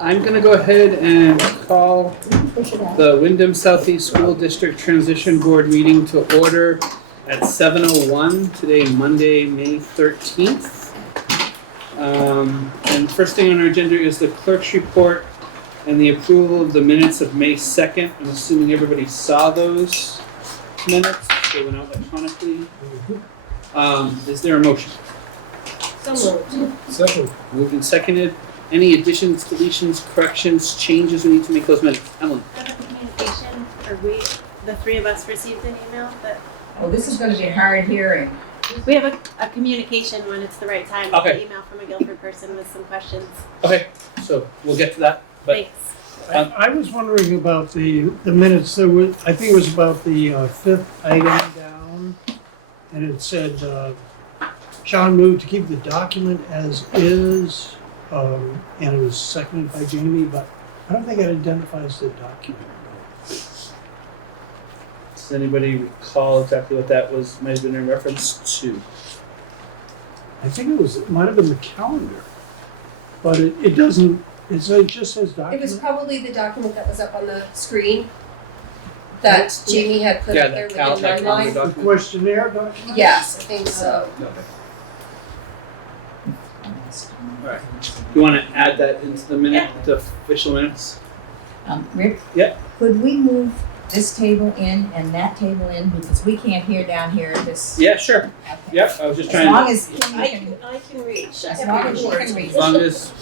I'm going to go ahead and call the Wyndham Southeast School District Transition Board meeting to order at 7:01 today, Monday, May 13th. And first thing on our agenda is the clerk's report and the approval of the minutes of May 2nd. I'm assuming everybody saw those minutes. They went out electronically. Is there a motion? So moved. Second. Moved and seconded. Any additions, deletions, corrections, changes we need to make those minutes? Emily? Got a communication, or the three of us received an email that Well, this is going to be a hard hearing. we have a communication when it's the right time. Okay. An email from a Guilford person with some questions. Okay, so we'll get to that. But Thanks. I was wondering about the minutes. There was, I think it was about the fifth item down, and it said, Sean moved to keep the document as is, and it was seconded by Jamie, but I don't think it identifies the document. does anybody recall exactly what that was, might have been in reference to? I think it might have been the calendar, but it doesn't, it just says It document. was probably the document that was up on the screen that Jamie had put Yeah, up there that with calendar the timeline. The document. questionnaire document? Yes, I think so. Alright. You want to add that into the minute, the official minutes? Rick? Yeah. Could we move this table in and that table in, because we can't hear down here this. Yeah, sure. Okay. Yep, I was just As trying long to, as Kim can, I can reach. as long as she can read. as long as,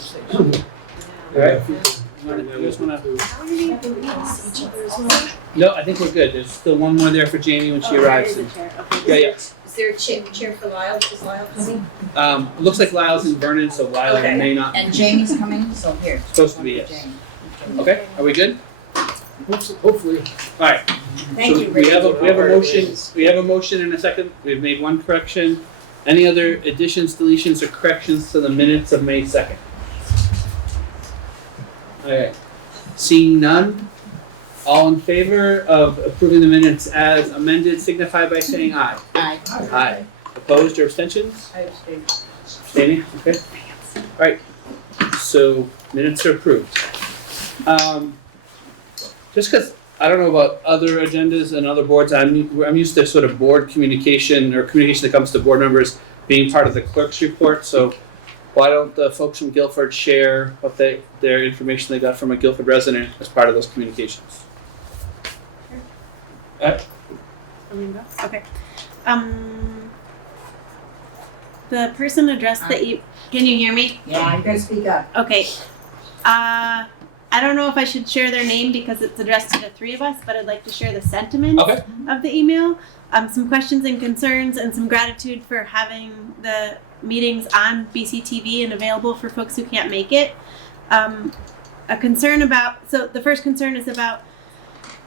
alright. You guys wanna? How are you able to reach each other's? No, I think we're good. There's still one more there for Jamie when she arrives. There is a chair. Okay. Yeah, yeah. Is there a chair for Lyle? Is Lyle coming? It looks like Lyle's in Vernon, so Lyle Okay. may not. And Jamie's coming, so here. Supposed to be, yes. Jamie. Okay, are we good? Hopefully. Alright. Thank So you, we Rick. have a motion and a second. We've made one correction. Any other additions, deletions, or corrections to the minutes of May 2nd? Alright. Seeing none, all in favor of approving the minutes as amended signify by saying aye. Aye. Aye. Opposed or abstentions? I abstain. Abstaining, okay. Alright, so minutes are approved. Just because I don't know about other agendas and other boards, I'm used to sort of board communication or communication that comes to board members being part of the clerk's report, so why don't the folks from Guilford share what their information they got from a Guilford resident as part of those communications? Okay. The person addressed the can you hear me? Yeah, you gotta speak up. Okay. I don't know if I should share their name because it's addressed to the three of us, but I'd like to share the sentiment Okay. of the email. Some questions and concerns and some gratitude for having the meetings on BCTV and available for folks who can't make it. A concern so the first concern is about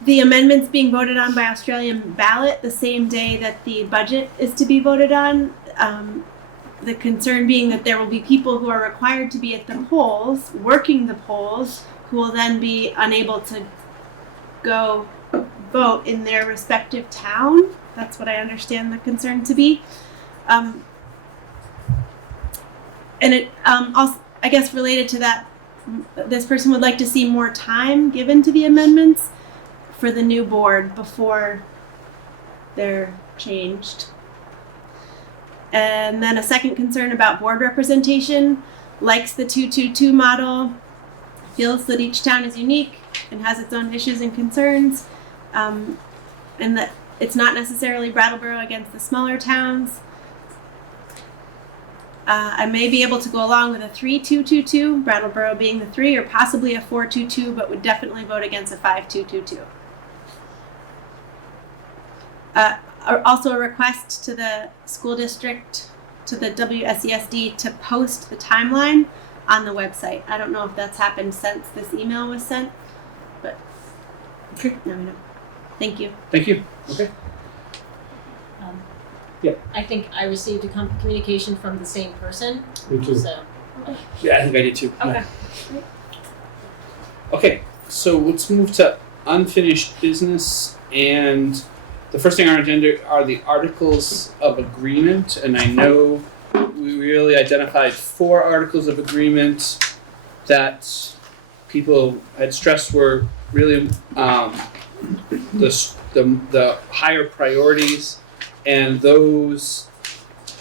the amendments being voted on by Australian ballot the same day that the budget is to be voted on. The concern being that there will be people who are required to be at the polls, working the polls, who will then be unable to go vote in their respective town. That's what I understand the concern to be. And it also, I guess related to that, this person would like to see more time given to the amendments for the new board before they're changed. And then a second concern about board representation, likes the 222 model, feels that each town is unique and has its own issues and concerns, and that it's not necessarily Brattleboro against the smaller towns. I may be able to go along with a 3-2-2-2, Brattleboro being the 3, or possibly a 4-2-2, but would definitely vote against a 5-2-2-2. Also a request to the school district, to the WSESD, to post the timeline on the website. I don't know if that's happened since this email was sent, but now we know. Thank you. Thank you. Okay. Yeah. I think I received a communication from the same person, Me too. so. Yeah, I think I did too. Okay. Okay, so let's move to unfinished business, and the first thing on our agenda are the articles of agreement, and I know we really identified 4 articles of agreement that people had stressed were really the higher priorities, and those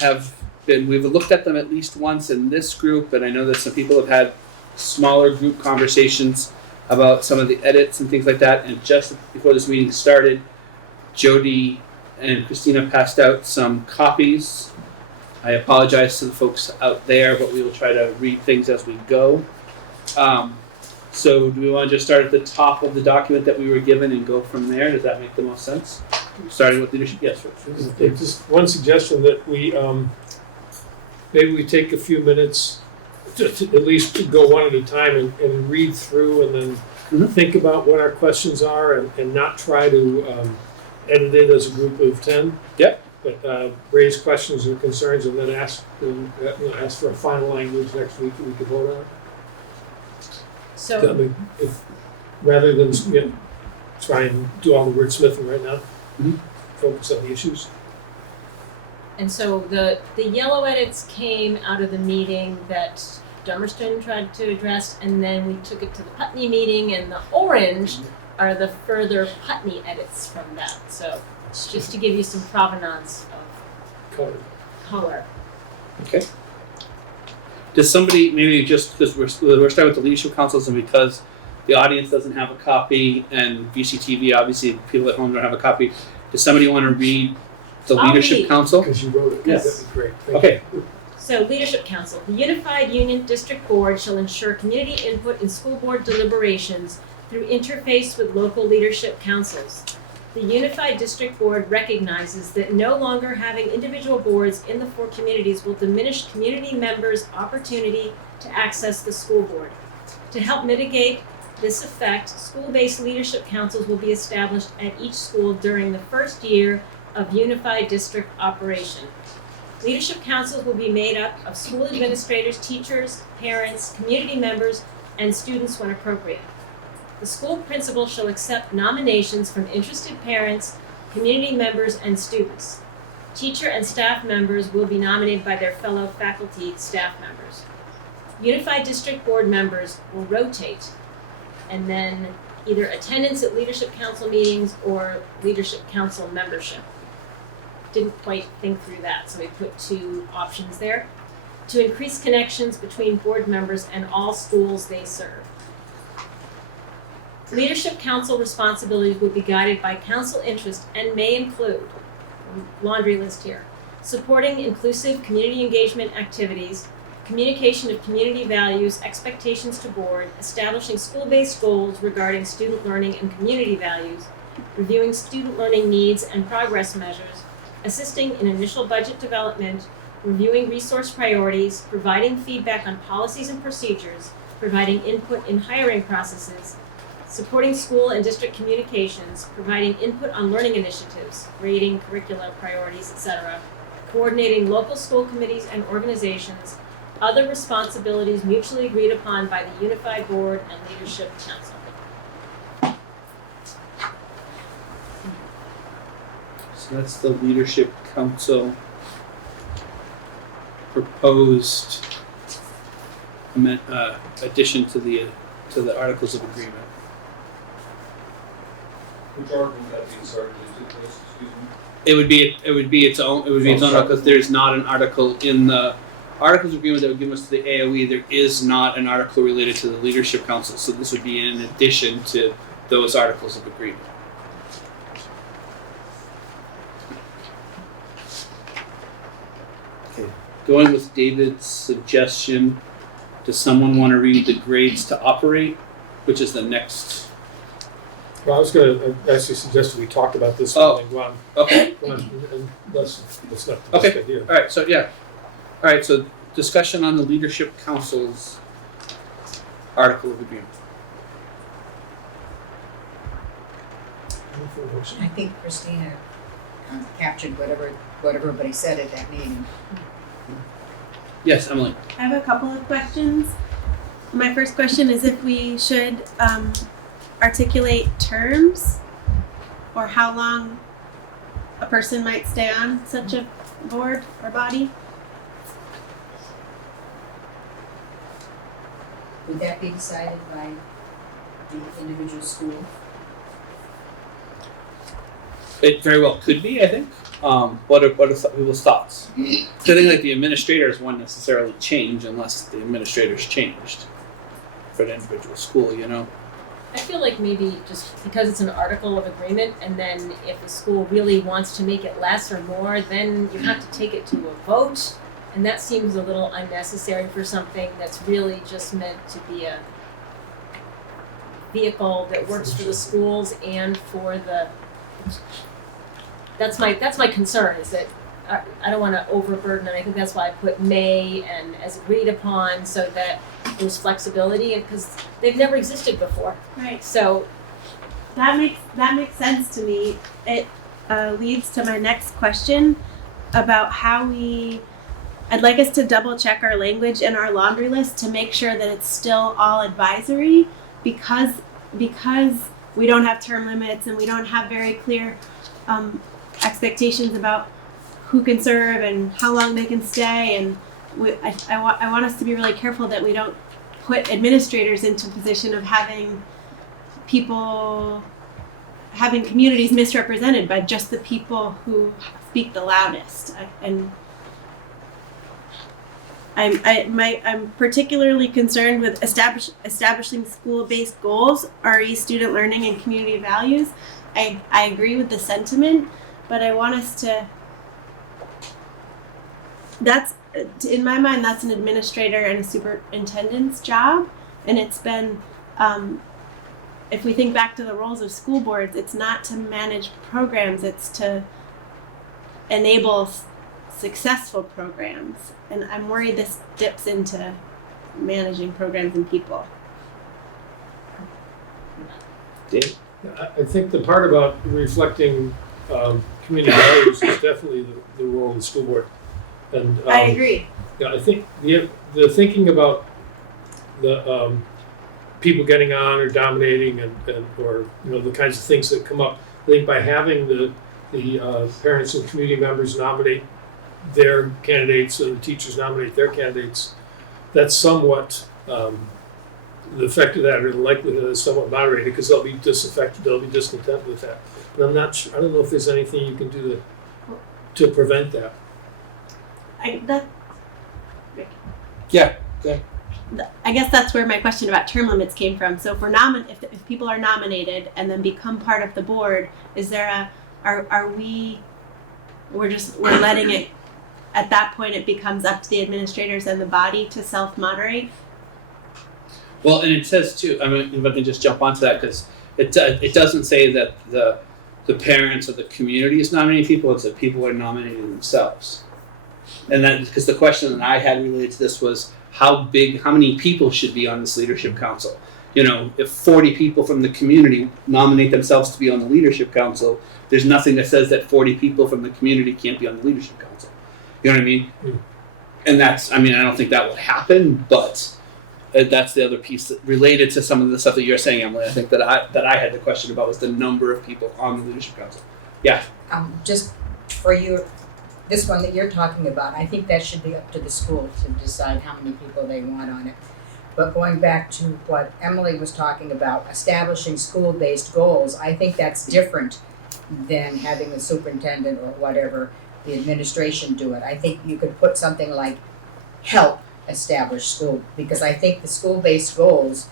have been, we've looked at them at least once in this group, and I know that some people have had smaller group conversations about some of the edits and things like that. And just before this meeting started, Jody and Christina passed out some copies. I apologize to the folks out there, but we will try to read things as we go. So do we want to just start at the top of the document that we were given and go from there? Does that make the most sense? Starting with leadership? Yes, Rich. Just one suggestion that we, maybe we take a few minutes to at least go one at a time and read through and then think about what our questions are and not try to edit it as a group of 10. Yep. But raise questions and concerns and then ask for a final language next week that we can vote on. So, Rather than try and do all the wordsmithing right now, Mhm. focus on the issues. and so the yellow edits came out of the meeting that Dummerston tried to address, and then we took it to the Putney meeting, and the orange are the further Putney edits from that. So just to give you some provenance of color. Okay. Does somebody, maybe just because we're starting with the leadership councils and because the audience doesn't have a copy and VCTV, obviously people at home don't have a copy, does somebody want to read the I'll leadership read. council? Because you wrote it. Yes. That'd be great. Thank Okay. you. So, Leadership Council. The Unified Union District Board shall ensure community input in school board deliberations through interface with local leadership councils. The Unified District Board recognizes that no longer having individual boards in the 4 communities will diminish community members' opportunity to access the school board. To help mitigate this effect, school-based leadership councils will be established at each school during the first year of Unified District operation. Leadership councils will be made up of school administrators, teachers, parents, community members, and students when appropriate. The school principal shall accept nominations from interested parents, community members, and students. Teacher and staff members will be nominated by their fellow faculty staff members. Unified District Board members will rotate, and then either attendance at Leadership Council meetings or Leadership Council membership. Didn't quite think through that, so we put 2 options there. To increase connections between board members and all schools they serve. Leadership Council responsibilities will be guided by council interest and may include, laundry list here, supporting inclusive community engagement activities, communication of community values, expectations to board, establishing school-based goals regarding student learning and community values, reviewing student learning needs and progress measures, assisting in initial budget development, reviewing resource priorities, providing feedback on policies and procedures, providing input in hiring processes, supporting school and district communications, providing input on learning initiatives, grading, curricula, priorities, etc., coordinating local school committees and organizations, other responsibilities mutually agreed upon by the Unified Board and Leadership Council. So that's the leadership council proposed addition to the Articles of Agreement. Which article would that be inserted into this, excuse me? It would be its own article, because there's not an article in the Articles of Agreement that would give us to the AOE. There is not an article related to the Leadership Council, so this would be in addition to those Articles of Agreement. Okay. Going with David's suggestion, does someone want to read the grades to operate, which is the next? Well, I was going to actually suggest that we talk about this Oh. one. Go on. Okay. Go on. And that's not the Okay. best idea. All right. So yeah. All right. So discussion on the Leadership Council's Article of Agreement. I think Christina captured whatever everybody said at that meeting. Yes, Emily. I have a couple of questions. My first question is if we should articulate terms or how long a person might stay on such a board or body. Would that be decided by the individual school? It very well could be, I think. What are some people's thoughts? So I think like the administrators won't necessarily change unless the administrators changed for the individual school, you know? I feel like maybe just because it's an article of agreement, and then if the school really wants to make it less or more, then you have to take it to a vote, and that seems a little unnecessary for something that's really just meant to be a vehicle that works for the schools and for the. That's my concern, is that I don't want to overburden, and I think that's why I put may and as agreed upon, so that there's flexibility, and because they've never existed before. Right. So That makes sense to me. It leads to my next question about how I'd like us to double check our language in our laundry list to make sure that it's still all advisory, because we don't have term limits and we don't have very clear expectations about who can serve and how long they can stay, and I want us to be really careful that we don't put administrators into a position of having communities misrepresented by just the people who speak the loudest. I'm particularly concerned with establishing school-based goals, RE student learning, and community values. I agree with the sentiment, but I want us to. That's, in my mind, that's an administrator and a superintendent's job, and it's been. If we think back to the roles of school boards, it's not to manage programs; it's to enable successful programs. And I'm worried this dips into managing programs and people. Dave? I think the part about reflecting community values is definitely the role of the school board. And I agree. yeah, I think the thinking about the people getting on or dominating and or the kinds of things that come up. I think by having the parents and community members nominate their candidates and the teachers nominate their candidates, that's somewhat the effect of that, or the likelihood is somewhat moderated, because they'll be disaffected, they'll be discontent with that. And I'm not sure, I don't know if there's anything you can do to prevent that. Yeah, good. I guess that's where my question about term limits came from. So if people are nominated and then become part of the board, is there we're letting it, at that point it becomes up to the administrators and the body to self-moderate? Well, and it says too, I mean, if I can just jump onto that, because it doesn't say that the parents or the community is nominating people, it's that people are nominating themselves. And that, because the question that I had related to this was, how many people should be on this leadership council? If 40 people from the community nominate themselves to be on the leadership council, there's nothing that says that 40 people from the community can't be on the leadership council. You know what I mean? Mm. And I don't think that would happen, but that's the other piece that related to some of the stuff that you're saying, Emily. I think that I had the question about was the number of people on the leadership council. Yeah. Just for this one that you're talking about, I think that should be up to the school to decide how many people they want on it. But going back to what Emily was talking about, establishing school-based goals, I think that's different than having the superintendent or whatever, the administration do it. I think you could put something like help establish school, because I think the school-based goals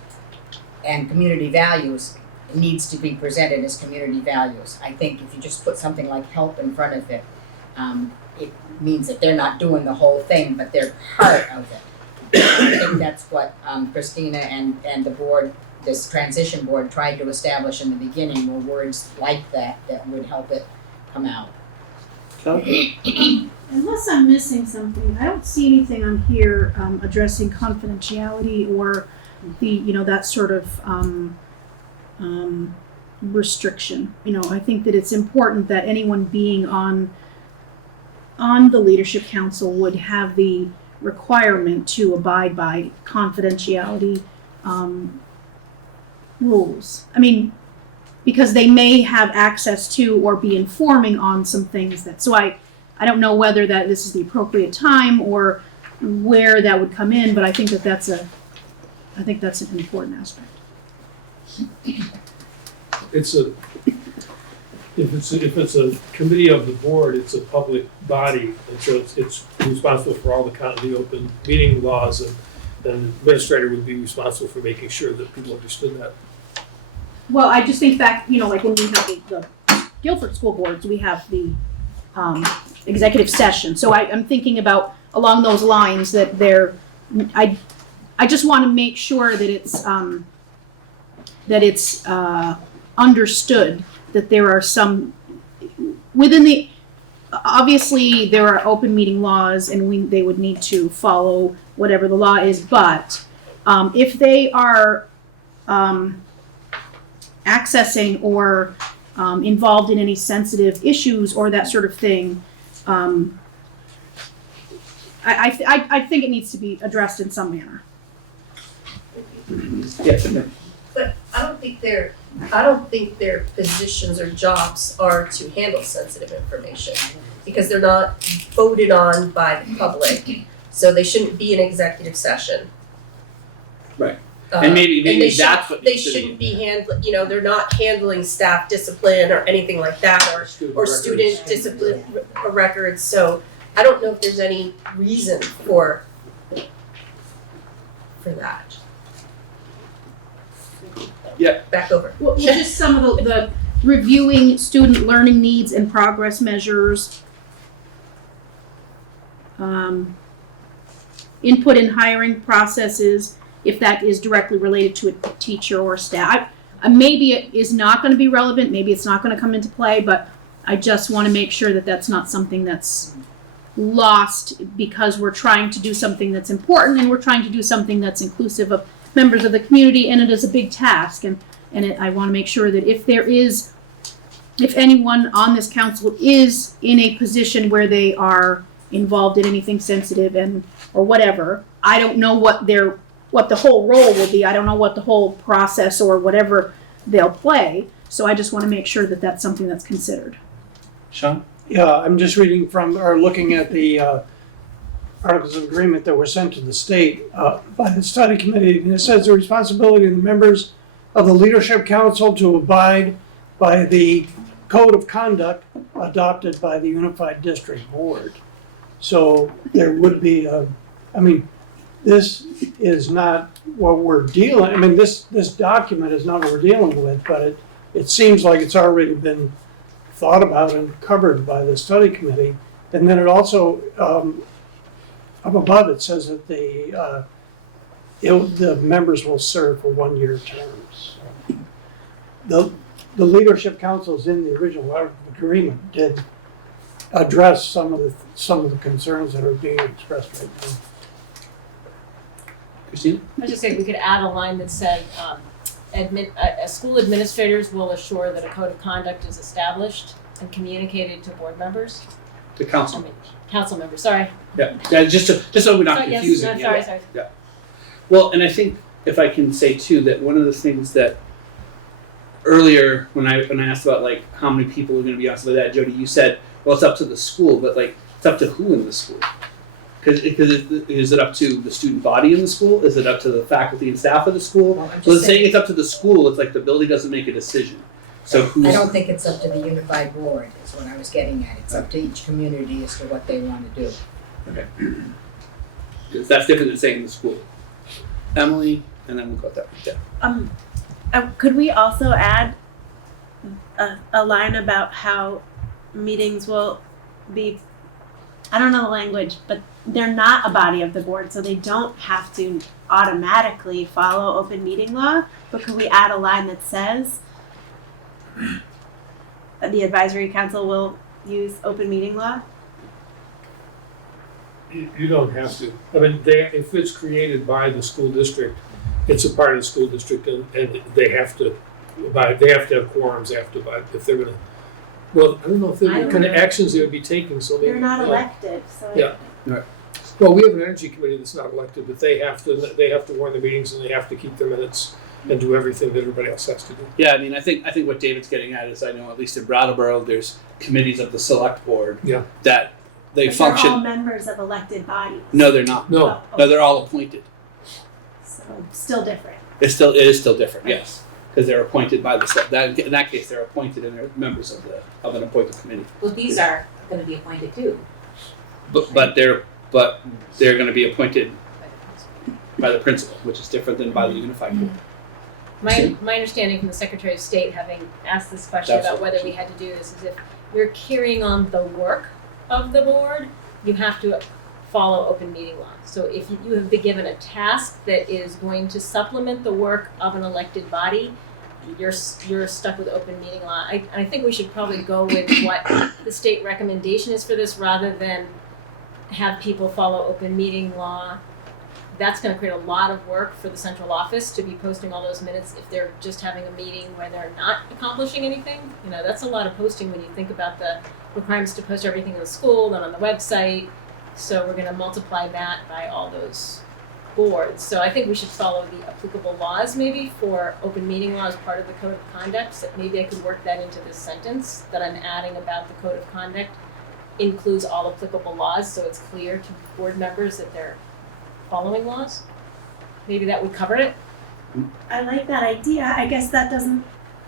and community values needs to be presented as community values. I think if you just put something like help in front of it, it means that they're not doing the whole thing, but they're part of it. I think that's what Christina and the board, this transition board, tried to establish in the beginning, were words like that would help it come out. Unless I'm missing something, I don't see anything on here addressing confidentiality or that sort of restriction. I think that it's important that anyone being on the leadership council would have the requirement to abide by confidentiality rules. Because they may have access to or be informing on some things so I don't know whether this is the appropriate time or where that would come in, but I think that's an important aspect. If it's a committee of the board, it's a public body, and so it's responsible for all the open meeting laws, and the administrator would be responsible for making sure that people understood that. Well, I just think back, like when we have the Guilford school boards, we have the executive session. So I'm thinking about along those lines that I just want to make sure that it's understood that there are some within obviously there are open meeting laws and they would need to follow whatever the law is, but if they are accessing or involved in any sensitive issues or that sort of thing, I think it needs to be addressed in some manner. Yes, But I don't think their positions or jobs are to handle sensitive information because they're not voted on by the public, so they shouldn't be in executive session. Right. And maybe they that's what they needs to be- shouldn't be handling. They're not handling staff discipline or anything like that, or student discipline records. So I don't know if there's any reason for that. Yeah. Back over. Well, just some of the reviewing student learning needs and progress measures. Input in hiring processes, if that is directly related to a teacher or staff. Maybe it is not going to be relevant, maybe it's not going to come into play, but I just want to make sure that that's not something that's lost because we're trying to do something that's important and we're trying to do something that's inclusive of members of the community, and it is a big task. I want to make sure that if anyone on this council is in a position where they are involved in anything sensitive or whatever, I don't know what the whole role will be. I don't know what the whole process or whatever they'll play. So I just want to make sure that that's something that's considered. Sean? Yeah, I'm just reading from, or looking at the Articles of Agreement that were sent to the state by the study committee. And it says the responsibility of the members of the Leadership Council to abide by the Code of Conduct adopted by the Unified District Board. So there would be this is not what we're dealing, this document is not what we're dealing with, but it seems like it's already been thought about and covered by the study committee. And then it also, up above it says that the members will serve for 1-year terms. The Leadership Councils in the original Article of Agreement did address some of the concerns that are being expressed right now. Christina? I was just saying we could add a line that said, school administrators will assure that a code of conduct is established and communicated to board members. The council. Council members, sorry. Yeah, just so we're not confusing. Yes, sorry. Well, and I think if I can say too, that one of the things that earlier when I asked about like how many people are going to be on something like that, Jody, you said, well, it's up to the school, but like it's up to who in the school? Because is it up to the student body in the school? Is it up to the faculty and staff of the school? Well, I'm So just saying it's up to the school, it's like the building doesn't make a decision. So who's? I don't think it's up to the unified board, is what I was getting at. It's up to each community as to what they want to do. Okay. Because that's different than saying the school. Emily, and then we'll cut that right there. Could we also add a line about how meetings will be, I don't know the language, but they're not a body of the board, so they don't have to automatically follow open meeting law, but could we add a line that says that the advisory council will use open meeting law? You don't have to. If it's created by the school district, it's a part of the school district, and they have to abide. They have to have quorums. They have to abide if they're going to. Well, I don't know if there are kind of actions they would be taking. So maybe They're not elected, so Yeah. Well, we have an energy committee that's not elected, but they have to warn the meetings and they have to keep their minutes and do everything that everybody else has to do. Yeah, I mean, I think what David's getting at is I know at least in Brattleboro there's committees of the select board that they but function. they're all members of elected bodies. No, they're not. No. Oh, No, they're all appointed. so still different. It is still different. Yes, because they're appointed by the, in that case, they're appointed and they're members of an appointed committee. Well, these are gonna be appointed too. But they're going to be appointed by the principal, which is different than by the unified board. My understanding from the Secretary of State, having asked this question about whether we had to do this, is if you're carrying on the work of the board, you have to follow open meeting law. So if you have been given a task that is going to supplement the work of an elected body, you're stuck with open meeting law. I think we should probably go with what the state recommendation is for this rather than have people follow open meeting law. That's going to create a lot of work for the central office to be posting all those minutes if they're just having a meeting where they're not accomplishing anything. You know, that's a lot of posting when you think about the requirements to post everything in the school, then on the website. So we're going to multiply that by all those boards. So I think we should follow the applicable laws maybe for open meeting law as part of the code of conduct. So maybe I could work that into this sentence that I'm adding about the code of conduct includes all applicable laws, so it's clear to board members that they're following laws. Maybe that would cover it. I like that idea. I guess that doesn't.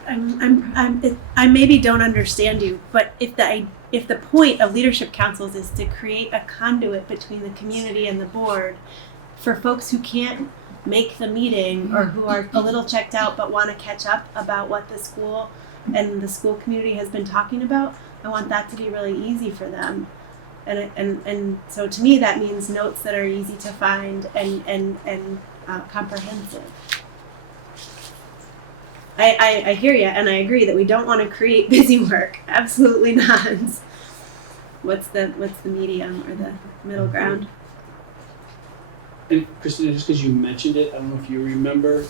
I maybe don't understand you, but if the point of leadership councils is to create a conduit between the community and the board, for folks who can't make the meeting or who are a little checked out but want to catch up about what the school and the school community has been talking about, I want that to be really easy for them. And so to me that means notes that are easy to find and comprehensive. I hear you, and I agree that we don't want to create busy work. Absolutely not. What's the medium or the middle ground? And Christina, just because you mentioned it, I don't know if you remember.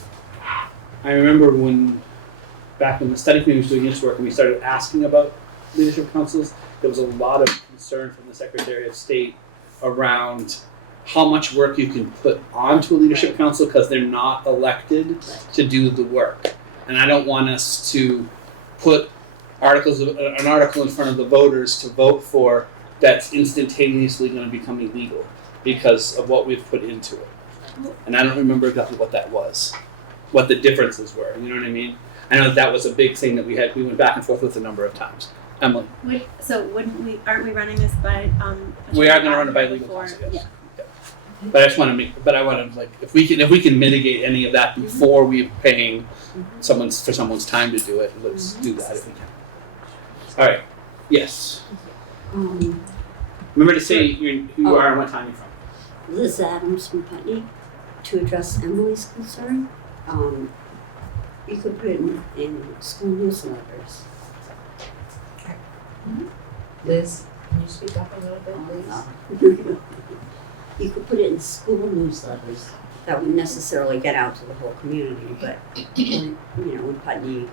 I remember back when the study committee was doing its work and we started asking about leadership councils, there was a lot of concern from the Secretary of State around how much work you can put onto a leadership council because they're not elected to do the work. And I don't want us to put an article in front of the voters to vote for that's instantaneously going to become illegal because of what we've put into it. And I don't remember exactly what that was, what the differences were. You know what I mean? I know that was a big thing that we went back and forth with a number of times. Emily. Aren't we running this by We are going to run it by legal counsel, yes. Yeah. But I want to if we can mitigate any of that before we're paying someone's time to do it, let's do that if we can. All right. Yes. Remember to say who you are and what time you're from. Liz Adams from Putney. To address Emily's concern, you could put it in school newsletters. Liz, can you speak up a little bit, please? You could put it in school newsletters. That wouldn't necessarily get out to the whole community, but in Putney,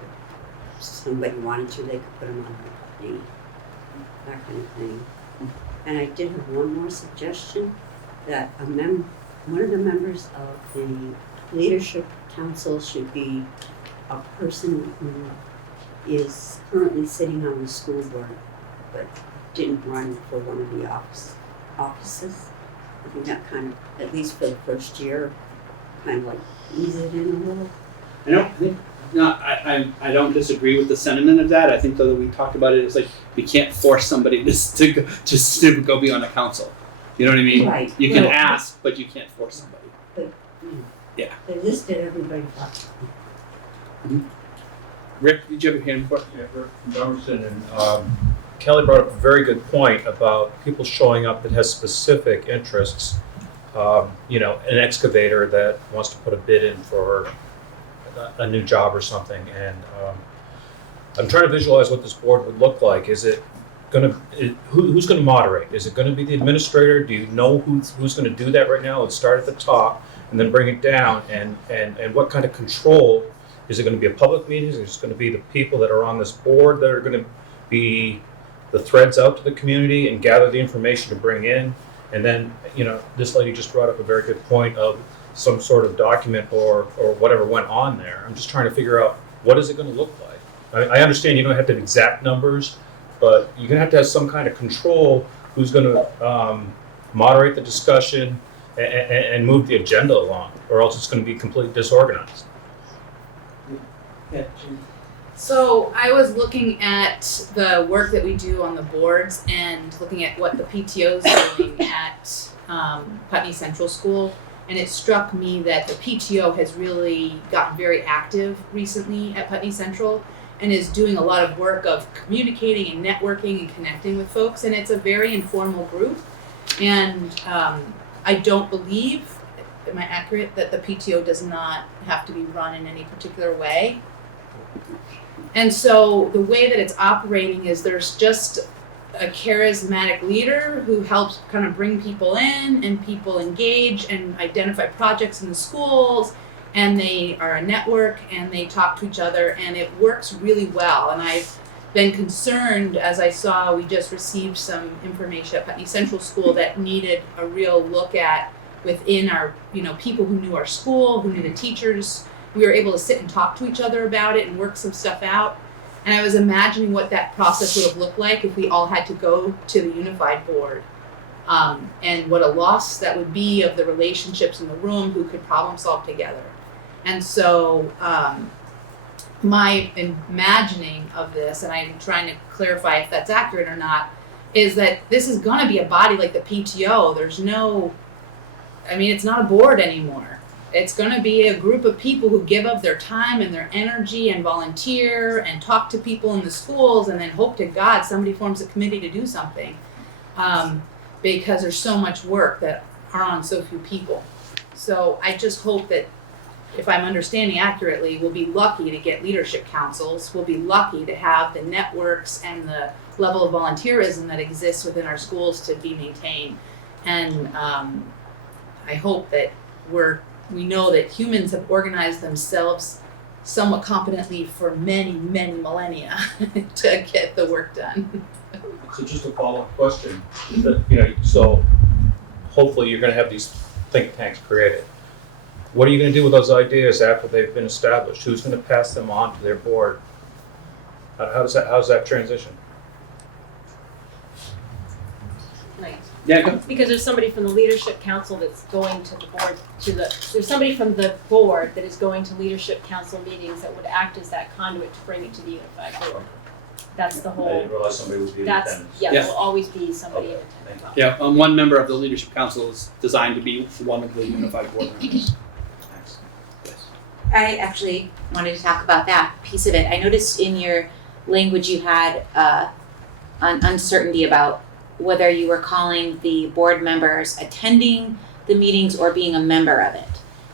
if somebody wanted to, they could put them on Putney, that kind of thing. And I did have one more suggestion, that one of the members of the leadership council should be a person who is currently sitting on the school board but didn't run for one of the offices. I think that kind of, at least for the first year, kind of like ease it in a little. I don't disagree with the sentiment of that. I think though that we talked about it, it's like we can't force somebody to go be on a council. You know what I mean? Right. You can ask, but you can't force somebody. Yeah. They listed everybody. Rick, did you have a hand before? Yeah, Rick Dummerson, and Kelly brought up a very good point about people showing up that has specific interests. An excavator that wants to put a bid in for a new job or something, and I'm trying to visualize what this board would look like. Is it who's going to moderate? Is it going to be the administrator? Do you know who's going to do that right now? Let's start at the top and then bring it down. And what kind of control? Is it going to be a public meeting? Is it just going to be the people that are on this board that are going to be the threads out to the community and gather the information to bring in? And then, this lady just brought up a very good point of some sort of document or whatever went on there. I'm just trying to figure out what is it going to look like. I understand you don't have to have exact numbers, but you're going to have some kind of control who's going to moderate the discussion and move the agenda along, or else it's going to be completely disorganized. So I was looking at the work that we do on the boards and looking at what the PTO is doing at Putney Central School, and it struck me that the PTO has really gotten very active recently at Putney Central and is doing a lot of work of communicating and networking and connecting with folks, and it's a very informal group. And I don't believe, am I accurate, that the PTO does not have to be run in any particular way. And so the way that it's operating is there's just a charismatic leader who helps kind of bring people in, and people engage and identify projects in the schools, and they are a network and they talk to each other, and it works really well. And I've been concerned as I saw we just received some information at Putney Central School that needed a real look at within our, people who knew our school, who knew the teachers. We were able to sit and talk to each other about it and work some stuff out. And I was imagining what that process would have looked like if we all had to go to the unified board. And what a loss that would be of the relationships in the room who could problem solve together. And so my imagining of this, and I'm trying to clarify if that's accurate or not, is that this is going to be a body like the PTO. It's not a board anymore. It's going to be a group of people who give up their time and their energy and volunteer and talk to people in the schools, and then hope to God somebody forms a committee to do something, because there's so much work that are on so few people. So I just hope that, if I'm understanding accurately, we'll be lucky to get leadership councils. We'll be lucky to have the networks and the level of volunteerism that exists within our schools to be maintained. And I hope that we know that humans have organized themselves somewhat competently for many, many millennia to get the work done. So just a follow-up question, so hopefully you're gonna have these think tanks created. What are you gonna do with those ideas after they've been established? Who's gonna pass them on to their board? How's that transition? Yeah, Because there's somebody from the leadership council that's going to the board, there's somebody from the board that is going to leadership council meetings that would act as that conduit to bring it to the unified board. That's the I whole, didn't realize somebody would be in attendance. yeah, Yeah. there'll always be somebody in Okay, attendance. yeah. One member of the leadership council is designed to be one of the unified board members. Thanks. Yes. I actually wanted to talk about that piece of it. I noticed in your language you had an uncertainty about whether you were calling the board members attending the meetings or being a member of it.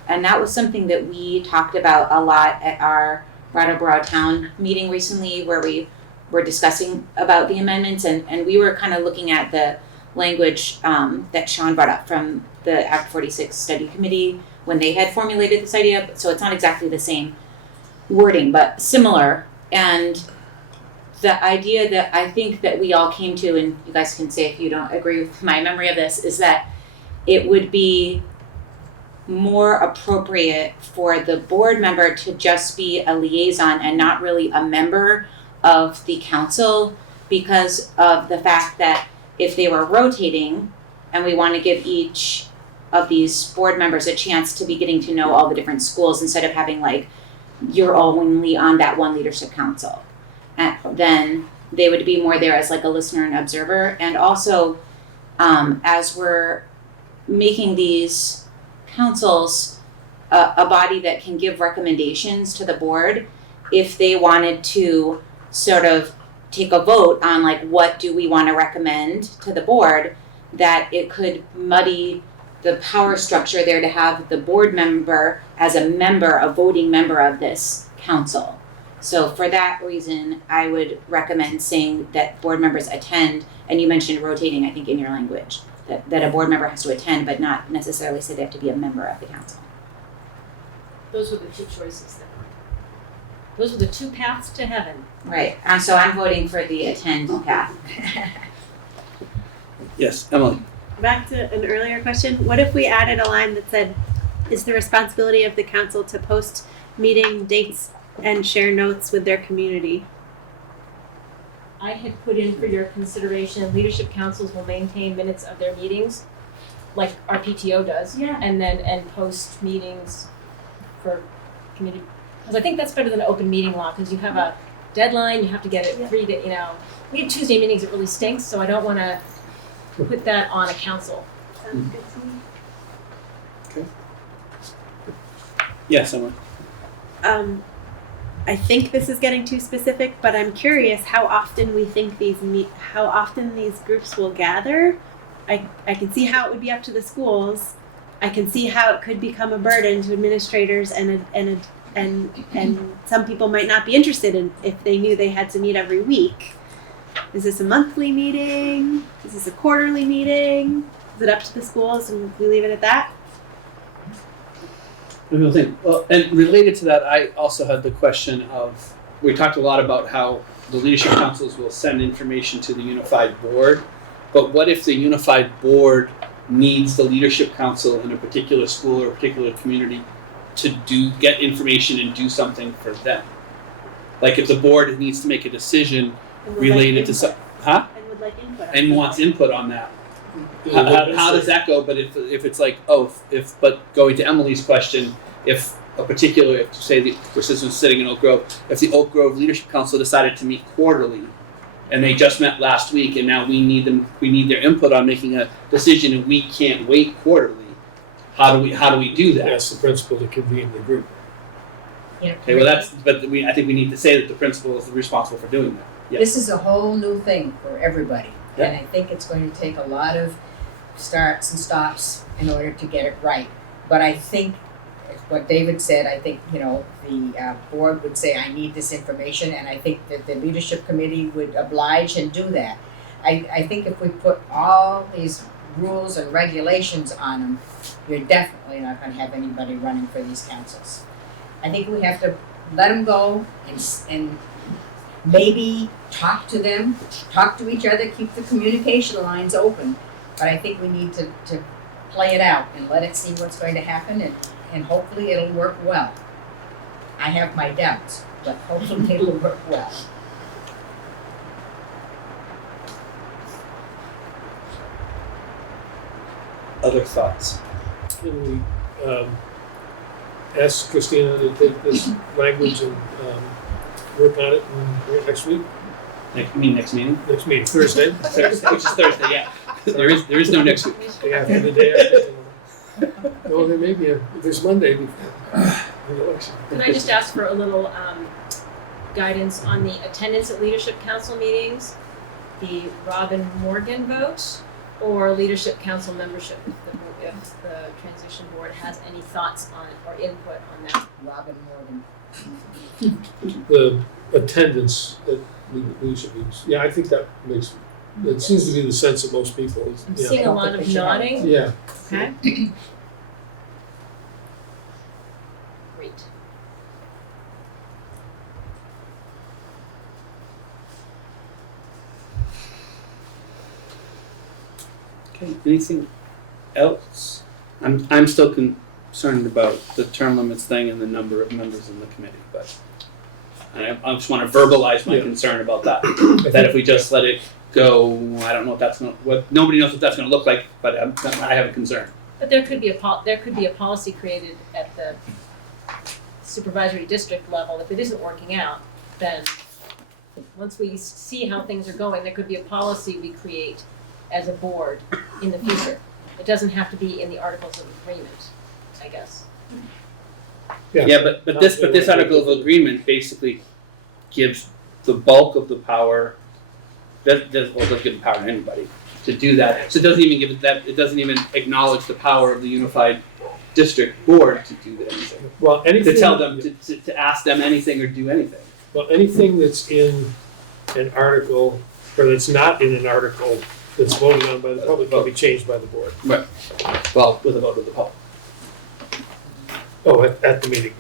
And that was something that we talked about a lot at our Brattleboro Town meeting recently, where we were discussing about the amendments, and we were kind of looking at the language that Sean brought up from the Act 46 Study Committee when they had formulated this idea. So it's not exactly the same wording, but similar. And the idea that I think that we all came to, and you guys can say if you don't agree with my memory of this, is that it would be more appropriate for the board member to just be a liaison and not really a member of the council, because of the fact that if they were rotating and we want to give each of these board members a chance to be getting to know all the different schools instead of having you're only on that one leadership council. Then they would be more there as a listener and observer. And also, as we're making these councils a body that can give recommendations to the board, if they wanted to sort of take a vote on what do we want to recommend to the board, that it could muddy the power structure there to have the board member as a voting member of this council. So for that reason, I would recommend saying that board members attend, and you mentioned rotating, I think, in your language, that a board member has to attend, but not necessarily say they have to be a member of the council. Those were the two choices then. Those were the two paths to heaven. Right, so I'm voting for the attend path. Yes, Emily. Back to an earlier question. What if we added a line that said, is the responsibility of the council to post meeting dates and share notes with their community? I had put in for your consideration, leadership councils will maintain minutes of their meetings, like our PTO does. Yeah. And post meetings for community Because I think that's better than open meeting law, because you have a deadline, you have to get it we have Tuesday meetings, it really stinks, so I don't want to put that on a council. Sounds good to me. Yeah, someone. I think this is getting too specific, but I'm curious how often we think how often these groups will gather. I can see how it would be up to the schools. I can see how it could become a burden to administrators and some people might not be interested in if they knew they had to meet every week. Is this a monthly meeting? Is this a quarterly meeting? Is it up to the schools and we leave it at that? Well, and related to that, I also had the question of, we talked a lot about how the leadership councils will send information to the unified board, but what if the unified board needs the leadership council in a particular school or a particular community to get information and do something for them? Like if the board needs to make a decision And would related to input. some, And would like input. on and it. wants input on that. Yeah, How does that go? But if it's like, but going to Emily's question, if a particular, if say the this was sitting in Oak Grove, if the Oak Grove Leadership Council decided to meet quarterly, and they just met last week, and now we need their input on making a decision, and we can't wait quarterly. How do we do that? Ask the principal to convene the group. Okay, well I think we need to say that the principal is responsible for doing that. Yeah. This is a whole new thing for everybody. Yeah. And I think it's going to take a lot of starts and stops in order to get it right. But I think, what David said, I think, the board would say, I need this information, and I think that the leadership committee would oblige and do that. I think if we put all these rules and regulations on them, you're definitely not going to have anybody running for these councils. I think we have to let them go and maybe talk to them, talk to each other, keep the communication lines open. But I think we need to play it out and let it see what's going to happen, and hopefully it'll work well. I have my doubts, but hopefully it'll work well. Other thoughts? Can we ask Christina to take this language and work on it and bring it next week? Next meeting? Next meeting, Thursday? Thursday, which is Thursday, yeah. There is no next week. Day after the day after. Oh, there may be there's Monday before the election. Can I just ask for a little guidance on the attendance at leadership council meetings, the Robin Morgan vote, or leadership council membership, if the transition board has any thoughts on or input on that? Robin Morgan. The attendance at leadership meetings, yeah, I think that seems to be the sense of most people. I'm Yeah. seeing a lot of nodding. Yeah. Okay. Great. Okay, anything else? I'm still concerned about the term limits thing and the number of members in the committee, but I just want to verbalize my Yeah. concern about that. That if we just let it go, I don't know what nobody knows what that's going to look like, but I have a concern. But there could be a policy created at the supervisory district level. If it isn't working out, then once we see how things are going, there could be a policy we create as a board in the future. It doesn't have to be in the Articles of Agreement, I guess. Yeah, but this article of agreement basically gives the bulk of the power. Doesn't give the power to anybody to do that. So it doesn't even give it that. It doesn't even acknowledge the power of the unified district board to do anything. Well, anything To tell them to ask them anything or do anything. Well, anything that's in an article or that's not in an article that's voted on by the public can be changed by the board. Well, with a vote of the public, Oh, at the meeting,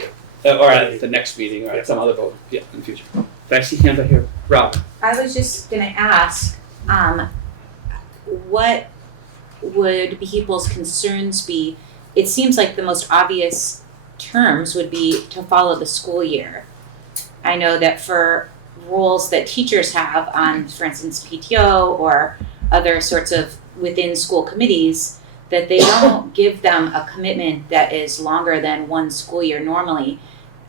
yeah. or at the next meeting, or at some other vote. Yeah, in the future. Did I see hands right here? Rob. I was just gonna ask, what would people's concerns be? It seems like the most obvious terms would be to follow the school year. I know that for roles that teachers have on, for instance, PTO or other sorts of within school committees, that they don't give them a commitment that is longer than one school year normally.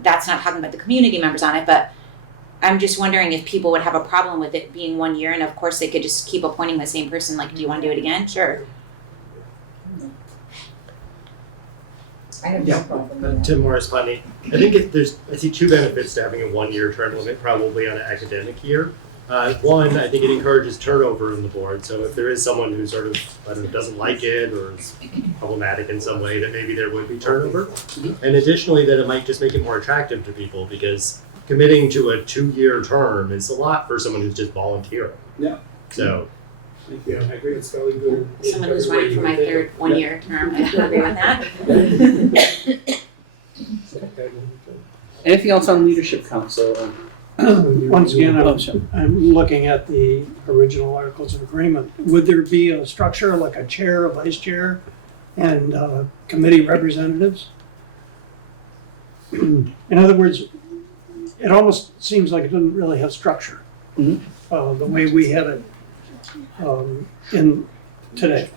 that's not talking about the community members on it, but I'm just wondering if people would have a problem with it being 1 year, and of course they could just keep appointing the same person, like, do you wanna do it again? Sure. I have no problem with that. Tim Morris, Putney. I think I see two benefits to having a 1-year term limit, probably on an academic year. One, I think it encourages turnover in the board. So if there is someone who sort of doesn't like it or is problematic in some way, that maybe there would be turnover. And additionally, that it might just make it more attractive to people, because committing to a 2-year term is a lot for someone who's just volunteering. Yeah. So. Yeah, I agree, it's probably good. Someone who's running for my third 1-year term, I agree with that. Anything else on leadership council? Once again, Oh, sure. I'm looking at the original Articles of Agreement. Would there be a structure like a chair, a vice chair, and committee representatives? In other words, it almost seems like it doesn't really have structure, the way we have it in today.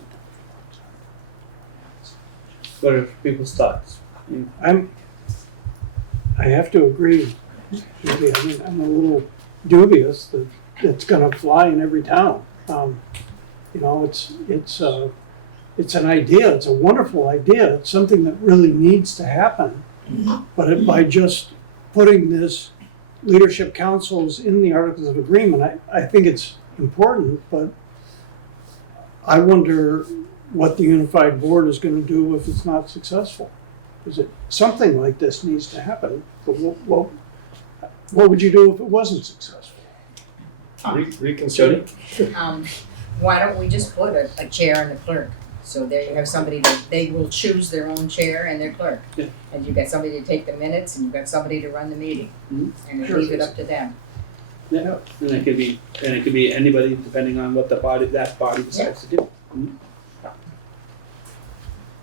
What are people's thoughts? I have to agree. I mean, I'm a little dubious that it's going to fly in every town. You know, it's an idea. It's a wonderful idea. It's something that really needs to happen. But by just putting this leadership councils in the Articles of Agreement, I think it's important. But I wonder what the unified board is going to do if it's not successful. Because something like this needs to happen. But what would you do if it wasn't successful? Reconsider. Why don't we just put a chair and a clerk? So there you have somebody that they will choose their own chair and their clerk. Yeah. And you've got somebody to take the minutes and you've got somebody to run the meeting. And Sure. leave it up to them. Yeah, and it could be anybody depending on what that body decides to do.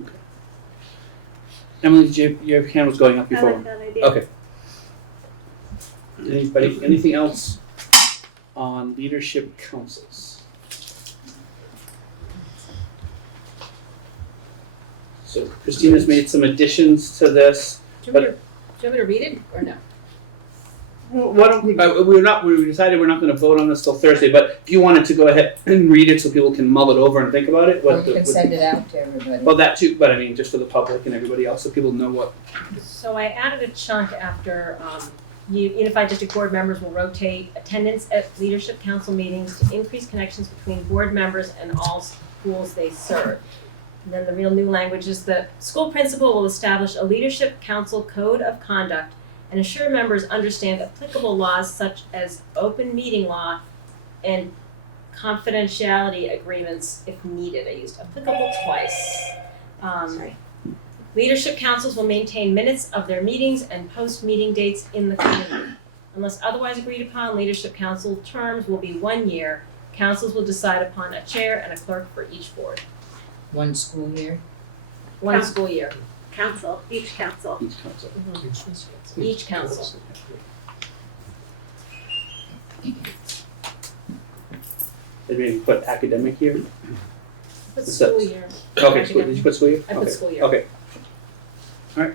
Okay. Emily, your hand was going up I before. like that idea. Okay. Anything else on leadership councils? So Christina's made some additions to this. Do you want me to read it or no? Well, why don't we decided we're not going to vote on this till Thursday, but if you wanted to go ahead and read it so people can mull it over and think about it. We can send it out to everybody. Well, that too, but I mean, just for the public and everybody else, so people know what. So I added a chunk after Unified District Board members will rotate attendance at leadership council meetings to increase connections between board members and all schools they serve. And then the real new language is the school principal will establish a leadership council code of conduct and assure members understand applicable laws such as open meeting law and confidentiality agreements if needed. I used applicable twice. Leadership councils will maintain minutes of their meetings and post meeting dates in the community. Unless otherwise agreed upon, leadership council terms will be 1 year. Councils will decide upon a chair and a clerk for each board. One school year. One school year. Council, each council. Each council. Did we put academic here? Put school year. Okay, school, did you put school year? I put Okay. school year. Okay. All right.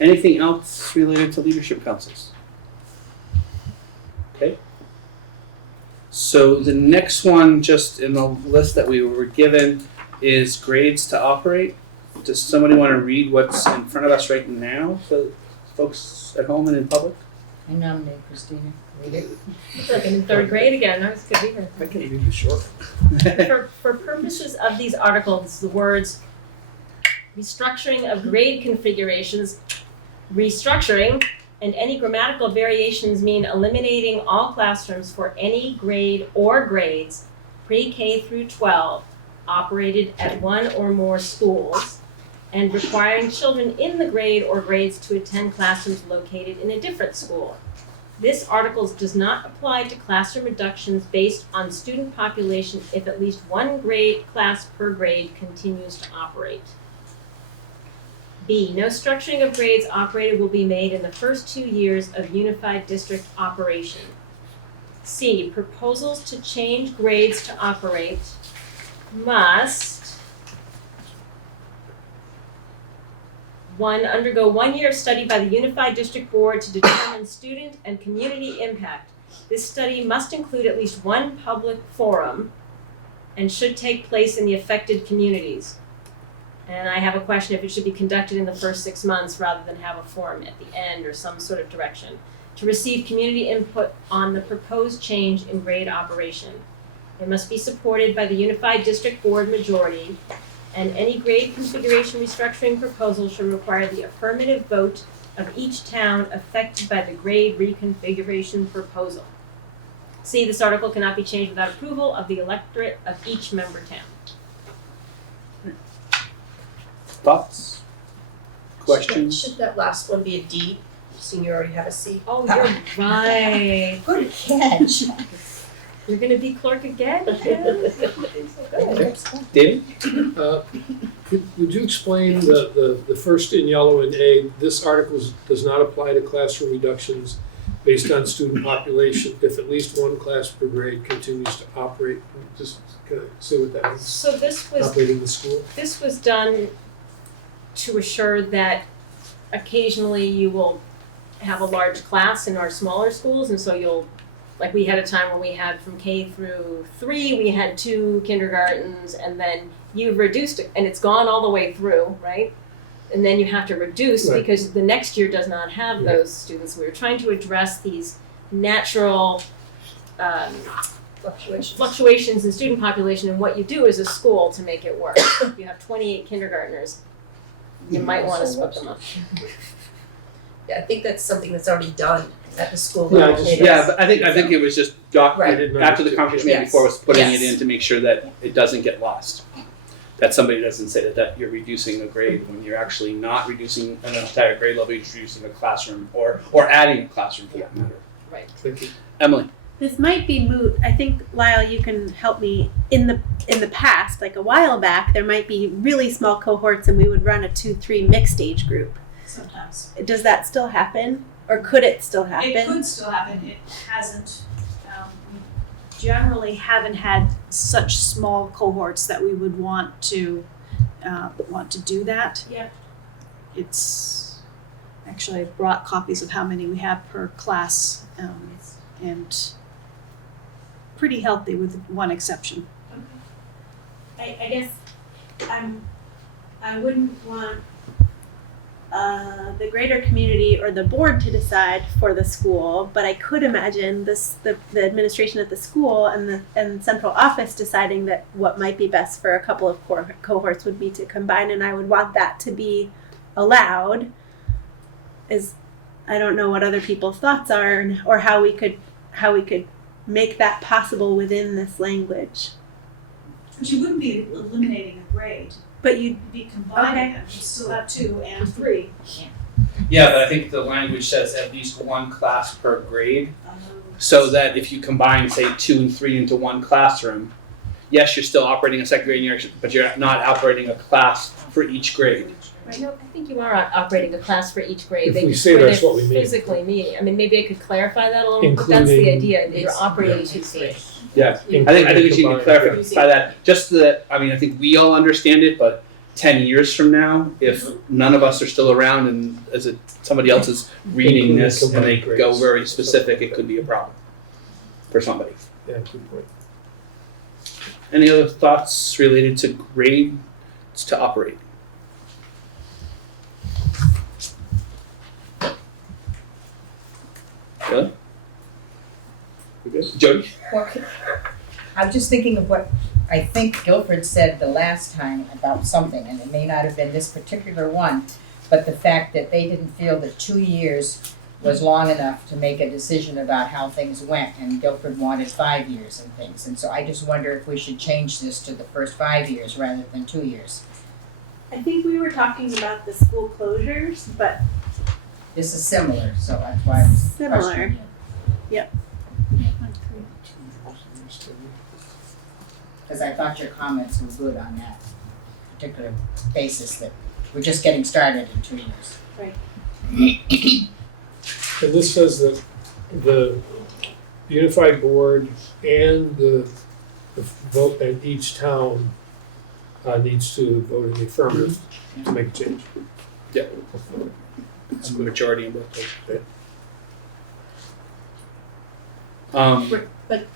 Anything else related to leadership councils? Okay. So the next one, just in the list that we were given, is grades to operate. Does somebody want to read what's in front of us right now for folks at home and in public? I nominate Christina. Read it. I feel like I'm in third grade again. I was good reader. I can read the short. For purposes of these articles, the words restructuring of grade configurations, restructuring, and any grammatical variations mean eliminating all classrooms for any grade or grades, pre-K through 12, operated at one or more schools, and requiring children in the grade or grades to attend classrooms located in a different school. This article does not apply to classroom reductions based on student population if at least one grade class per grade continues to operate. B, no structuring of grades operated will be made in the first 2 years of unified district operation. C, proposals to change grades to operate must 1, undergo 1 year of study by the Unified District Board to determine student and community impact. This study must include at least one public forum and should take place in the affected communities. And I have a question if it should be conducted in the first 6 months rather than have a forum at the end or some sort of direction. To receive community input on the proposed change in grade operation. It must be supported by the Unified District Board majority, and any grade configuration restructuring proposal should require the affirmative vote of each town affected by the grade reconfiguration proposal. C, this article cannot be changed without approval of the electorate of each member town. Thoughts? Questions? Should that last one be a D, seeing you already have a C? Oh, you're right. Good catch. You're gonna be clerk again? David? Would you explain the first in yellow in A, this article does not apply to classroom reductions based on student population if at least one class per grade continues to operate? Just kind of say what that means, So this operating the school? was done to assure that occasionally you will have a large class in our smaller schools, and so you'll, like we had a time when we had from K through 3, we had 2 kindergartens, and then you've reduced it, and it's gone all the way through, right? And then you have to reduce Right. because the next year does not have Right. those students. We were trying to address these natural fluctuations in student population and what you do as a school to make it work. If you have 28 kindergartners, you might want to split them up. Yeah, I think that's something that's already done at the school Yeah, level. just- Yeah, but I think it was just Right. after the conversation we had before was putting it Yes. in to make sure that it doesn't get lost. That somebody doesn't say that you're reducing a grade when you're actually not reducing an entire grade level, you're reducing a classroom or adding a classroom for that matter. Right. Thank you. Emily? This might be moot. I think, Lyle, you can help me. In the past, like a while back, there might be really small cohorts and we would run a 2-3 mixed age group. Sometimes. Does that still happen? Or could it still happen? It could still happen, it hasn't. We generally haven't had such small cohorts that we would want to do that. Yeah. It's, actually, I brought copies of how many we have per class, and pretty healthy with one exception. I guess I wouldn't want the greater community or the board to decide for the school, but I could imagine the administration at the school and the central office deciding that what might be best for a couple of cohorts would be to combine, and I would want that to be allowed. I don't know what other people's thoughts are or how we could make that possible within this language. But you wouldn't be eliminating a grade, But you'd you'd be combining Okay. them, you still have 2 and 3. Yeah, but I think the language says at least one class per grade. So that if you combine, say, 2 and 3 into one classroom, yes, you're still operating a second grade year, but you're not operating a class for each grade. Right, no, I think you are operating a class for each grade. If They we just- say where that's they're what we mean. physically meeting. I mean, maybe I could clarify that a little, but that's the Including- idea, that you're It's operating really two grades. Yeah, I think we should Combined, clarify that, just so that, I mean, I think we all understand it, but 10 years from now, if none of us are still around and somebody else is reading this and they Including go combined very grades. specific, it could be a problem for somebody. Yeah, good point. Any other thoughts related to grades to operate? Really? We good? Jody? Well, I was just thinking of what I think Guilford said the last time about something, and it may not have been this particular one, but the fact that they didn't feel that 2 years was long enough to make a decision about how things went, and Guilford wanted 5 years and things. And so I just wonder if we should change this to the first 5 years rather than 2 years. I think we were talking about the school closures, but This is similar, so that's why I was similar. questioning it. Because I thought your comments were good on that particular basis, that we're just getting started in 2 years. And this says that the unified board and the vote at each town needs to vote in the affirmative to make a change. Yeah. It's a majority in both places, right? But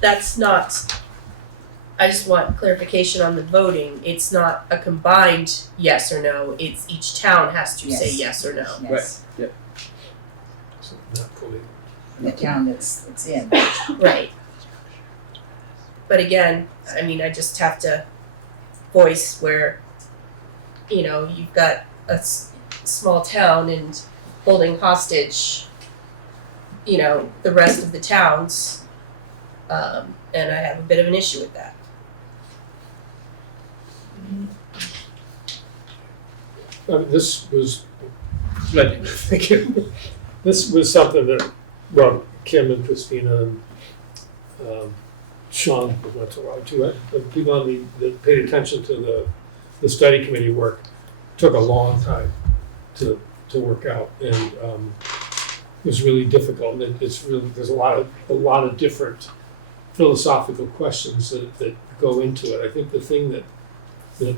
that's not, I just want clarification on the voting. It's not a combined yes or no, it's each town has to say yes or no. Yes, So not fully. the town that's it's in. Right. But again, I mean, I just have to voice where, you've got a small town and holding hostage, the rest of the towns. And I have a bit of an issue with that. This was, this was something that, well, Kim and Christina and Sean was not so wrong too. The people on that paid attention to the study committee work took a long time to work out, and it was really difficult. And it's really, there's a lot of different philosophical questions that go into it. I think the thing that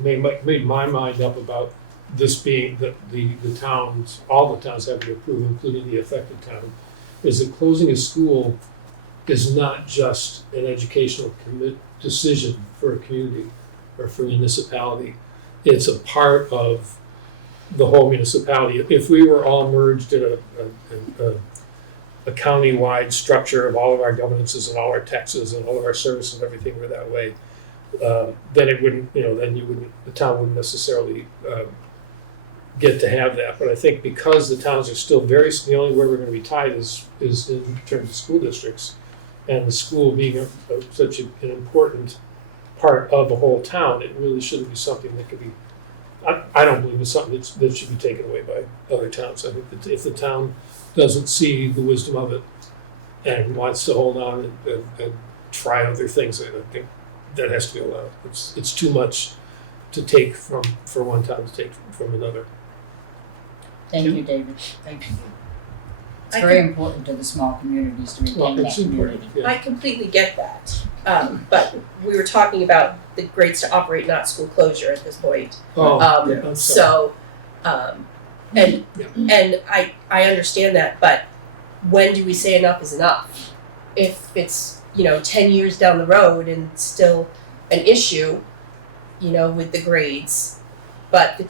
made my mind up about this being that the towns, all the towns have to approve, including the affected town, is that closing a school is not just an educational decision for a community or for a municipality. It's a part of the whole municipality. If we were all merged in a county-wide structure of all of our governances and all our taxes and all of our services and everything were that way, then it wouldn't, the town wouldn't necessarily get to have that. But I think because the towns are still the only way we're going to be tied is in terms of school districts, and the school being such an important part of the whole town, it really shouldn't be something that could be, I don't believe it's something that should be taken away by other towns. I think that if the town doesn't see the wisdom of it and wants to hold on and try other things, I think that has to be allowed. It's too much to take for one town to take from another. Thank you, David. Thank you. It's very important to the small communities to retain that community. Yeah. I completely get that. But we were talking about the grades to operate, not school closure at this point. I'm sorry. And I understand that, but when do we say enough is enough? If it's, 10 years down the road and still an issue, with the grades, but the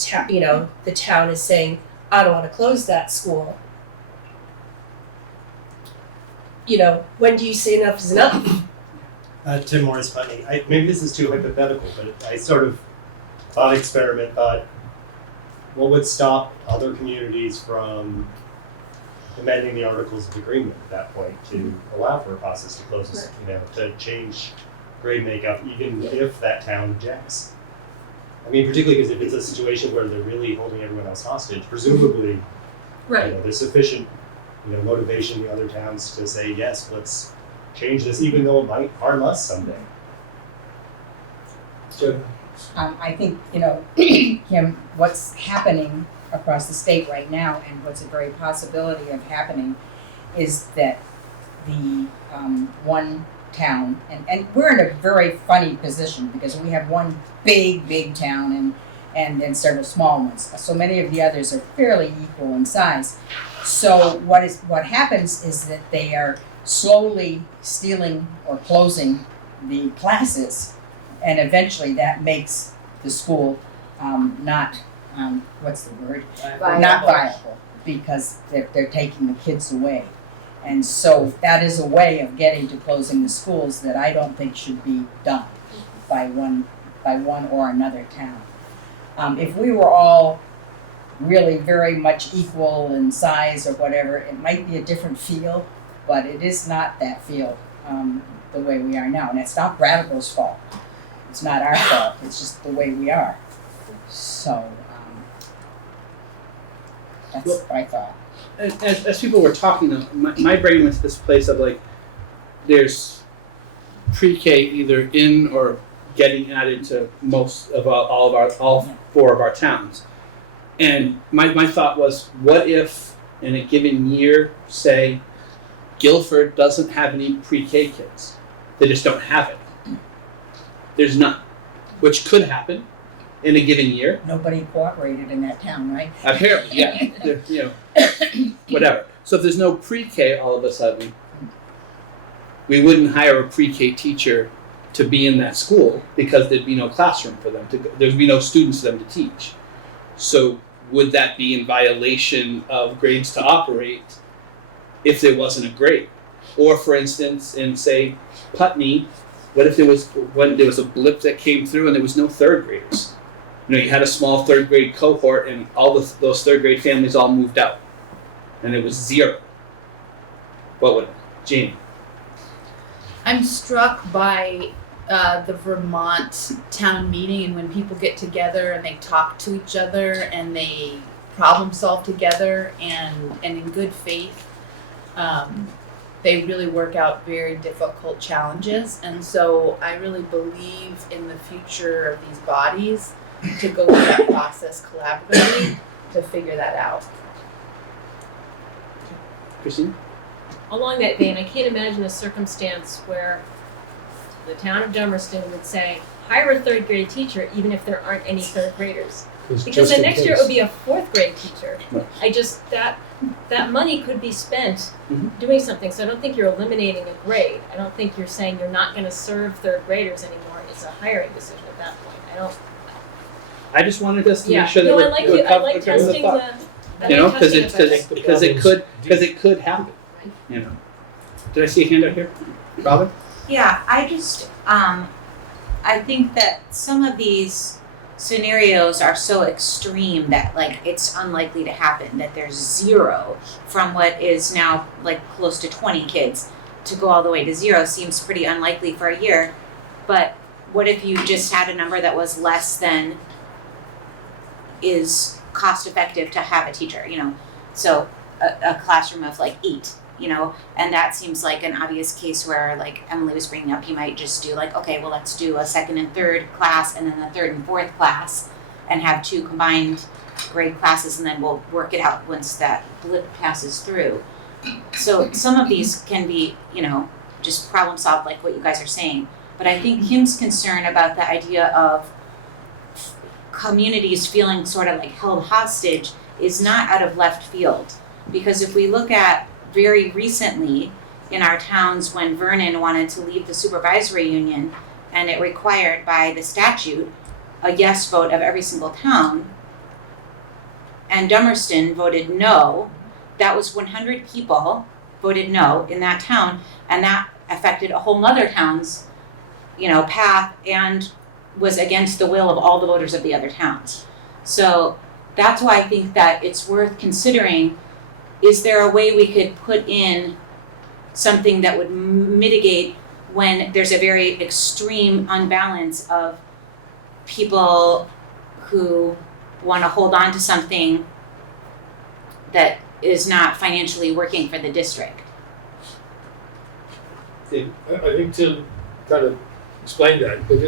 town is saying, I don't want to close that school. When do you say enough is enough? Tim Morris Putney. Maybe this is too hypothetical, but I sort of thought what would stop other communities from amending the Articles of Agreement at that point to allow for a process to close this, to change grade makeup, even if that town objects? I mean, particularly because if it's a situation where they're really holding everyone else hostage, presumably, there's sufficient, motivation in the other towns to say, yes, let's change this, even though it might harm us someday. I think, Kim, what's happening across the state right now, and what's a very possibility of happening, is that the one town, and we're in a very funny position because we have one big town and then several small ones. So many of the others are fairly equal in size. So what happens is that they are slowly stealing or closing the classes, and eventually that makes the school not what's the word? Not viable, because they're taking the kids away. And so that is a way of getting to closing the schools that I don't think should be done by one or another town. If we were all really very much equal in size or whatever, it might be a different feel, but it is not that feel the way we are now. And it's not Bradford's fault. It's not our fault. It's just the way we are. So that's what I thought. As people were talking, though, my brain went to this place of there's pre-K either in or getting added to most of all four of our towns, and my thought was, what if in a given year, say, Guilford doesn't have any pre-K kids? They just don't have it. There's none, which could happen. in a given year. Nobody cooperated in that town, right? Apparently, yeah. Whatever. So if there's no pre-K all of a sudden, we wouldn't hire a pre-K teacher to be in that school because there'd be no classroom for them to go. There'd be no students for them to teach. So would that be in violation of grades to operate if there wasn't a grade? Or for instance, in say Putney, what if there was a blip that came through and there was no third graders? You had a small third grade cohort and all those third grade families all moved out, and it was 0. What would Jamie? I'm struck by the Vermont town meeting, and when people get together and they talk to each other and they problem solve together and in good faith, they really work out very difficult challenges. And so I really believe in the future of these bodies to go through that process collaboratively to figure that out. Christine? Along that vein, I can't imagine a circumstance where the town of Dummerston would say, hire a third grade teacher even if there aren't any third graders. Because then next year it would be a fourth grade teacher. Right. That money could be spent doing something. So I don't think you're eliminating a grade. I don't think you're saying you're not going to serve third graders anymore. It's a hiring decision at that point. I just wanted us to make sure that I we're like testing thought. Because it could happen. Did I see a hand out here, Robin? Yeah, I just, I think that some of these scenarios are so extreme that like it's unlikely to happen, that there's 0 from what is now like close to 20 kids to go all the way to 0 seems pretty unlikely for a year. But what if you just had a number that was less than is cost effective to have a teacher, so a classroom of like 8, and that seems like an obvious case where, like Emily was bringing up, you might just do like, okay, well, let's do a 2nd and 3rd class and then a 3rd and 4th class and have 2 combined grade classes, and then we'll work it out once that blip passes through. So some of these can be, just problem solved like what you guys are saying. But I think Kim's concern about the idea of communities feeling sort of like held hostage is not out of left field. Because if we look at very recently in our towns when Vernon wanted to leave the supervisory union and it required by the statute a yes vote of every single town, and Dummerston voted no, that was 100 people voted no in that town, and that affected a whole nother town's path and was against the will of all the voters of the other towns. So that's why I think that it's worth considering, is there a way we could put in something that would mitigate when there's a very extreme unbalance of people who want to hold on to something that is not financially working for the district? I think Tim kind of explained that, but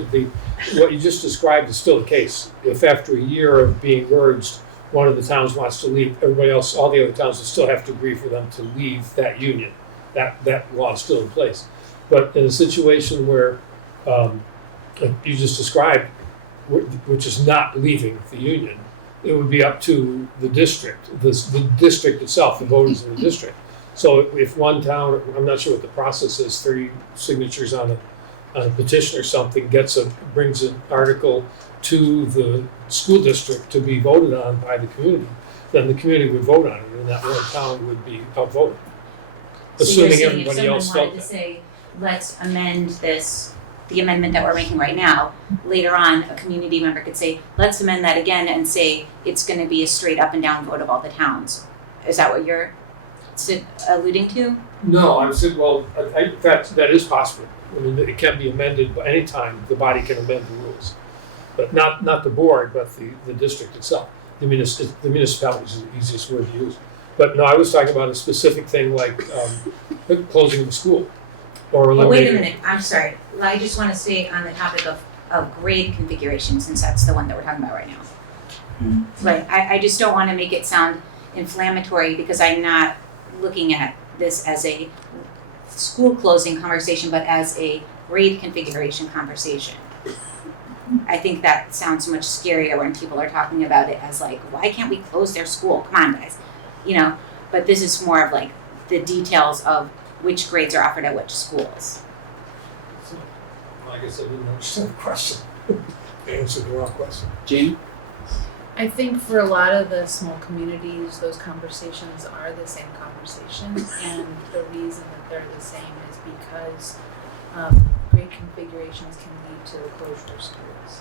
what you just described is still the case. If after a year of being merged, one of the towns wants to leave, everybody else, all the other towns will still have to agree for them to leave that union. That law is still in place. But in a situation where, like you just described, which is not leaving the union, it would be up to the district, the district itself, the voters in the district. So if one town, I'm not sure what the process is, 30 signatures on a petition or something, brings an article to the school district to be voted on by the community, then the community would vote on it, and that one town would be outvoted. Assuming everybody else felt that. So you're saying if someone wanted to say, let's amend this, the amendment that we're making right now, later on a community member could say, let's amend that again and say it's going to be a straight up and down vote of all the towns. Is that what you're alluding to? No, I'm saying, well, that is possible. I mean, it can be amended by any time the body can amend the rules. But not the board, but the district itself. The municipality is the easiest word to use. But no, I was talking about a specific thing like closing the school or eliminating. Wait a minute, I'm sorry. I just want to stay on the topic of grade configuration, since that's the one that we're talking about right now. Mm-hmm. Right, I just don't want to make it sound inflammatory, because I'm not looking at this as a school closing conversation, but as a grade configuration conversation. I think that sounds much scarier when people are talking about it as like, why can't we close their school? Come on, guys. You know, but this is more of like the details of which grades are offered at which schools. I guess I didn't understand the question. I answered the wrong question. Jamie? I think for a lot of the small communities, those conversations are the same conversations, and the reason that they're the same is because grade configurations can lead to the closure of schools.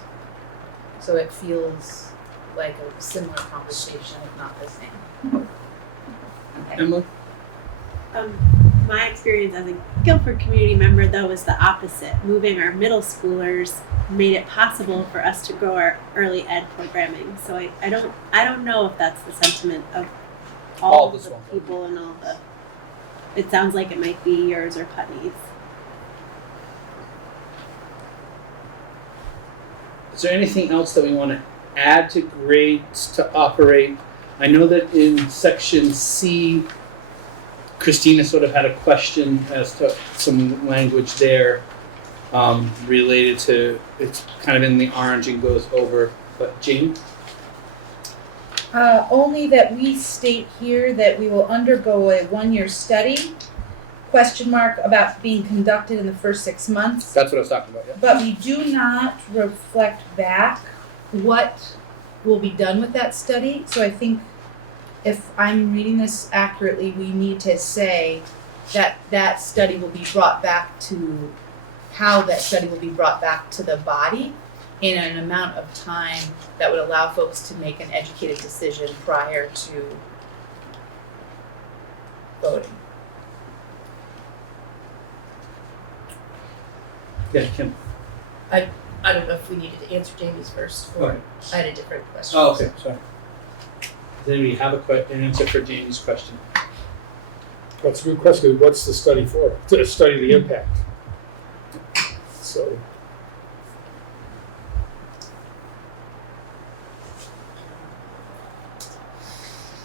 So it feels like a similar conversation, if not the same. Okay. Emily? My experience as a Guilford community member, though, was the opposite. Moving our middle schoolers made it possible for us to grow our early ed programming. So I don't know if that's the sentiment of all the the small people and all the. It sounds like it might be yours or Putney's. Is there anything else that we want to add to grades to operate? I know that in section C, Christina sort of had a question as to some language there related to, it's kind of in the orange and goes over, but Jane? Only that we state here that we will undergo a 1-year study, question mark, about being conducted in the first 6 months. That's what I was talking about, yeah. But we do not reflect back what will be done with that study. So I think if I'm reading this accurately, we need to say that that study will be brought back to, how that study will be brought back to the body in an amount of time that would allow folks to make an educated decision prior to voting. Yeah, Kim. I don't know if we needed to answer Jamie's first, or Okay. I had a different question. Oh, okay, sorry. Does anybody have an answer for Jamie's question? That's a good question. What's the study for? To study the impact. So,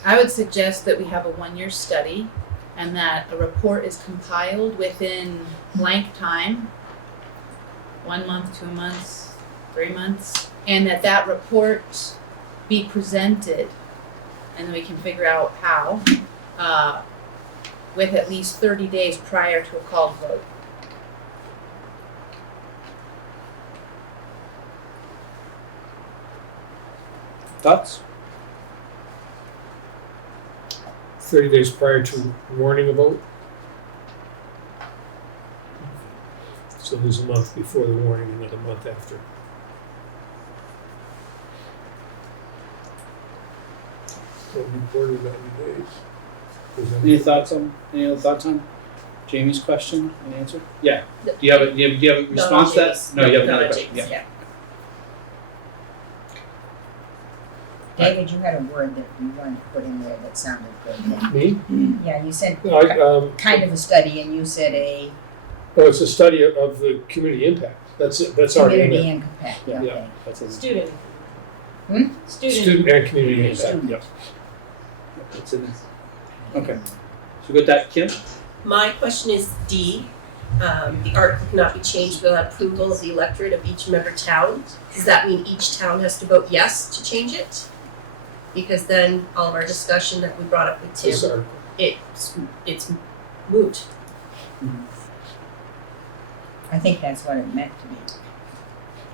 I would suggest that we have a 1-year study and that a report is compiled within blank time, 1 month, 2 months, 3 months, and that report be presented, and then we can figure out how, with at least 30 days prior to a called vote. Thoughts? 30 days prior to warning a vote. So there's a month before the warning, another month after. So reported 90 days. Any other thoughts on Jamie's question and answer? Yeah. Do you have a response to that? No, you have another question. Yeah. David, you had a word that you wanted to put in there that sounded good. Me? Yeah, you said No, kind of a study, and you said a Oh, it's a study of the community impact. That's it. That's already in community there. impact. Yeah. Okay. Yeah. That's a Student. Hmm? Student and community impact. Yep. That's in there. Okay. So with that, Kim? My question is D. The article cannot be changed without approval of the electorate of each member town. Does that mean each town has to vote yes to change it? Because then all of our discussion that we brought up with This Tim, article. it's moot. I think that's what it meant to be.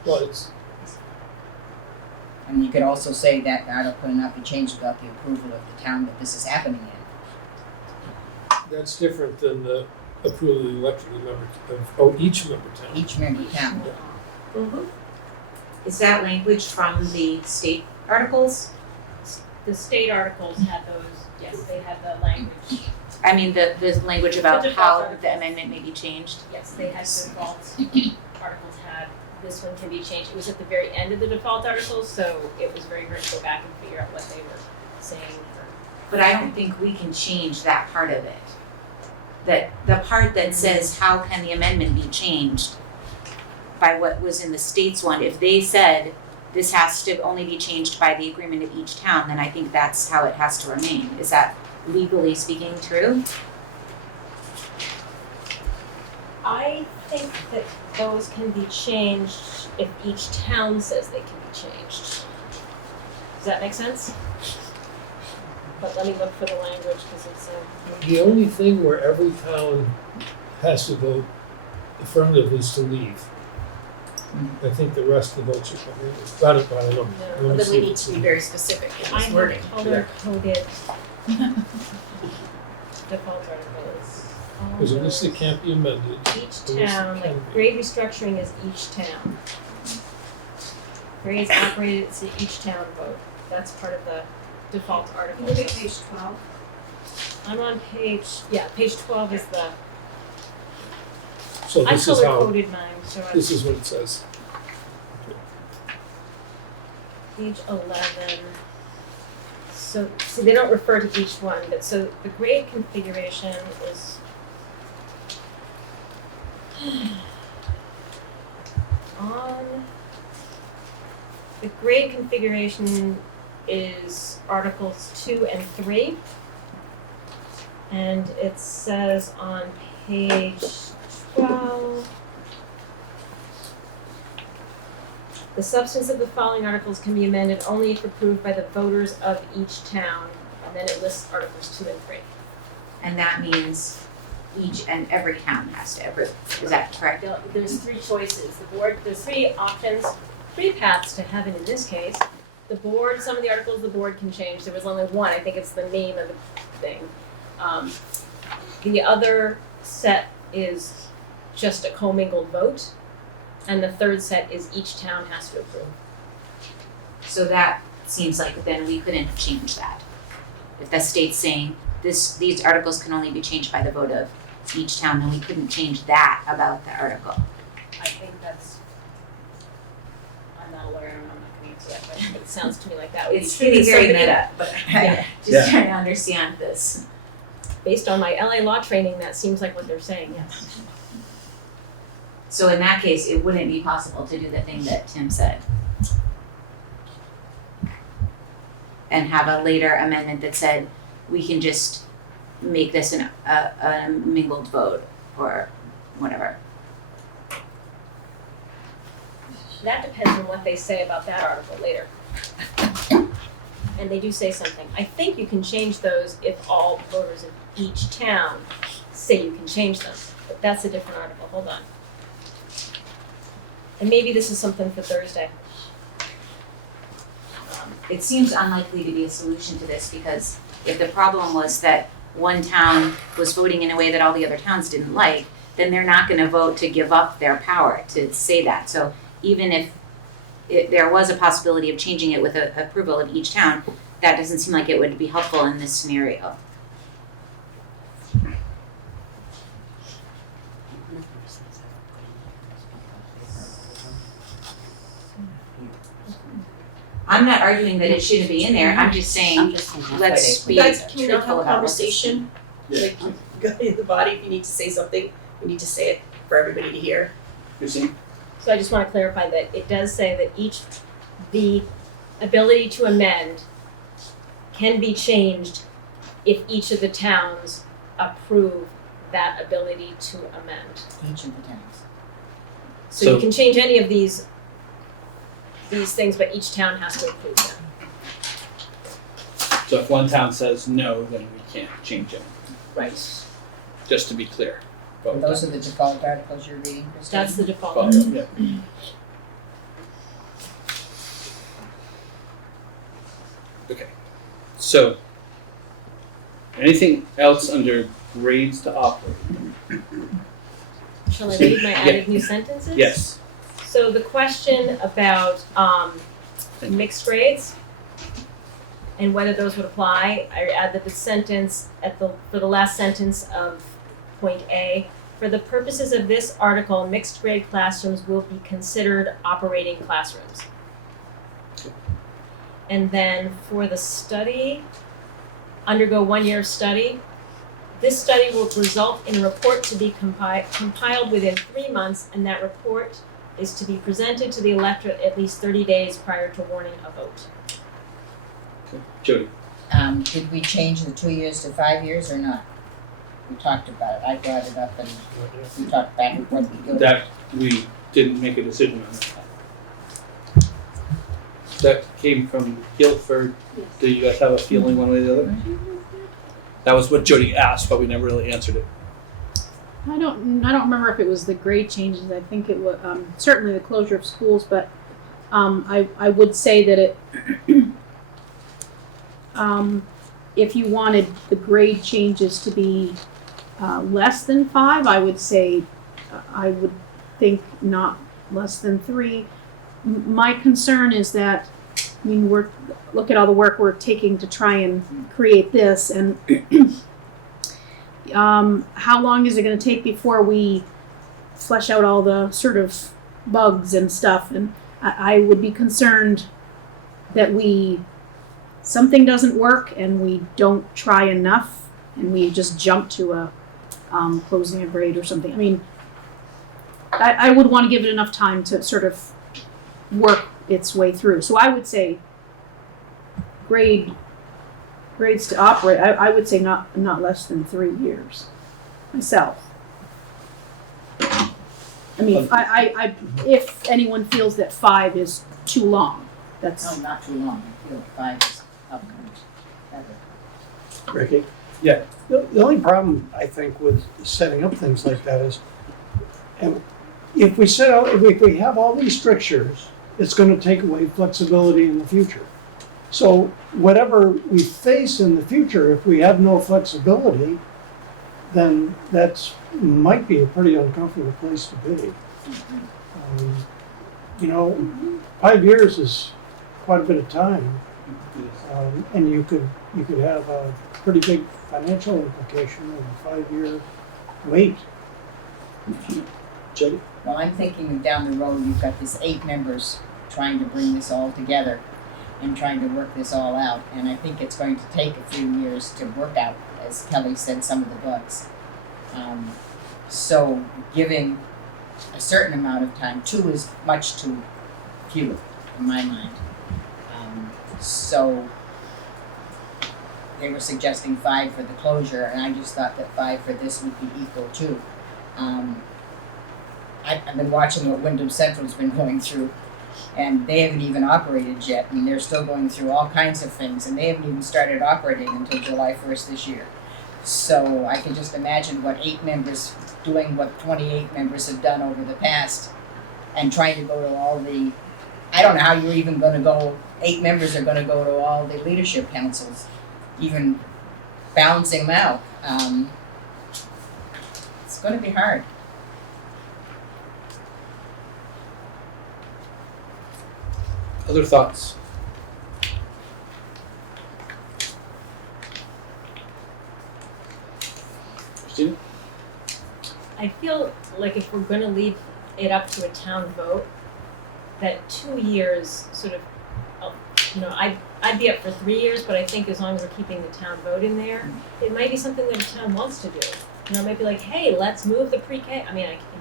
Well, it's, And you could also say that the article cannot be changed without the approval of the town that this is happening in. that's different than the approval of the elected member of each member town. Each member town. Mm-hmm. Is that language from the state articles? The state articles had those, yes, they had the language. I mean, the language about The default how articles. the amendment may be changed. Yes, they had default articles had, this one can be changed. It was at the very end of the default articles, so it was very hard to go back and figure out what they were saying. But I don't think we can change that part of it. That the part that says how can the amendment be changed by what was in the state's one, if they said this has to only be changed by the agreement of each town, then I think that's how it has to remain. Is that legally speaking true? I think that those can be changed if each town says they can be changed. Does that make sense? But let me look for the language because it's The only thing where every town has to vote affirmative is to leave. I think the rest of the votes are coming in. I don't know. No. Let me Well, then see. we need to be very specific in I this wording. have color coded default articles. All There's a list that those- can't be amended. Each The list town, that can like be. grade restructuring is each town. Grades operated, it's each town vote. That's part of the default article. Look at page 12. I'm on page 12 is the, So I this is color how, coded mine, so I, this is what it says. page 11. So, see, they don't refer to each one, but so the grade configuration is on, the grade configuration is Articles 2 and 3. And it says on page 12, the substance of the following articles can be amended only if approved by the voters of each town. And then it lists Articles 2 and 3. And that means each and every town has to approve. Is that correct? There's three choices. The board, there's three options, three paths to heaven in this case. The board, some of the articles the board can change. There was only one. I think it's the name of the thing. The other set is just a commingled vote. And the third set is each town has to approve. So that seems like then we couldn't change that. If the state's saying these articles can only be changed by the vote of each town, then we couldn't change that about the article. I think that's, I'm not a lawyer and I'm not gonna answer that question, but it sounds to me like that would be It's true. getting that very somebody- meta, but Yeah. just trying to understand this. Based on my LA law training, that seems like what they're saying, yes. So in that case, it wouldn't be possible to do the thing that Tim said. And have a later amendment that said, we can just make this a mingled vote or whatever. That depends on what they say about that article later. And they do say something. I think you can change those if all voters of each town say you can change them. But that's a different article. Hold on. And maybe this is something for Thursday. It seems unlikely to be a solution to this because if the problem was that one town was voting in a way that all the other towns didn't like, then they're not gonna vote to give up their power to say that. So even if there was a possibility of changing it with approval of each town, that doesn't seem like it would be helpful in this scenario. I'm not arguing that it shouldn't be in there, I'm just saying, let's be You guys, can we not have truthful a about what's- conversation? Like, go in the body, if you need to say something, we need to say it for everybody to hear. Christine? So I just want to clarify that it does say that the ability to amend can be changed if each of the towns approve that ability to amend. Each of the towns. So you So- can change any of these things, but each town has to approve them. So if one town says no, then we can't change it, Right. just to be clear. And those are the default articles you're reading, Christine? That's the default. Well, yeah. Okay, so anything else under grades to operate? Shall I read my added new sentences? Yes. So the question about mixed grades and whether those would apply, I add that the sentence for the last sentence of point A, for the purposes of this article, mixed grade classrooms will be considered operating classrooms. And then for the study, undergo 1 year of study. This study will result in a report to be compiled within 3 months, and that report is to be presented to the electorate at least 30 days prior to warning a vote. Okay. Jody? Did we change the 2 years to 5 years or not? We talked about it, I brought it up and we talked back and forth. That we didn't make a decision on that. That came from Guilford. Do you guys have a feeling one way or the other? That was what Jody asked, but we never really answered it. I don't remember if it was the grade changes. I think it was certainly the closure of schools, but I would say that it if you wanted the grade changes to be less than 5, I would say I would think not less than 3. My concern is that, I mean, look at all the work we're taking to try and create this, and how long is it going to take before we flesh out all the sort of bugs and stuff? And I would be concerned that something doesn't work and we don't try enough and we just jump to a closing a grade or something. I mean, I would want to give it enough time to sort of work its way through. So I would say grades to operate, I would say not less than 3 years myself. I mean, I if anyone feels that 5 is too long, that's No, not too long, I feel 5 is upcoming. Ricky? Yeah. The only problem, I think, with setting up things like that is, if we have all these strictures, it's going to take away flexibility in the future. So whatever we face in the future, if we have no flexibility, then that's might be a pretty uncomfortable place to be. 5 years is quite a bit of time, and you could have a pretty big financial implication of a 5-year wait. Jody? Well, I'm thinking down the road, you've got these 8 members trying to bring this all together and trying to work this all out. And I think it's going to take a few years to work out, as Kelly said, some of the bugs. So giving a certain amount of time, 2 is much too few in my mind. So they were suggesting 5 for the closure, and I just thought that 5 for this would be equal too. I've been watching what Wyndham Central's been going through, and they haven't even operated yet. I mean, they're still going through all kinds of things, and they haven't even started operating until July 1st this year. So I can just imagine what 8 members doing what 28 members have done over the past, and trying to go to all the, I don't know how you're even going to go, 8 members are going to go to all the leadership councils, even balancing them out. It's going to be hard. Other thoughts? Christina? I feel like if we're gonna leave it up to a town vote, that 2 years sort of, I'd be up for 3 years, but I think as long as we're keeping the town vote in there, it might be something that the town wants to do. It might be like, hey, let's move the pre-K,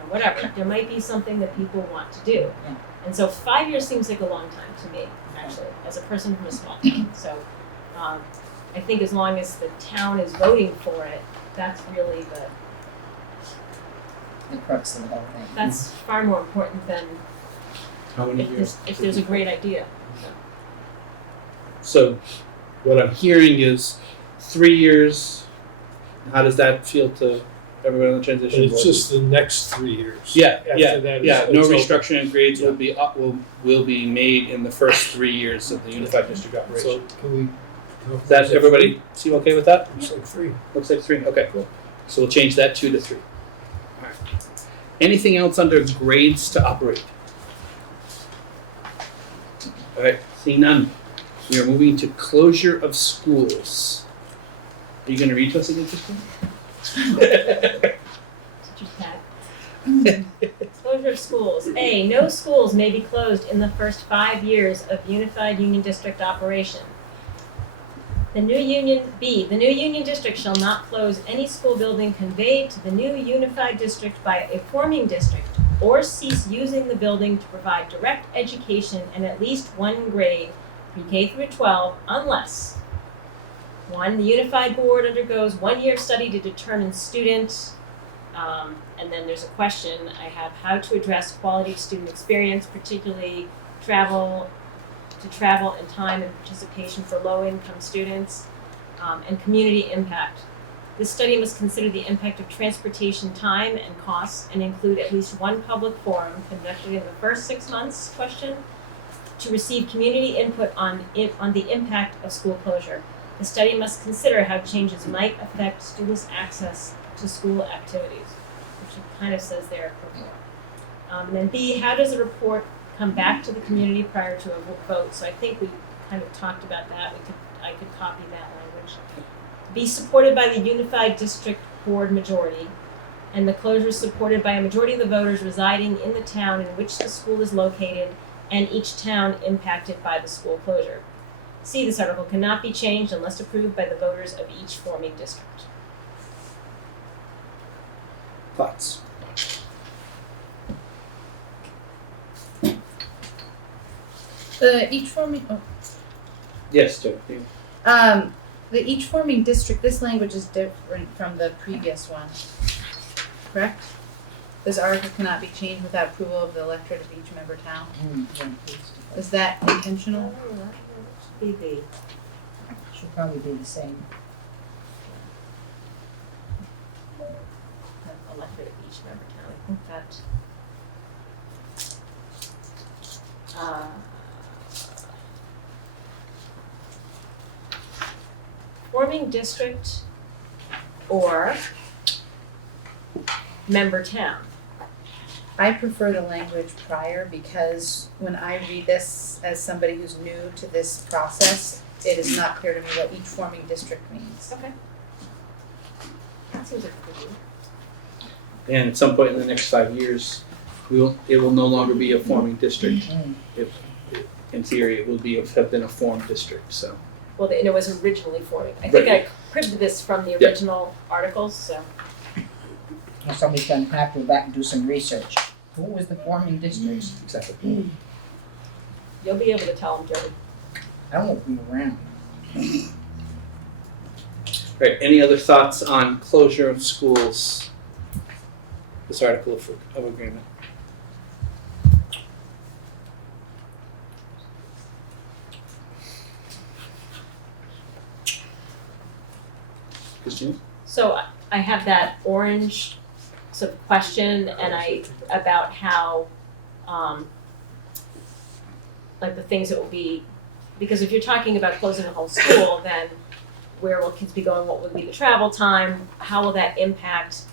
whatever. There might be something that people want to do. Yeah. And so 5 years seems like a long time to me, actually, as a person from a small town. So I think as long as the town is voting for it, that's really The crux of the whole thing. that's far more important than How many years? if there's a great idea. So, what I'm hearing is 3 years. How does that feel to everyone on the transition And board? it's just the next 3 years. Yeah. After that No it's open. restructuring of grades will be will be made in the first 3 years of the unified district operation. So can we? Does that everybody seem okay with that? Looks like 3. Looks like 3. Okay, cool. So we'll change that 2 to 3. All right. Anything else under grades to operate? All right. Seeing none, we are moving to closure of schools. Are you going to read to us again, Christine? Just that. Closure of schools. A, no schools may be closed in the first 5 years of unified union district operation. The new union district shall not close any school building conveyed to the new unified district by a forming district or cease using the building to provide direct education in at least one grade, pre-K through 12, unless 1, the Unified Board undergoes 1 year study to determine student, and then there's a question I have, how to address quality student experience, particularly travel and time and participation for low-income students, and community impact. This study must consider the impact of transportation time and costs and include at least one public forum conducted in the first 6 months, question, to receive community input on the impact of school closure. The study must consider how changes might affect students' access to school activities, which it kind of says there before. And then B, how does a report come back to the community prior to a vote? So I think we kind of talked about that. I could copy that language. Be supported by the Unified District Board majority, and the closure is supported by a majority of the voters residing in the town in which the school is located and each town impacted by the school closure. C, this article cannot be changed unless approved by the voters of each forming district. Thoughts? Each forming, Yes, Joe. the each forming district, this language is different from the previous one, correct? This article cannot be changed without approval of the electorate of each member town. Is that intentional? Should probably be the same. Elected of each member town. I think that. Forming district or member town. I prefer the language prior because when I read this as somebody who's new to this process, it is not clear to me what each forming district means. Okay. That seems like a good one. And at some point in the next 5 years, it will no longer be a forming district. In theory, it will have been a formed district, so. Well, it was originally forming. I think I cribbed this from the original articles, so. Well, somebody's gonna have to go back and do some research. Who was the forming districts? Exactly. You'll be able to tell them, Jody. I won't be around. Right, any other thoughts on closure of schools? This article of agreement. Christine? So I have that orange sort of question and about how, like the things that will be, because if you're talking about closing the whole school, then where will kids be going? What will be the travel time? How will that impact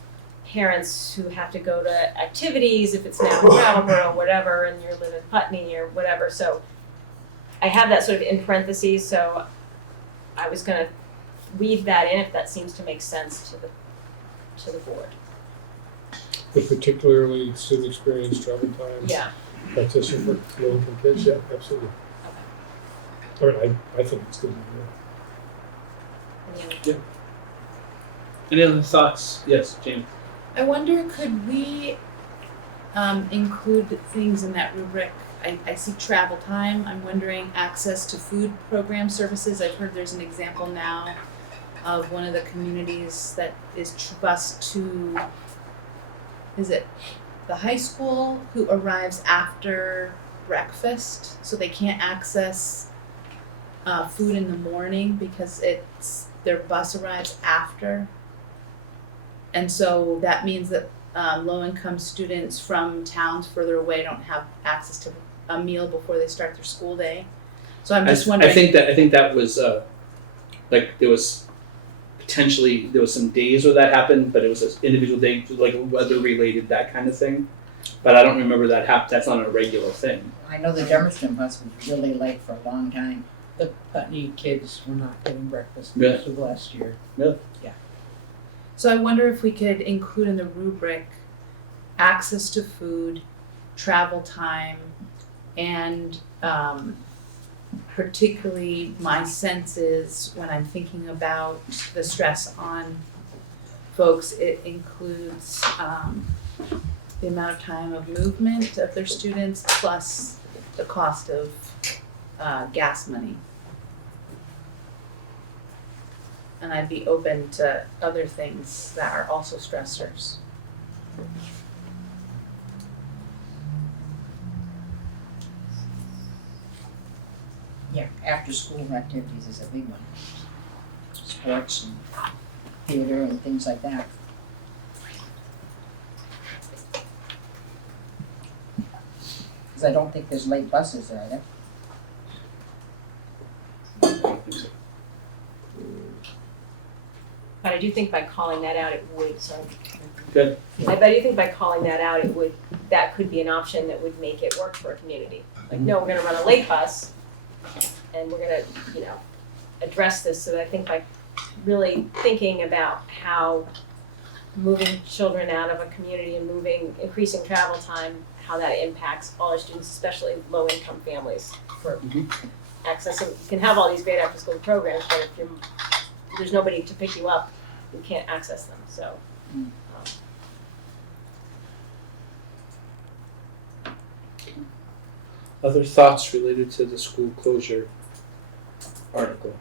parents who have to go to activities if it's now in Brattleboro, whatever, and you live in Putney or whatever? So I have that sort of in parentheses, so I was gonna weave that in if that seems to make sense to the board. The particularly student experience, travel times. Yeah. Practitioner for low-income kids, yeah, absolutely. All right, I think it's good. Yeah. Any other thoughts? Yes, Jamie. I wonder, could we include things in that rubric? I see travel time. I'm wondering access to food program services. I've heard there's an example now of one of the communities that is bused to, is it the high school, who arrives after breakfast, so they can't access food in the morning because their bus arrives after. And so that means that low-income students from towns further away don't have access to a meal before they start their school day. So I'm just wondering. I think that was like there was some days where that happened, but it was an individual day, like weather related, that kind of thing. But I don't remember that that's not a regular thing. I know the Dummerston bus was really late for a long time. The Putney kids were not getting breakfast most of last year. Really? Yeah. So I wonder if we could include in the rubric access to food, travel time, and particularly my sense is when I'm thinking about the stress on folks, it includes the amount of time of movement of their students plus the cost of gas money. and I'd be open to other things that are also stressors. Yeah, after school activities is a big one. Sports and theater and things like that. Cause I don't think there's late buses, are there? But I do think by calling that out, it would, sorry. Good. I do think by calling that out, that could be an option that would make it work for a community. Like, no, we're gonna run a late bus, and we're gonna, address this. So I think by really thinking about how moving children out of a community and increasing travel time, how that impacts all our students, especially low-income families, for accessing. You can have all these great after-school programs, but if there's nobody to pick you up, you can't access them. So. Other thoughts related to the school closure article?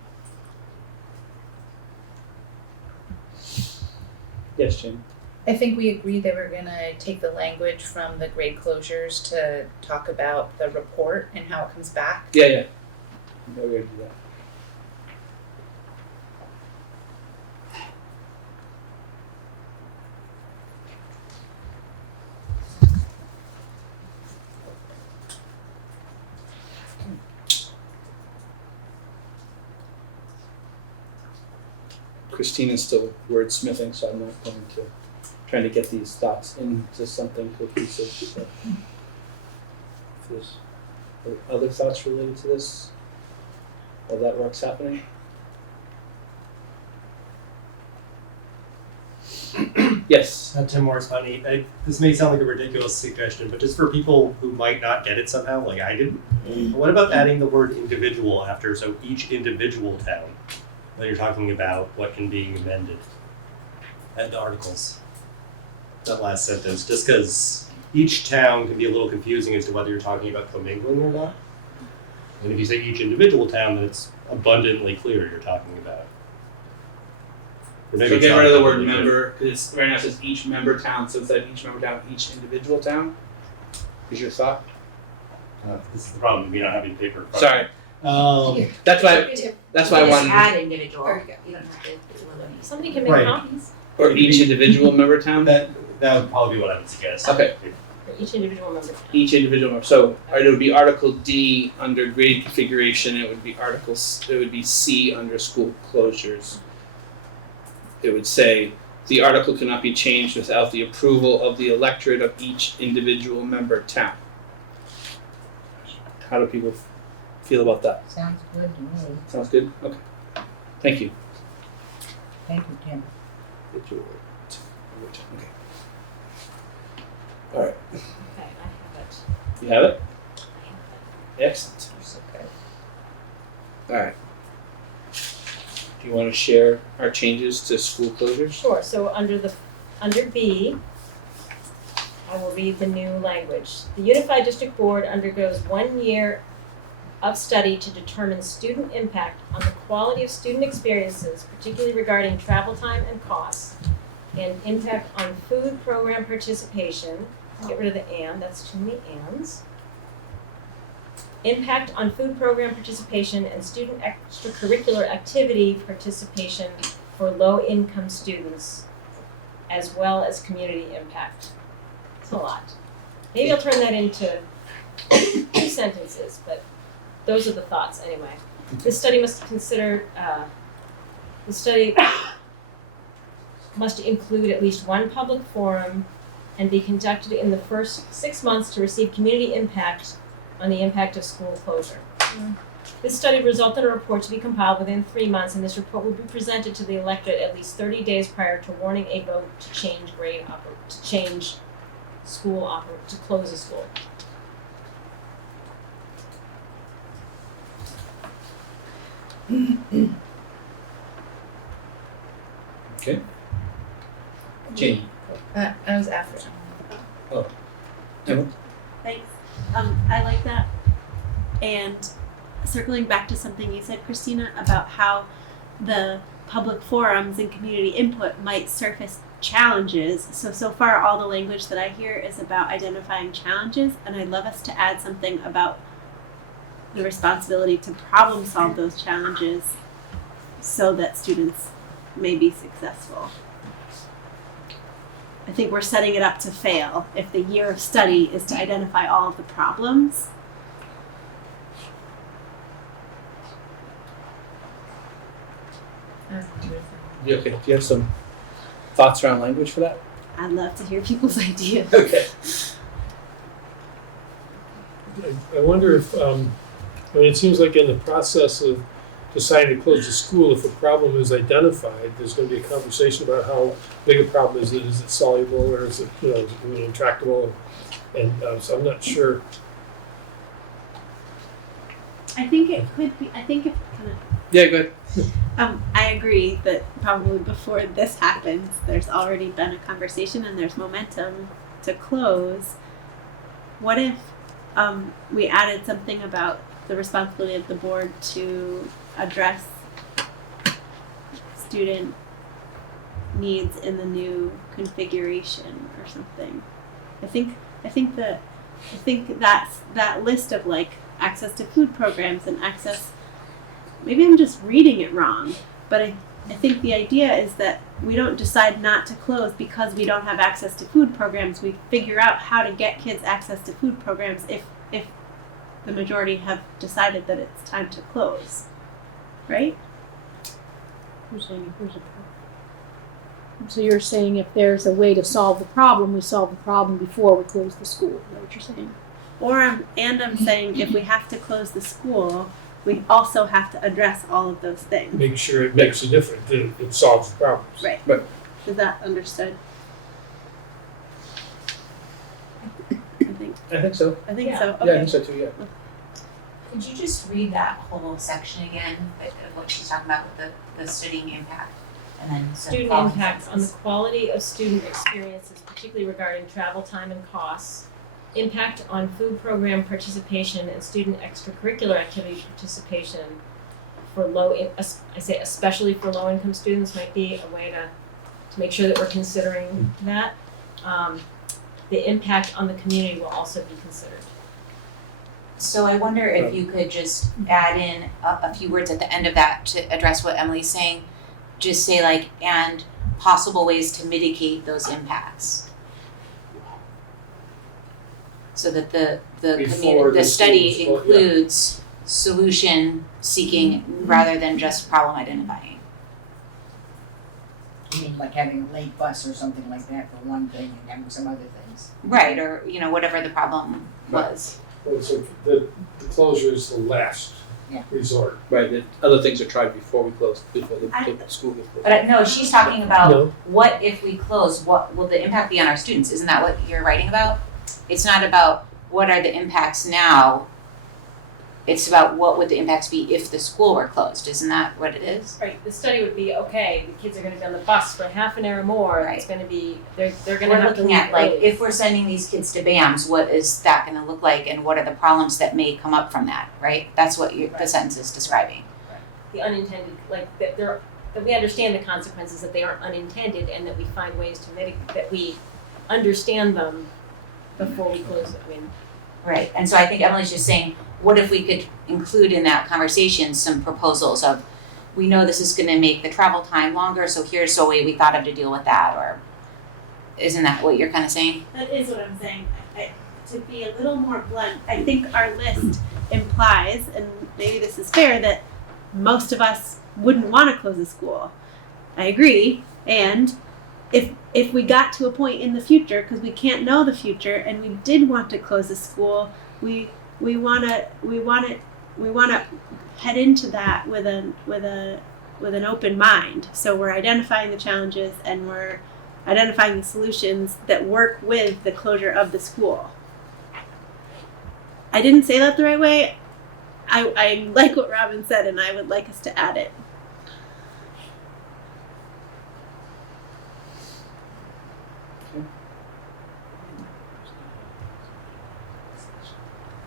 Yes, Jane. I think we agreed that we're gonna take the language from the grade closures to talk about the report and how it comes back. Yeah. Yeah, we're gonna do that. Christina's still wordsmithing, so I'm not going to trying to get these thoughts into something cohesive. So, if there's other thoughts related to this, while that work's happening. Yes. Tim Morris Funny. This may sound like a ridiculous suggestion, but just for people who might not get it somehow, like I didn't, what about adding the word individual after, so each individual town, when you're talking about what can be amended? Add the articles. That last sentence, just because each town can be a little confusing as to whether you're talking about commingling or not. And if you say each individual town, then it's abundantly clear you're talking about. Or maybe So it's get not rid of the word abundantly clear. member, because right now it says each member town, so instead of each member town, each individual town? Is your thought? This is the problem, we don't have any paper. Sorry. That's why I Just wanted, add individual. There you go. You don't have to eliminate. Somebody can make Right. copies or each individual member town? That would probably be what I would suggest. Okay. for each individual member. Each individual member. So it would be Article D under grade configuration. It would be it would be C under school closures. It would say the article cannot be changed without the approval of the electorate of each individual member town. How do people feel about that? Sounds good to me. Sounds good? Okay. Thank you. Thank you, Tim. Okay. All right. Okay, I have it. You have it? I have Excellent. it. Okay. All right. Do you want to share our changes to school closures? Sure, so under B, I will read the new language. The Unified District Board undergoes 1 year of study to determine student impact on the quality of student experiences, particularly regarding travel time and costs, and impact on food program participation. Get rid of the and, that's too many ands. Impact on food program participation and student extracurricular activity participation for low-income students, as well as community impact. It's a lot. Maybe I'll turn that into 2 sentences, but those are the thoughts anyway. This study must consider, the study must include at least 1 public forum and be conducted in the first 6 months to receive community impact on the impact of school closure. This study resulted in a report to be compiled within 3 months, and this report will be presented to the electorate at least 30 days prior to warning a vote to change to close a school. Okay. Jane. I was after. Thanks. I like that. And circling back to something you said, Christina, about how the public forums and community input might surface challenges. So far all the language that I hear is about identifying challenges, and I'd love us to add something about the responsibility to problem solve those challenges so that students may be successful. I think we're setting it up to fail if the year of study is to identify all of the problems. You okay? Do you have some thoughts around language for that? I'd love to hear people's ideas. Okay. I wonder if, I mean, it seems like in the process of deciding to close the school, if a problem is identified, there's going to be a conversation about how big a problem is it? Is it soluble, or is it, is it really intractable? And so I'm not sure. I think it could be. I think if kind of. Yeah, go ahead. I agree that probably before this happens, there's already been a conversation and there's momentum to close. What if we added something about the responsibility of the board to address student needs in the new configuration or something? I think that's that list of like access to food programs and access. Maybe I'm just reading it wrong, but I think the idea is that we don't decide not to close because we don't have access to food programs. We figure out how to get kids access to food programs if the majority have decided that it's time to close, right? So you're saying if there's a way to solve the problem, we solve the problem before we close the school. Is that what you're saying? I'm saying if we have to close the school, we also have to address all of those things. Make sure it makes a difference, that it solves the problems. Right. Right. Is that understood? I think so. I think so. Okay. Yeah, I think so too. Yeah. Could you just read that whole section again, of what she's talking about with the studying impact? And then some Student following impact on the sentences. quality of student experiences, particularly regarding travel time and costs, impact on food program participation and student extracurricular activity participation for especially for low income students might be a way to make sure that we're considering that. The impact on the community will also be considered. So I wonder if you could just add in a few words at the end of that to address what Emily's saying. Just say like, and possible ways to mitigate those impacts. So that the Before the the study schools, well, yeah. includes solution seeking rather than just problem identifying. I mean, like having a late bus or something like that for one thing and having some other things. Right, or whatever the problem was. Well, so the closure is the last resort. Right. The other things are tried before we close, before the school gets closed. But no, she's talking about No. what if we close, what will the impact be on our students? Isn't that what you're writing about? It's not about what are the impacts now. It's about what would the impacts be if the school were closed. Isn't that what it is? Right, the study would be, okay, the kids are gonna be on the bus for half an hour more, it's gonna be, they're gonna We're have to looking leave at like, early. if we're sending these kids to BAMS, what is that gonna look like and what are the problems that may come up from that, right? That's what the sentence is describing. The unintended, like, that we understand the consequences, that they aren't unintended, and that we find ways to mitigate, that we understand them before we close it, I mean. Right, and so I think Emily's just saying, what if we could include in that conversation some proposals of, we know this is gonna make the travel time longer, so here's a way we thought of to deal with that, or isn't that what you're kind of saying? That is what I'm saying. To be a little more blunt, I think our list implies, and maybe this is fair, that most of us wouldn't want to close a school. I agree, and if we got to a point in the future, because we can't know the future, and we did want to close a school, we want to head into that with an open mind. So we're identifying the challenges and we're identifying the solutions that work with the closure of the school. I didn't say that the right way. I like what Robin said, and I would like us to add it.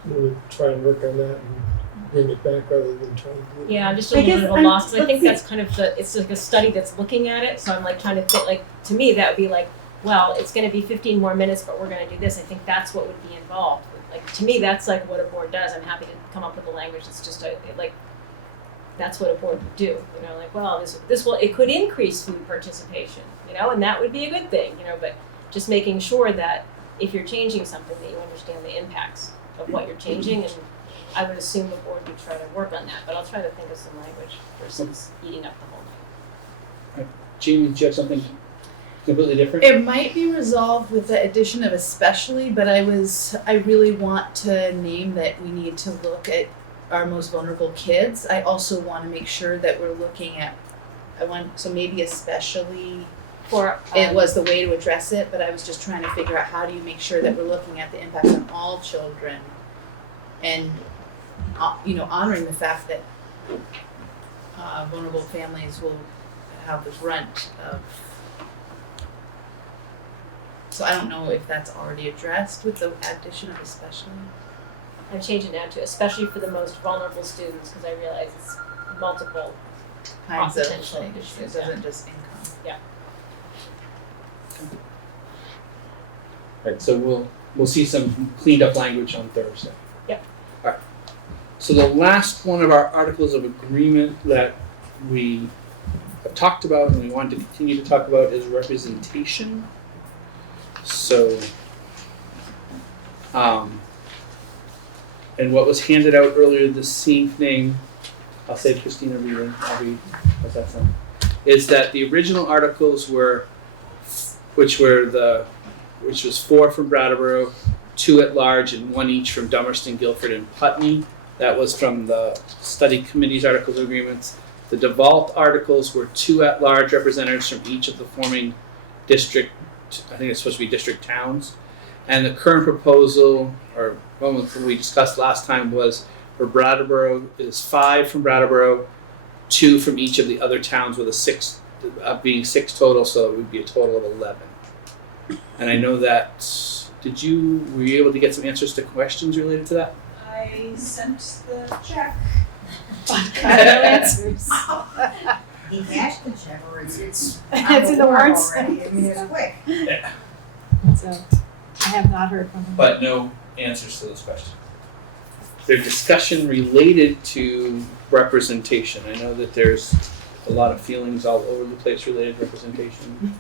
We'll try and work on that and bring it back rather than trying to do it. Yeah, I'm just a I little guess bit of a I'm- loss, 'cause I think let's that's kind of it's like a study that's looking at it, so I'm like trying to think, like, to me, that would be like, well, it's gonna be 15 more minutes, but we're gonna do this. I think that's what would be involved. Like, to me, that's like what a board does. I'm happy to come up with a language that's just like, that's what a board would do. You know, like, well, this will, it could increase food participation, you know, and that would be a good thing, you know, but just making sure that if you're changing something, that you understand the impacts of what you're changing, and I would assume the board would try to work on that, but I'll try to think of some language versus eating up the whole night. Jamie, do you have something completely different? It might be resolved with the addition of especially, but I really want to name that we need to look at our most vulnerable kids. I also want to make sure that we're looking at, so maybe especially, For it was the way to address it, but I was just trying to figure out how do you make sure that we're looking at the impacts on all children and, honoring the fact that vulnerable families will have the brunt of. So I don't know if that's already addressed with the addition of especially. I'm changing now to especially for the most vulnerable students, because I realize it's multiple Kinds of potential things. issues. It doesn't just income. Right, so we'll see some cleaned up language on Thursday. Yep. All right. So the last one of our articles of agreement that we have talked about and we want to continue to talk about is representation. So, and what was handed out earlier this evening, I'll save Christina reading. How's that sound? Is that the original articles were, which was 4 from Brattleboro, 2 at large, and 1 each from Dummerston, Guilford, and Putney. That was from the study committee's articles of agreements. The default articles were 2 at large representatives from each of the forming district, I think it's supposed to be district towns. And the current proposal, or one we discussed last time, was for Brattleboro is 5 from Brattleboro, 2 from each of the other towns, with a 6 being 6 total, so it would be a total of 11. And I know that, were you able to get some answers to questions related to that? I sent the check. But I have no answers. He cashed the check, or it's It's in the warrants. already. I mean, it's quick. So I have not heard from him. But no answers to those questions. There's discussion related to representation. I know that there's a lot of feelings all over the place related to representation.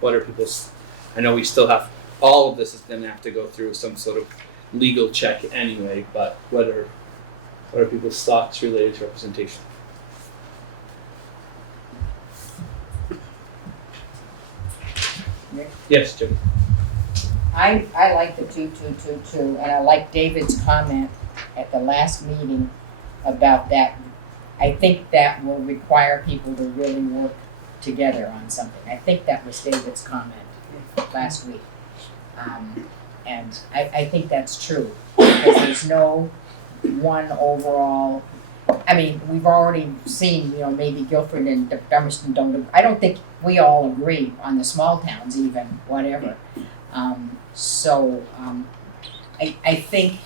What are people's, I know we still have, all of this is going to have to go through some sort of legal check anyway, but what are people's thoughts related to representation? Yes, Jim. I like the 2222, and I like David's comment at the last meeting about that. I think that will require people to really work together on something. I think that was David's comment last week. And I think that's true, because there's no one overall, I mean, we've already seen, maybe Guilford and Dummerston don't, I don't think we all agree on the small towns even, whatever. I think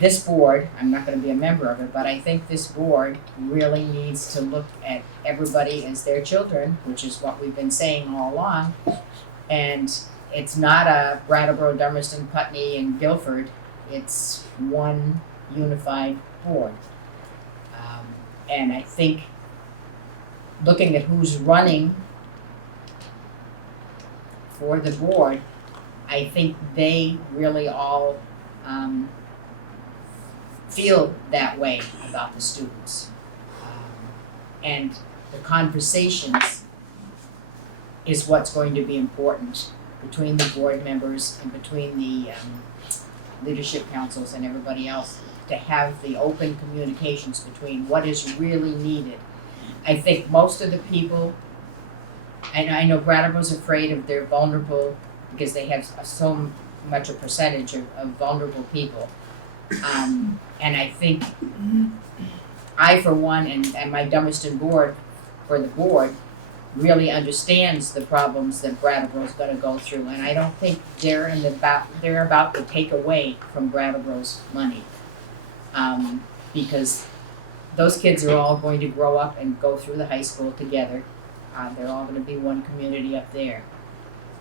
this board, I'm not gonna be a member of it, but I think this board really needs to look at everybody as their children, which is what we've been saying all along. And it's not a Brattleboro, Dummerston, Putney, and Guilford, it's one unified board. And I think looking at who's running for the board, I think they really all feel that way about the students. And the conversations is what's going to be important between the board members and between the leadership councils and everybody else, to have the open communications between what is really needed. I think most of the people, and I know Brattleboro's afraid of they're vulnerable because they have so much a percentage of vulnerable people. And I think I, for one, and my Dummerston board, for the board, really understands the problems that Brattleboro's gonna go through, and I don't think they're about to take away from Brattleboro's money. Because those kids are all going to grow up and go through the high school together. They're all gonna be one community up there.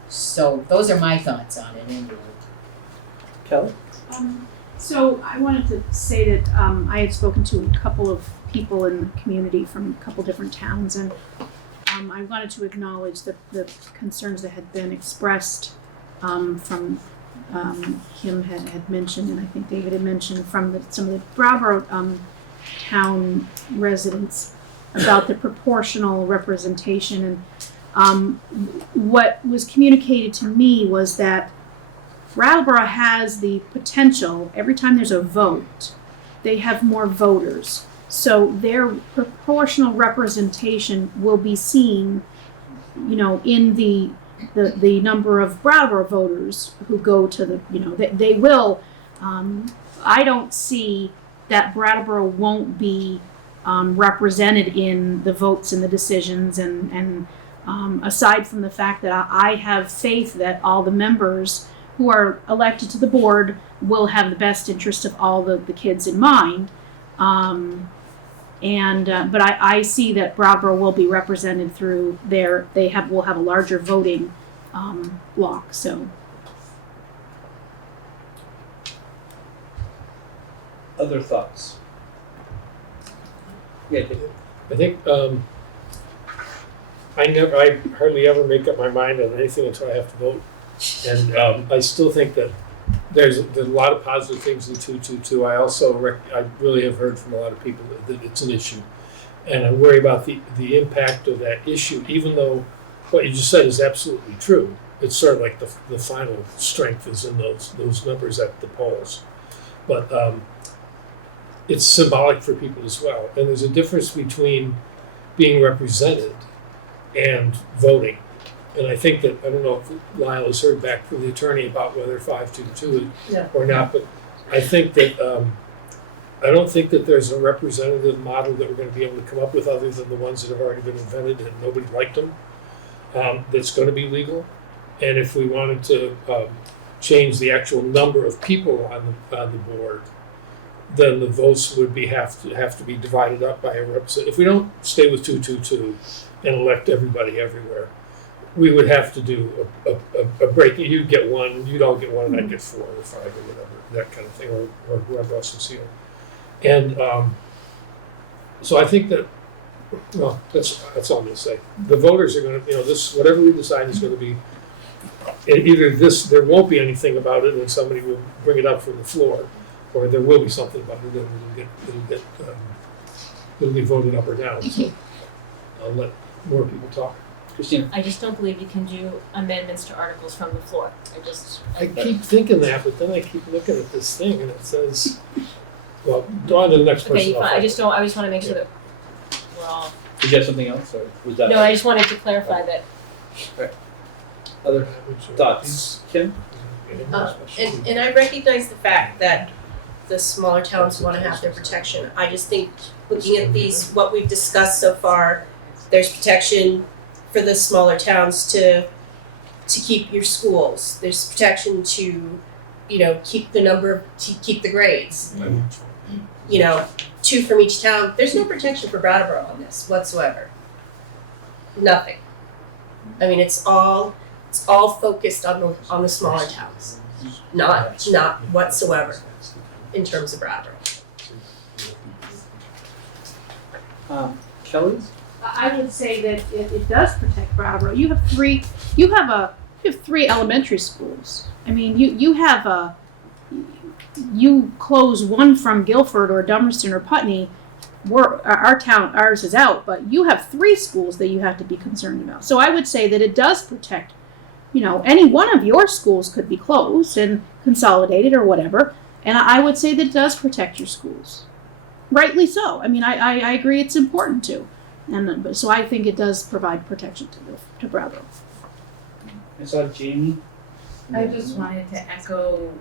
So those are my thoughts on it anyway. Kelly? So I wanted to say that I had spoken to a couple of people in the community from a couple different towns, and I wanted to acknowledge the concerns that had been expressed from Kim had mentioned, and I think David had mentioned from some of the Browborough town residents about the proportional representation. And what was communicated to me was that Brattleboro has the potential, every time there's a vote, they have more voters. So their proportional representation will be seen, in the number of Brattleboro voters who go to the, they will, I don't see that Brattleboro won't be represented in the votes and the decisions, and aside from the fact that I have faith that all the members who are elected to the board will have the best interest of all the kids in mind. But I see that Brattleboro will be represented through will have a larger voting block. So. Other thoughts? Yeah, David. I think I hardly ever make up my mind on anything until I have to vote, and I still think that there's a lot of positive things in 222. I also I really have heard from a lot of people that it's an issue, and I worry about the impact of that issue. Even though what you just said is absolutely true, it's sort of like the final strength is in those numbers at the polls, but it's symbolic for people as well. And there's a difference between being represented and voting. And I think that, I don't know if Lyle has heard back from the attorney about whether 522 or not, but I think that, I don't think that there's a representative model that we're going to be able to come up with other than the ones that have already been invented and nobody liked them, that's going to be legal. And if we wanted to change the actual number of people on the board, then the votes would have to be divided up by a representative. If we don't stay with 222 and elect everybody everywhere, we would have to do a break. You'd get one, you'd all get one, and I'd get 4 or 5 or whatever, that kind of thing, or whoever else is here. And so I think that, well, that's all I'm going to say. The voters are going to, this whatever we decide is going to be either there won't be anything about it, and somebody will bring it up from the floor, or there will be something about it, and it'll get voted up or down. So I'll let more people talk. Christina? I just don't believe you can do amendments to articles from the floor. I keep thinking that, but then I keep looking at this thing and it says, well, go on to the next person. Okay, fine. I just want to make sure that we're all. Did you have something else, or was that? No, I just wanted to clarify that. Other thoughts, Kim? And I recognize the fact that the smaller towns want to have their protection. I just think looking at what we've discussed so far, there's protection for the smaller towns to keep your schools. There's protection to, keep the grades. 2 from each town. There's no protection for Brattleboro on this whatsoever. Nothing. I mean, it's all focused on the smaller towns. Not whatsoever in terms of Brattleboro. Kelly? I would say that it does protect Brattleboro. You have three elementary schools. I mean, you close one from Guilford or Dummerston or Putney. Ours is out, but you have 3 schools that you have to be concerned about. So I would say that it does protect. Any one of your schools could be closed and consolidated or whatever, and I would say that it does protect your schools. Rightly so. I mean, I agree it's important to. And so I think it does provide protection to Brattleboro. I saw Jamie. I just wanted to echo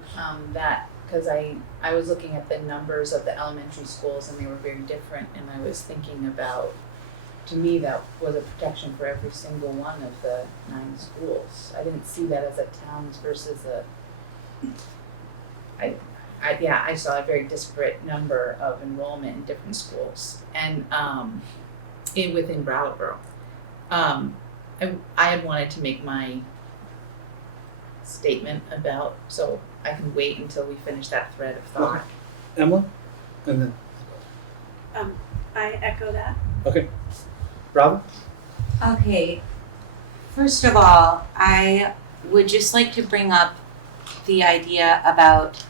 that because I was looking at the numbers of the elementary schools and they were very different, and I was thinking about, to me, that was a protection for every single one of the 9 schools. I didn't see that as a towns versus I saw a very disparate number of enrollment in different schools and within Brattleboro. I had wanted to make my statement about, so I can wait until we finish that thread of thought. Emma? And then, I echo that. okay. Robin? Okay, first of all, I would just like to bring up the idea about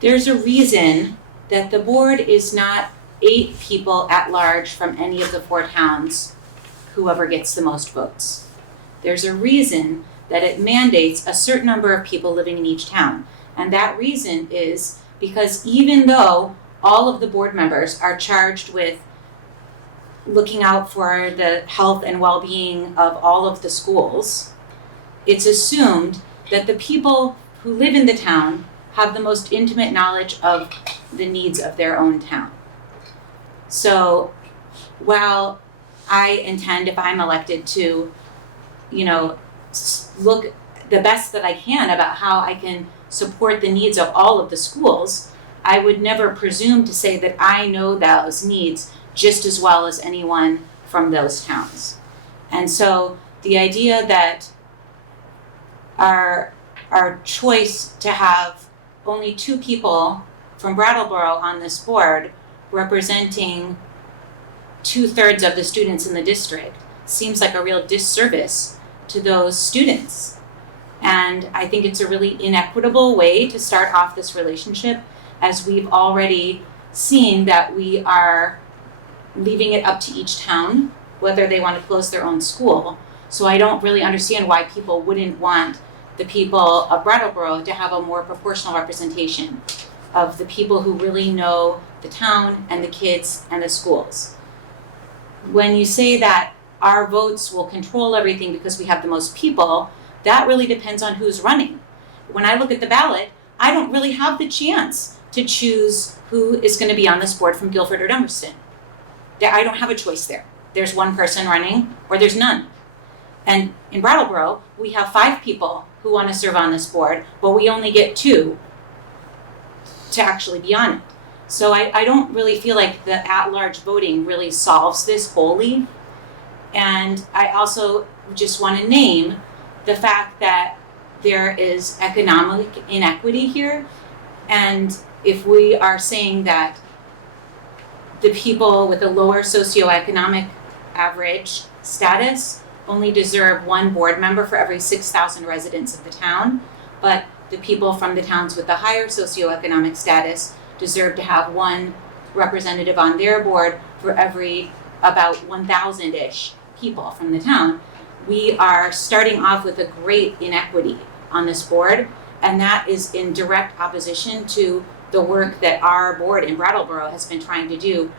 there's a reason that the board is not 8 people at large from any of the 4 towns, whoever gets the most votes. There's a reason that it mandates a certain number of people living in each town. And that reason is because even though all of the board members are charged with looking out for the health and well-being of all of the schools, it's assumed that the people who live in the town have the most intimate knowledge of the needs of their own town. So while I intend, if I'm elected, to, look the best that I can about how I can support the needs of all of the schools, I would never presume to say that I know those needs just as well as anyone from those towns. And so the idea that our choice to have only 2 people from Brattleboro on this board representing 2/3 of the students in the district seems like a real disservice to those students. And I think it's a really inequitable way to start off this relationship, as we've already seen that we are leaving it up to each town whether they want to close their own school. So I don't really understand why people wouldn't want the people of Brattleboro to have a more proportional representation of the people who really know the town and the kids and the schools. When you say that our votes will control everything because we have the most people, that really depends on who's running. When I look at the ballot, I don't really have the chance to choose who is going to be on this board from Guilford or Dummerston. I don't have a choice there. There's one person running or there's none. And in Brattleboro, we have 5 people who want to serve on this board, but we only get 2 to actually be on it. So I don't really feel like the at-large voting really solves this wholly. And I also just want to name the fact that there is economic inequity here. And if we are saying that the people with a lower socioeconomic average status only deserve 1 board member for every 6,000 residents of the town, but the people from the towns with the higher socioeconomic status deserve to have 1 representative on their board for every about 1,000-ish people from the town, we are starting off with a great inequity on this board, and that is in direct opposition to the work that our board in Brattleboro has been trying to do,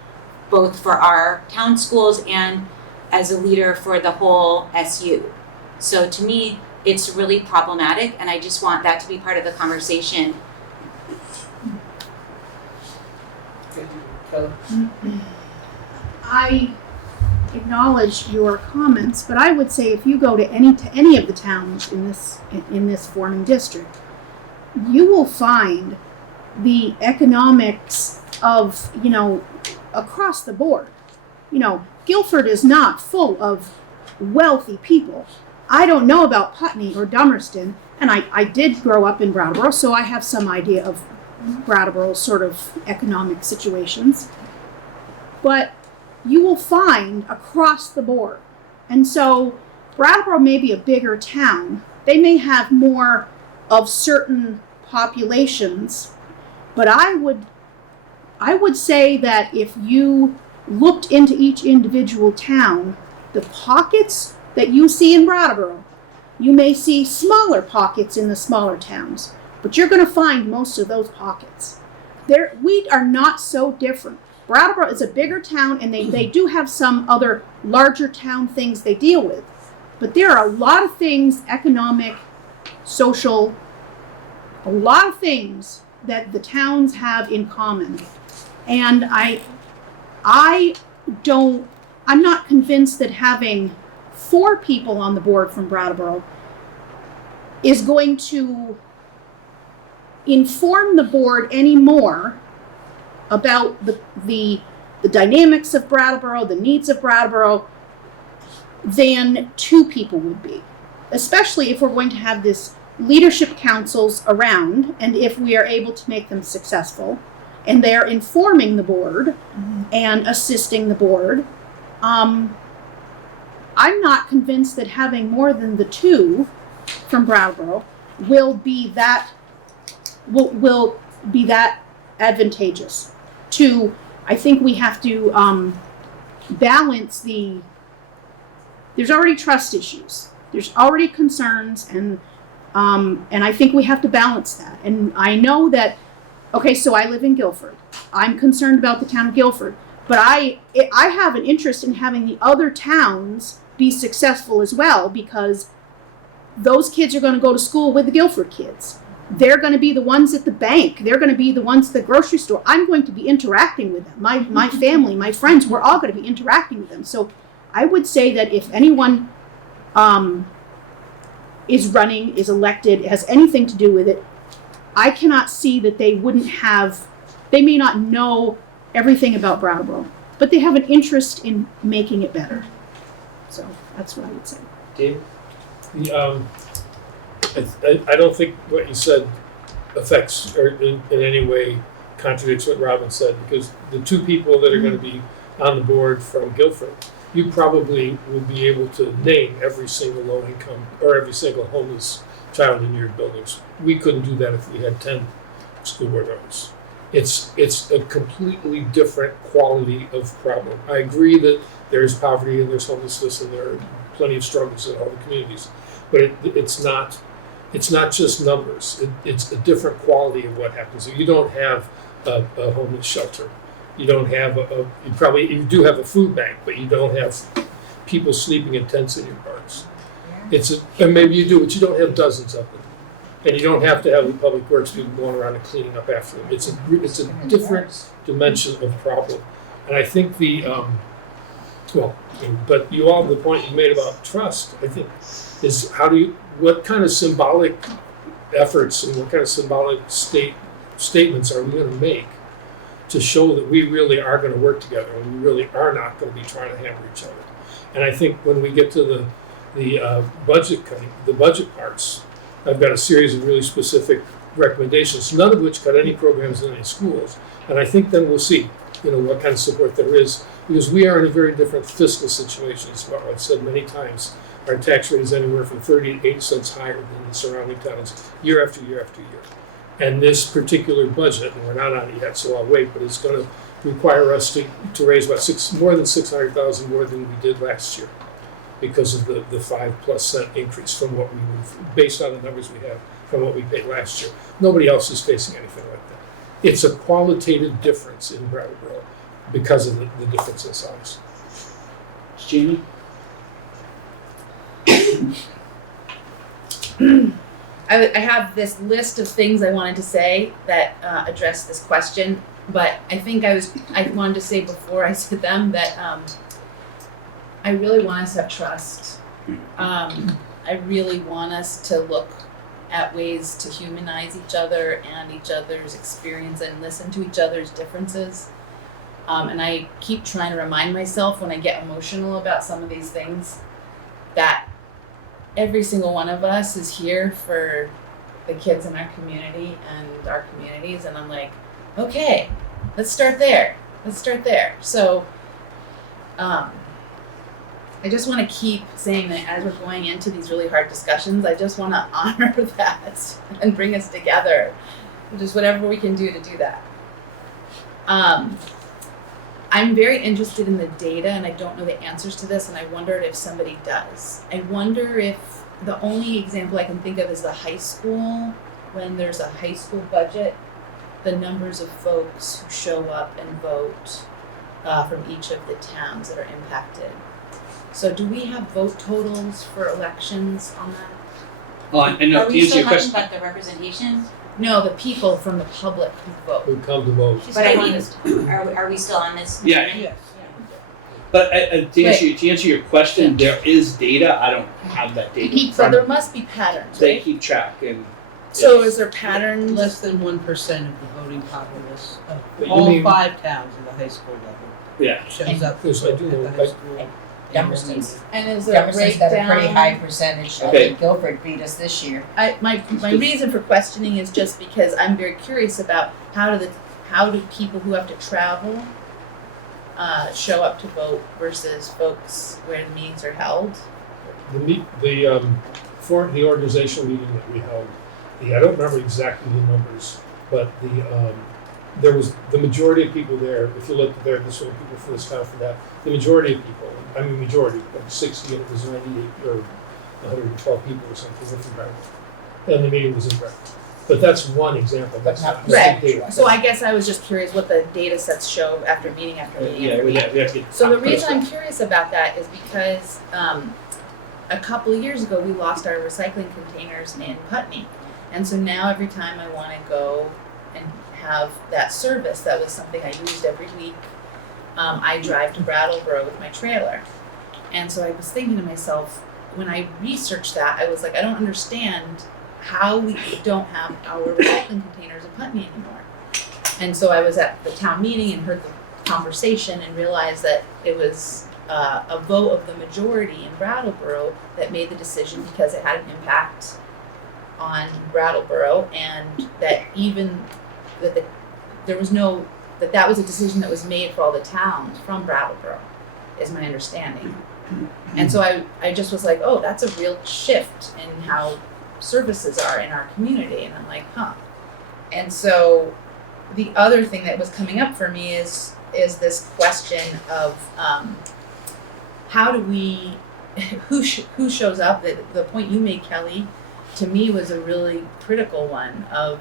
both for our town schools and as a leader for the whole SU. So to me, it's really problematic, and I just want that to be part of the conversation. Kelly? I acknowledge your comments, but I would say if you go to any of the towns in this forming district, you will find the economics of, across the board. Guilford is not full of wealthy people. I don't know about Putney or Dummerston, and I did grow up in Brattleboro, so I have some idea of Brattleboro's sort of economic situations. But you will find across the board. And so Brattleboro may be a bigger town. They may have more of certain populations, but I would say that if you looked into each individual town, the pockets that you see in Brattleboro, you may see smaller pockets in the smaller towns, but you're going to find most of those pockets. We are not so different. Brattleboro is a bigger town, and they do have some other larger town things they deal with, but there are a lot of things, economic, social, a lot of things that the towns have in common. And I'm not convinced that having 4 people on the board from Brattleboro is going to inform the board anymore about the dynamics of Brattleboro, the needs of Brattleboro, than two people would be. Especially if we're going to have this leadership councils around, and if we are able to make them successful, and they're informing the board and assisting the board. I'm not convinced that having more than the two from Brattleboro will be that advantageous. I think we have to balance there's already trust issues. There's already concerns, and I think we have to balance that. And I know that, okay, so I live in Guilford. I'm concerned about the town of Guilford, but I have an interest in having the other towns be successful as well, because those kids are going to go to school with the Guilford kids. They're going to be the ones at the bank. They're going to be the ones at the grocery store. I'm going to be interacting with them. My family, my friends, we're all going to be interacting with them. So I would say that if anyone is running, is elected, has anything to do with it, I cannot see that they may not know everything about Brattleboro, but they have an interest in making it better. So that's what I would say. David? I don't think what you said affects or in any way contradicts what Robin said, because the two people that are going to be on the board from Guilford, you probably would be able to name every single low income or every single homeless child in your buildings. We couldn't do that if we had 10 school board members. It's a completely different quality of problem. I agree that there's poverty and there's homelessness and there are plenty of struggles in all the communities, but it's not just numbers. It's a different quality of what happens. You don't have a homeless shelter. You don't have you do have a food bank, but you don't have people sleeping in tents in your parks. And maybe you do, but you don't have dozens of them. And you don't have to have the public works people going around and cleaning up after them. It's a different dimension of problem. And I think but you all, the point you made about trust, I think, is what kind of symbolic efforts and what kind of symbolic statements are we going to make to show that we really are going to work together and we really are not going to be trying to hammer each other. And I think when we get to the budget cutting, the budget parts, I've got a series of really specific recommendations, none of which cut any programs in any schools. And I think then we'll see, what kind of support there is, because we are in a very different fiscal situation. As well, I've said many times, our tax rate is anywhere from 30 to 80 cents higher than the surrounding towns year after year after year. And this particular budget, and we're not on it yet, so I'll wait, but it's going to require us to raise more than $600,000 more than we did last year, because of the 5+ cent increase from what we moved, based on the numbers we have from what we paid last year. Nobody else is facing anything like that. It's a qualitative difference in Brattleboro because of the difference in size. Jamie? I have this list of things I wanted to say that address this question, but I think I wanted to say before I said them that I really want us to have trust. I really want us to look at ways to humanize each other and each other's experience and listen to each other's differences. And I keep trying to remind myself when I get emotional about some of these things that every single one of us is here for the kids in our community and our communities. And I'm like, okay, let's start there. So, I just want to keep saying that as we're going into these really hard discussions, I just want to honor that and bring us together. Just whatever we can do to do that. I'm very interested in the data, and I don't know the answers to this, and I wondered if somebody does. I wonder if the only example I can think of is the high school. When there's a high school budget, the numbers of folks who show up and vote from each of the towns that are impacted. So do we have vote totals for elections on that? Oh, I know. Are To we answer still your talking question, about the representation? No, the people from the public who vote. Who come to vote. But I mean, are we still on this? Yeah. But to answer your question, there is data. I don't have that data. So there must be patterns, They right? keep track, and So is there patterns? Less than 1% of the voting populace But of you all mean- 5 towns at the high school level Yeah. shows up Because I at do the know, high like- school. Dummerston's, And is there a Dummerston's got a pretty breakdown? high percentage. I Okay. think Guilford beat us this year. My reason for questioning is just because I'm very curious about how do people who have to travel show up to vote versus folks where the meetings are held. The organizational meeting that we held, I don't remember exactly the numbers, but there was the majority of people there. If you look there, this one people for this town for that. The majority of people, majority of 60, and it was 98 or 112 people or something were from Brentwood, and the meeting was in Brentwood. But that's one example. That's not Right. data. So I guess I was just curious what the data sets show after meeting after meeting Yeah, after we meeting. have to get. So the reason I'm curious about that is because a couple of years ago we lost our recycling containers in Putney, and so now every time I want to go and have that service, that was something I used every week. I drive to Brattleboro with my trailer, and so I was thinking to myself when I researched that, I was like, I don't understand how we don't have our recycling containers in Putney anymore. And so I was at the town meeting and heard the conversation and realized that it was a vote of the majority in Brattleboro that made the decision because it had an impact on Brattleboro, and that even that that was a decision that was made for all the towns from Brattleboro, is my understanding. And so I just was like, oh, that's a real shift in how services are in our community, and I'm like, huh. And so the other thing that was coming up for me is this question of how do we who shows up. The point you made, Kelly, to me was a really critical one of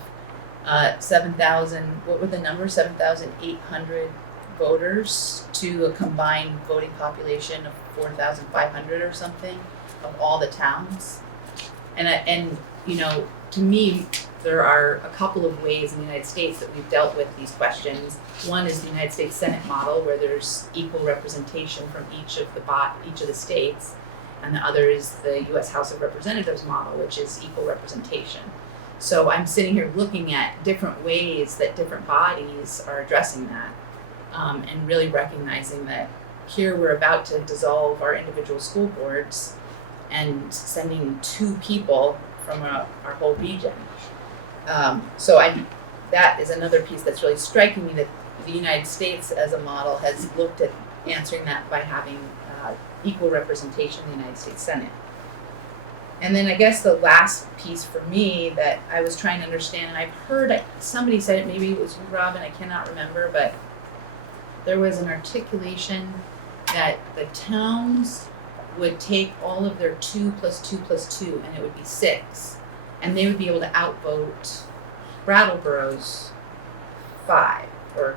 7,000, what were the numbers, 7,800 voters to a combined voting population of 4,500 or something of all the towns. And you know, to me, there are a couple of ways in the United States that we've dealt with these questions. One is the United States Senate model, where there's equal representation from each of the states, and the other is the U.S. House of Representatives model, which is equal representation. So I'm sitting here looking at different ways that different bodies are addressing that, and really recognizing that here we're about to dissolve our individual school boards and sending 2 people from our whole region. So that is another piece that's really striking me, that the United States as a model has looked at answering that by having equal representation in the United States Senate. And then I guess the last piece for me that I was trying to understand, and I've heard somebody said it, maybe it was you, Robin, I cannot remember, but there was an articulation that the towns would take all of their 2 plus 2 plus 2, and it would be 6, and they would be able to outvote Brattleboro's 5, or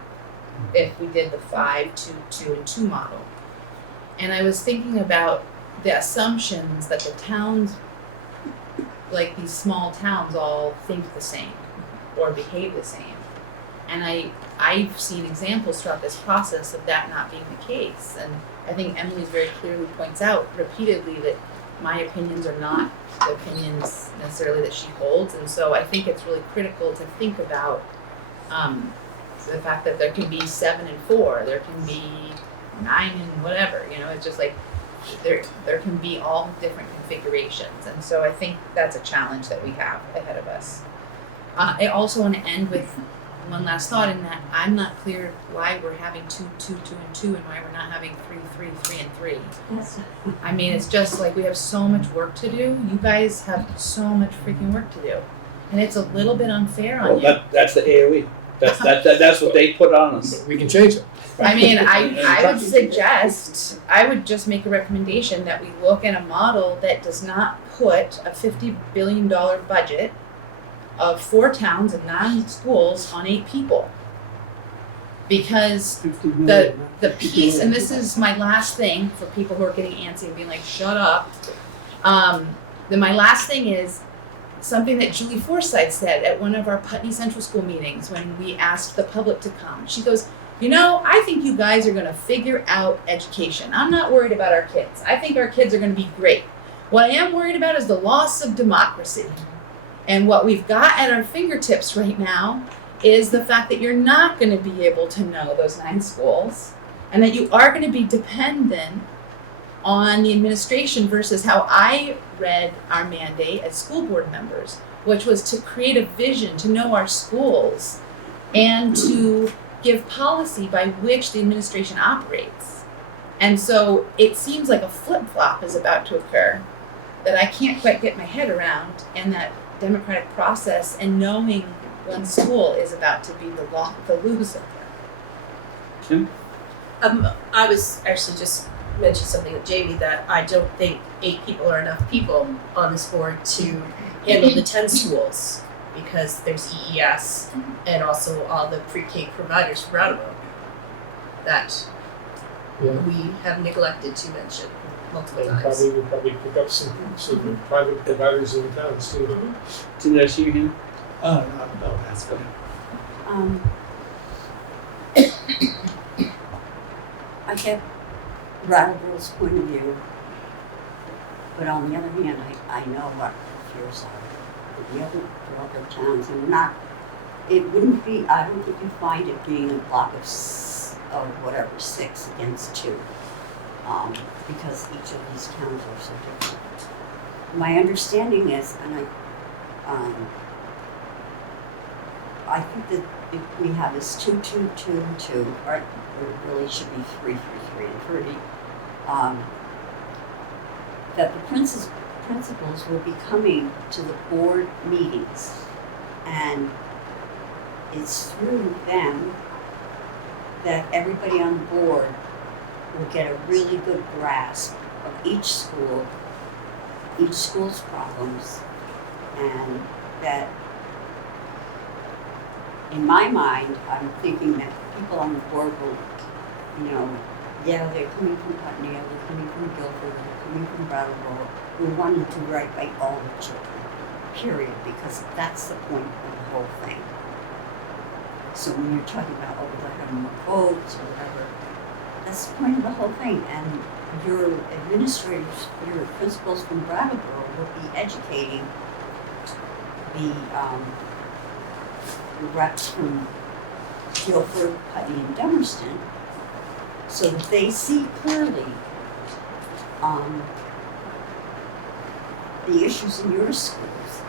if we did the 5, 2, 2, and 2 model. And I was thinking about the assumptions that the towns, like these small towns, all think the same or behave the same. And I've seen examples throughout this process of that not being the case. And I think Emily's very clearly points out repeatedly that my opinions are not the opinions necessarily that she holds. And so I think it's really critical to think about the fact that there can be 7 and 4, there can be 9 and whatever, you know, it's just like there can be all different configurations. And so I think that's a challenge that we have ahead of us. I also want to end with one last thought, in that I'm not clear why we're having 2, 2, 2, and 2, and why we're not having 3, 3, 3, and 3. I mean, it's just like we have so much work to do. You guys have so much freaking work to do, and it's a little bit unfair on you. That's the AOE. That's what they put on us. But we can change it. I mean, I would suggest, I would just make a recommendation that we look at a model that does not put a $50 billion budget of 4 towns and 9 schools on 8 people. Because the piece, and this is my last thing for people who are getting antsy and being like, shut up. Then my last thing is something that Julie Forsythe said at one of our Putney Central School meetings when we asked the public to come. She goes, you know, I think you guys are going to figure out education. I'm not worried about our kids. I think our kids are going to be great. What I am worried about is the loss of democracy. And what we've got at our fingertips right now is the fact that you're not going to be able to know those 9 schools, and that you are going to be dependent on the administration versus how I read our mandate as school board members, which was to create a vision, to know our schools, and to give policy by which the administration operates. And so it seems like a flip-flop is about to occur that I can't quite get my head around, and that democratic process and knowing one school is about to be the loser. Kim? I was actually just mentioned something with Jamie that I don't think 8 people are enough people on this board to handle the 10 schools, because there's EES and also all the pre-K providers for Brattleboro that we have neglected to mention multiple And times. we'll probably pick up some private providers in the towns too. Did I see your hand? No, that's good. I get Brattleboro's point of view, but on the other hand, I know what the fears are for other towns, and it wouldn't be, I don't think you find it being a block of 6 against 2, because each of these towns are so different. My understanding is, and I think that if we have this 2-2-2-2, or it really should be 3-3-3 and 3, that the principals will be coming to the board meetings, and it's through them that everybody on the board will get a really good grasp of each school's problems, and that in my mind, I'm thinking that people on the board will, they're coming from Putney, or they're coming from Guilford, or they're coming from Brattleboro, we want to do right by all the children, period, because that's the point of the whole thing. So when you're talking about, they're having more votes or whatever, that's the point of the whole thing. And your administrators, your principals from Brattleboro will be educating the reps from Guilford, Putney, and Dummerston, so that they see clearly the issues in your schools.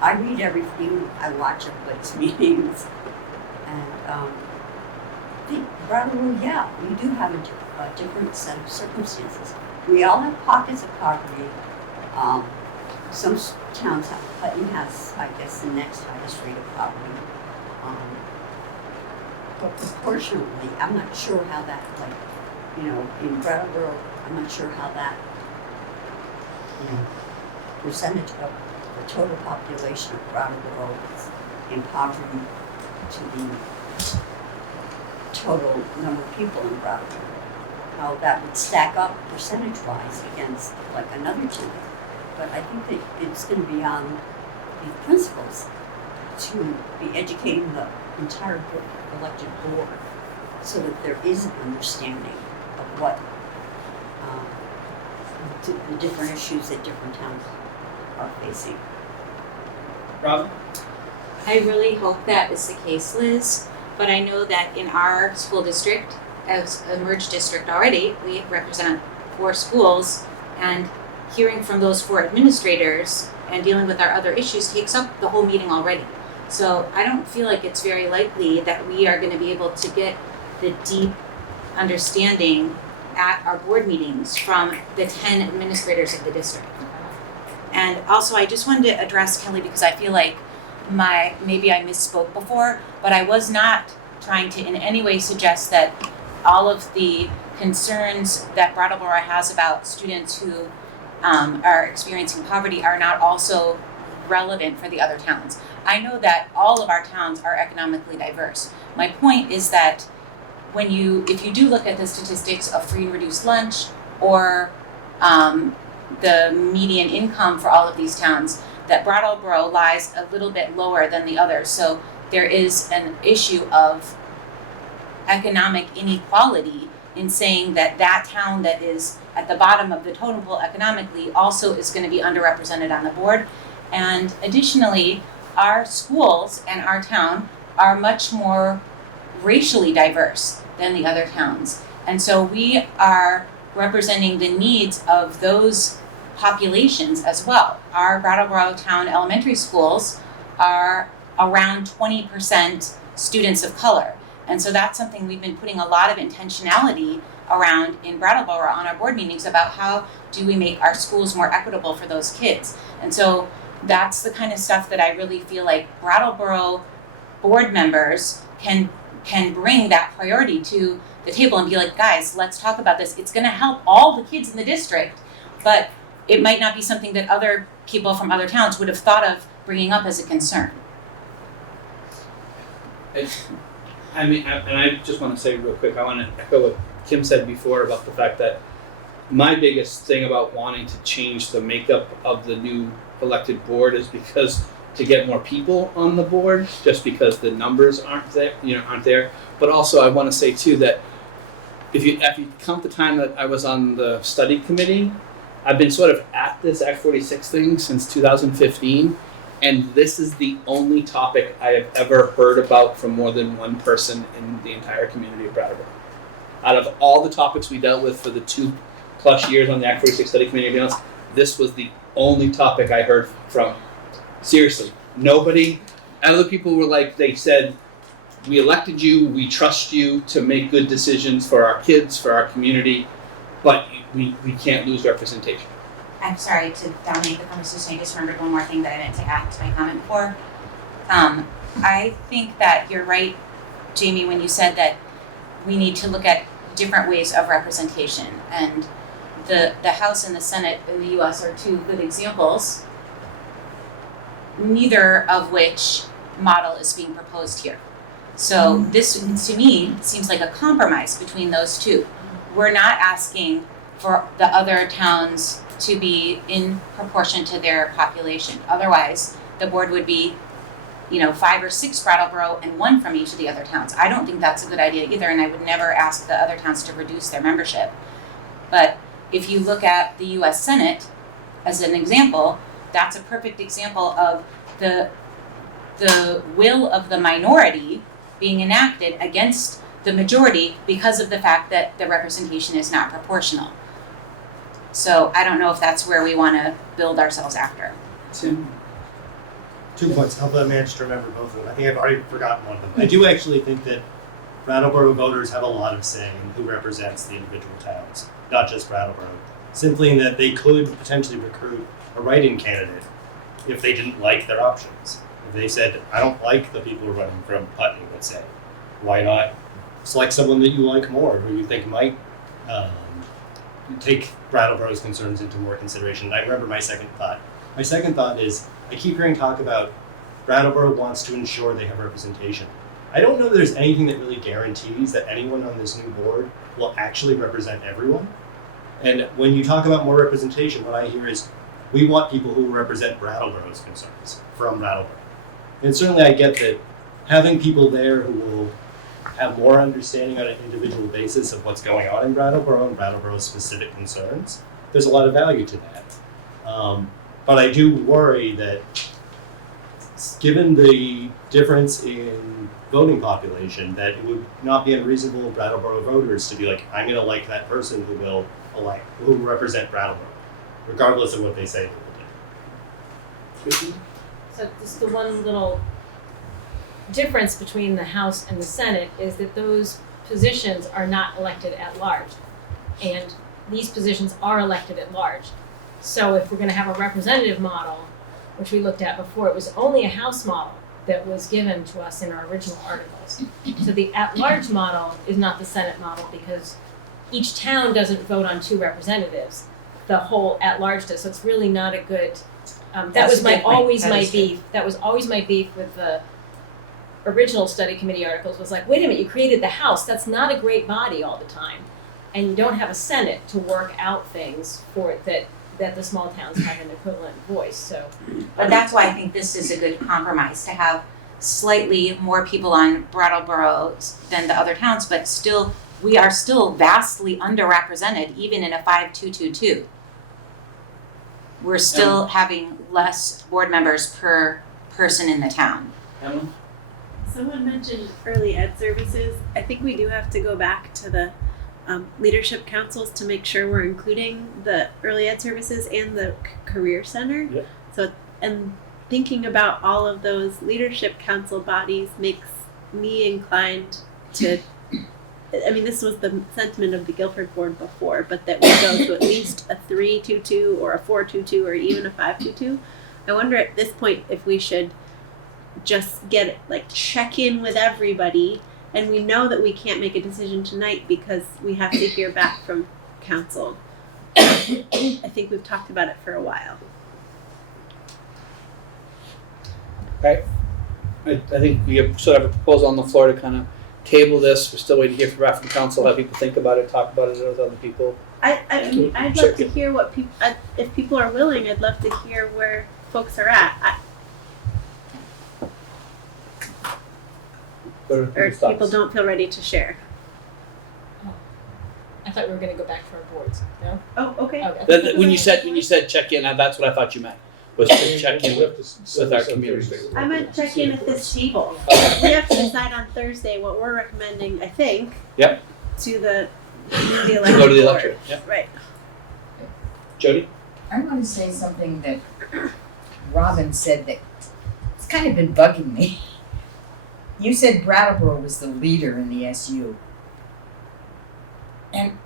I read everything, I watch everybody's meetings, and I think Brattleboro, we do have a different set of circumstances. We all have pockets of poverty. Some towns have, Putney has, I guess, the next highest rate of poverty. But proportionately, I'm not sure how that, in Brattleboro, I'm not sure how that, percentage of the total population of Brattleboro is in poverty to the total number of people in Brattleboro. How that would stack up percentage-wise against like another town. But I think that it's going to be on the principals to be educating the entire elected board so that there is an understanding of what the different issues that different towns are facing. Robin? I really hope that is the case, Liz, but I know that in our school district, as a merged district already, we represent 4 schools, and hearing from those 4 administrators and dealing with our other issues takes up the whole meeting already. So I don't feel like it's very likely that we are going to be able to get the deep understanding at our board meetings from the 10 administrators of the district. And also I just wanted to address Kelly because I feel like maybe I misspoke before, but I was not trying to in any way suggest that all of the concerns that Brattleboro has about students who are experiencing poverty are not also relevant for the other towns. I know that all of our towns are economically diverse. My point is that if you do look at the statistics of free and reduced lunch or the median income for all of these towns, that Brattleboro lies a little bit lower than the others. So there is an issue of economic inequality in saying that that town that is at the bottom of the totem pole economically also is going to be underrepresented on the board. And additionally, our schools and our town are much more racially diverse than the other towns. And so we are representing the needs of those populations as well. Our Brattleboro Town elementary schools are around 20% students of color. And so that's something we've been putting a lot of intentionality around in Brattleboro on our board meetings about how do we make our schools more equitable for those kids. And so that's the kind of stuff that I really feel like Brattleboro board members can bring that priority to the table and be like, guys, let's talk about this. It's gonna help all the kids in the district, but it might not be something that other people from other towns would have thought of bringing up as a concern. I mean, and I just want to say real quick, I want to echo what Kim said before about the fact that my biggest thing about wanting to change the makeup of the new elected board is because to get more people on the board, just because the numbers aren't there. But also, I want to say too that if you count the time that I was on the study committee, I've been sort of at this Act 46 thing since 2015, and this is the only topic I have ever heard about from more than one person in the entire community of Brattleboro. Out of all the topics we dealt with for the 2+ years on the Act 46 study committee, to be honest, this was the only topic I heard from. Seriously, nobody, other people were like, they said, we elected you, we trust you to make good decisions for our kids, for our community, but we can't lose representation. I'm sorry to dominate the conversation. I just remembered one more thing that I meant to add to my comment before. I think that you're right, Jamie, when you said that we need to look at different ways of representation. And the House and the Senate in the US are two good examples, neither of which model is being proposed here. So this, to me, seems like a compromise between those two. We're not asking for the other towns to be in proportion to their population. Otherwise, the board would be, 5 or 6 Brattleboro and 1 from each of the other towns. I don't think that's a good idea either, and I would never ask the other towns to reduce their membership. But if you look at the US Senate as an example, that's a perfect example of the will of the minority being enacted against the majority because of the fact that the representation is not proportional. So I don't know if that's where we want to build ourselves after. Tim? 2 points. Hopefully I managed to remember both of them. I think I've already forgotten one of them. I do actually think that Brattleboro voters have a lot of say in who represents the individual towns, not just Brattleboro. Simply in that they could potentially recruit a write-in candidate if they didn't like their options. If they said, I don't like the people who are running from Putney, let's say, why not select someone that you like more, who you think might take Brattleboro's concerns into more consideration. I remember my second thought. My second thought is, I keep hearing talk about Brattleboro wants to ensure they have representation. I don't know that there's anything that really guarantees that anyone on this new board will actually represent everyone. And when you talk about more representation, what I hear is, we want people who represent Brattleboro's concerns from Brattleboro. And certainly I get that having people there who will have more understanding on an individual basis of what's going on in Brattleboro and Brattleboro's specific concerns, there's a lot of value to that. But I do worry that given the difference in voting population, that it would not be unreasonable of Brattleboro voters to be like, I'm gonna like that person who will represent Brattleboro, regardless of what they say they will do. So just the one little difference between the House and the Senate is that those positions are not elected at large. And these positions are elected at large. So if we're gonna have a representative model, which we looked at before, it was only a House model that was given to us in our original articles. So the at-large model is not the Senate model because each town doesn't vote on 2 representatives. The whole at-large does, so it's really not a good, that was always my beef with the original study committee articles was like, wait a minute, you created the House, that's not a great body all the time. And you don't have a Senate to work out things for it that the small towns have an equivalent voice, so. But that's why I think this is a good compromise, to have slightly more people on Brattleboro than the other towns, but still, we are still vastly underrepresented, even in a 5-2-2-2. we're still having less board members per person in the town. Emma? Someone mentioned early ed services. I think we do have to go back to the leadership councils to make sure we're including the early ed services and the career center. Yep. So, and thinking about all of those leadership council bodies makes me inclined to, I mean, this was the sentiment of the Guilford board before, but that we go to at least a 3-2-2 or a 4-2-2 or even a 5-2-2. I wonder at this point if we should just get check in with everybody, and we know that we can't make a decision tonight because we have to hear back from council. I think we've talked about it for a while. I think we have sort of a proposal on the floor to kind of table this. We're still waiting to hear from council, have people think about it, talk about it with other people. I'd love to hear what people, if people are willing, I'd love to hear where folks are at. Or if people don't feel ready to share. I thought we were gonna go back to our boards, no? Oh, okay. When you said check in, that's what I thought you meant, was to check in with our community. I meant check in at this table. We have to decide on Thursday what we're recommending, I think. Yep. To the election. To go to the election, board. yep. Right. Jody? I want to say something that Robin said that it's kind of been bugging me. You said Brattleboro was the leader in the SU. And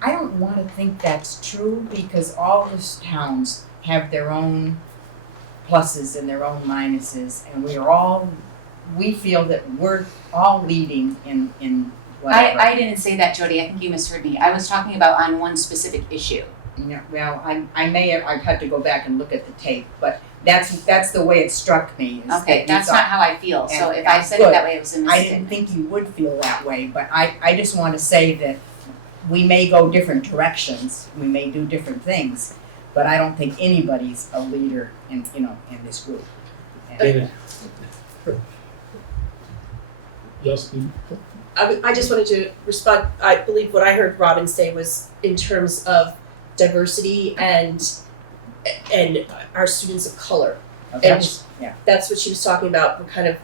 I don't want to think that's true because all the towns have their own pluses and their own minuses, and we feel that we're all leading in whatever. I didn't say that, Jody. I think you misheard me. I was talking about on one specific issue. Yeah, well, I've had to go back and look at the tape, but that's the way it struck me. Is Okay, that that's not how I feel. So and if I said good. it that way, it was a I mistake. didn't think you would feel that way, but I just want to say that we may go different directions, we may do different things, but I don't think anybody's a leader in this group. David. Justin. I just wanted to respond. I believe what I heard Robin say was in terms of diversity and our students of color. That's what she was talking about. We're kind of,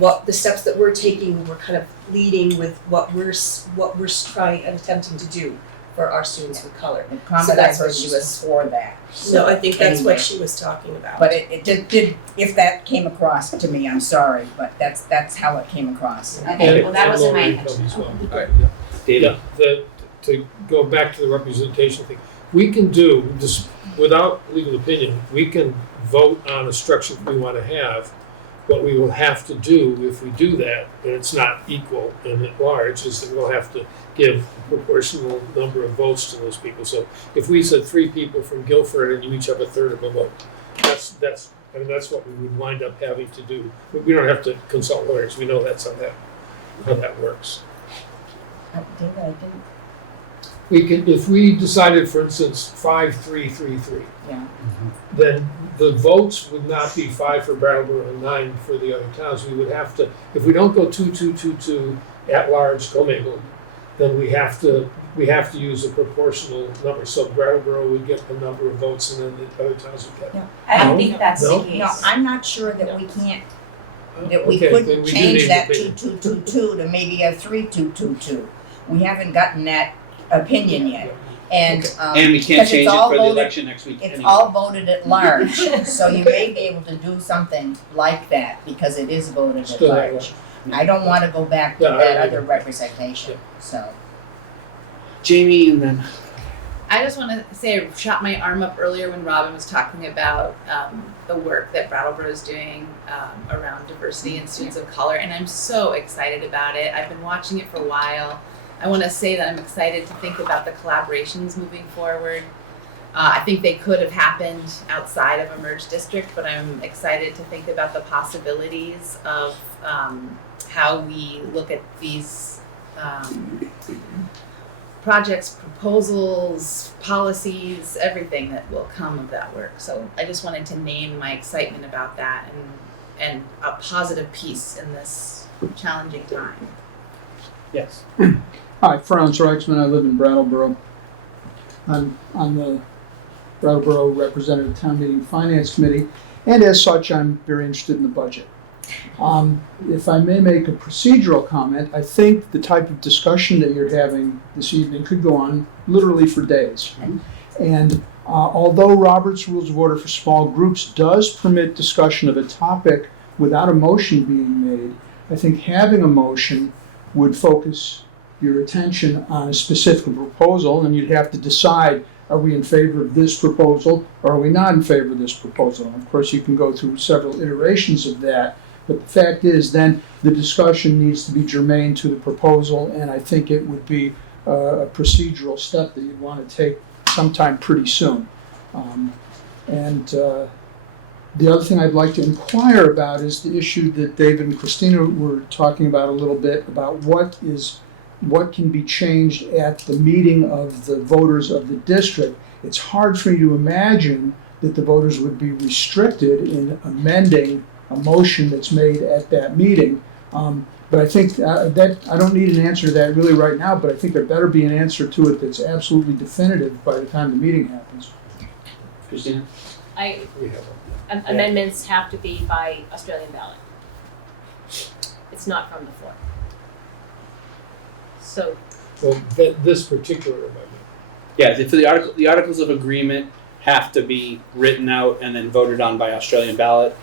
what the steps that we're taking, we're kind of leading with what we're trying and attempting to do for our students of color. The comment So that's I heard what she was was for that. So I think that's Anyway. what she was talking about. But it did, if that came across to me, I'm sorry, but that's how it came across. Okay, well, that wasn't my And intention. as well. Alright. Yeah. David? Yeah, to go back to the representation thing, we can do, just without legal opinion, we can vote on a structure we want to have. What we will have to do if we do that, and it's not equal and at large, is that we'll have to give a proportional number of votes to those people. So if we said 3 people from Guilford and you each have a third of a vote, that's what we would wind up having to do. We don't have to consult lawyers. We know that's how that works. I didn't. We can, if we decided, for instance, 5-3-3-3, Yeah. then the votes would not be 5 for Brattleboro and 9 for the other towns. We would have to, if we don't go 2-2-2-2 at large commingled, then we have to use a proportional number. So Brattleboro would get a number of votes, and then the other towns would get. I don't No? think that's No? the case. No, I'm not sure that we can't, that we Okay, then couldn't we do change need that opinion. 2-2-2-2 to maybe a 3-2-2-2. We haven't gotten that opinion yet. And And we can't because change it's it all for the voted- election next week it's anyway. all voted at large, so you may be able to do something like that because it is voted at Still at large. I don't want to go back to Yeah, I that agree. other representation, so. Jamie and then I just want to say I shot my arm up earlier when Robin was talking about the work that Brattleboro is doing around diversity and students of color, and I'm so excited about it. I've been watching it for a while. I want to say that I'm excited to think about the collaborations moving forward. I think they could have happened outside of a merged district, but I'm excited to think about the possibilities of how we look at these projects, proposals, policies, everything that will come of that work. So I just wanted to name my excitement about that and a positive piece in this challenging time. yes. Hi, Franz Reichman. I live in Brattleboro. I'm on the Brattleboro Representative Town Meeting Finance Committee, and as such, I'm very interested in the budget. If I may make a procedural comment, I think the type of discussion that you're having this evening could go on literally for days. And although Robert's Rules of Order for Small Groups does permit discussion of a topic without a motion being made, I think having a motion would focus your attention on a specific proposal, and you'd have to decide, are we in favor of this proposal or are we not in favor of this proposal? And of course, you can go through several iterations of that, but the fact is then the discussion needs to be germane to the proposal, and I think it would be a procedural step that you'd want to take sometime pretty soon. The other thing I'd like to inquire about is the issue that David and Christina were talking about a little bit, about what can be changed at the meeting of the voters of the district. It's hard for me to imagine that the voters would be restricted in amending a motion that's made at that meeting. But I think that I don't need an answer to that really right now, but I think there better be an answer to it that's absolutely definitive by the time the meeting happens. Christina? Amendments have to be by Australian ballot. It's not from the floor. So, Well, this particular amendment. Yeah, for the articles of agreement have to be written out and then voted on by Australian ballot.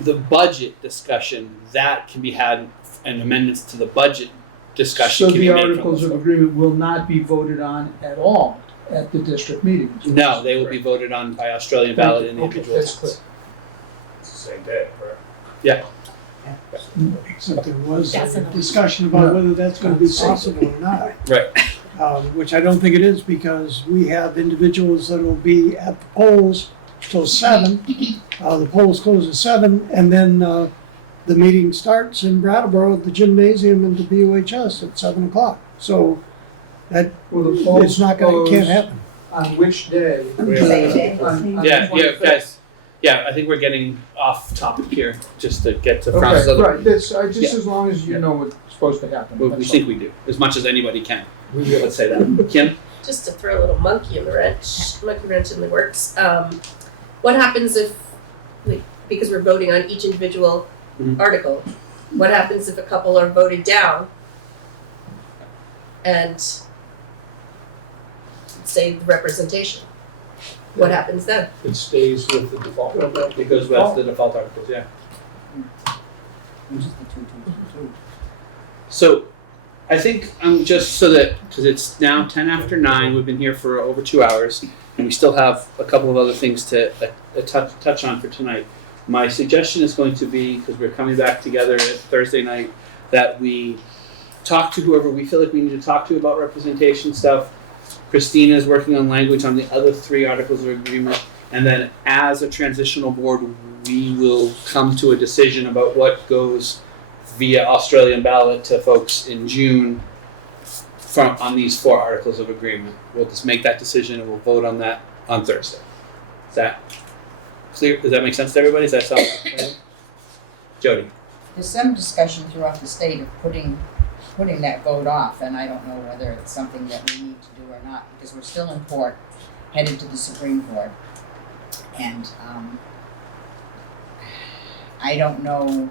The budget discussion, that can be had, and amendments to the budget discussion So can be the made from articles of agreement will not be voted on at all at the district meetings? No, they will be voted on by Australian ballot in the Okay, individual that's towns. It's the same day, correct? Yeah. Except there was That's a enough. discussion about whether that's gonna be possible or not. Right. Which I don't think it is, because we have individuals that will be at the polls till 7. The polls close at 7, and then the meeting starts in Brattleboro at the gymnasium in the BOHS at 7 o'clock. So that, Well, the polls it's not gonna, it can't happen. On which day? Same day. Yeah, guys. Yeah, I think we're getting off topic here, just to get to Francis' Okay, other. right, that's, just Yeah. as long as you know what's supposed to happen. We that's think we do, as much as anybody can. We will. Let's say that. Kim? Just to throw a little monkey in the works. What happens if, because we're voting on each individual Mhm. article, what happens if a couple are voted down and say the representation? What happens then? It stays with the default. It goes with the default articles, yeah. So, I think just so that, because it's now 10 after 9, we've been here for over 2 hours, and we still have a couple of other things to touch on for tonight. My suggestion is going to be, because we're coming back together at Thursday night, that we talk to whoever we feel like we need to talk to about representation stuff. Christina is working on language on the other 3 articles of agreement, and then as a transitional board, we will come to a decision about what goes via Australian ballot to folks in June on these 4 articles of agreement. We'll just make that decision and we'll vote on that on Thursday. Is that clear? Does that make sense to everybody? Does that sound clear? Jody? There's some discussion throughout the state of putting that vote off, and I don't know whether it's something that we need to do or not, because we're still in court, headed to the Supreme Court. And I don't know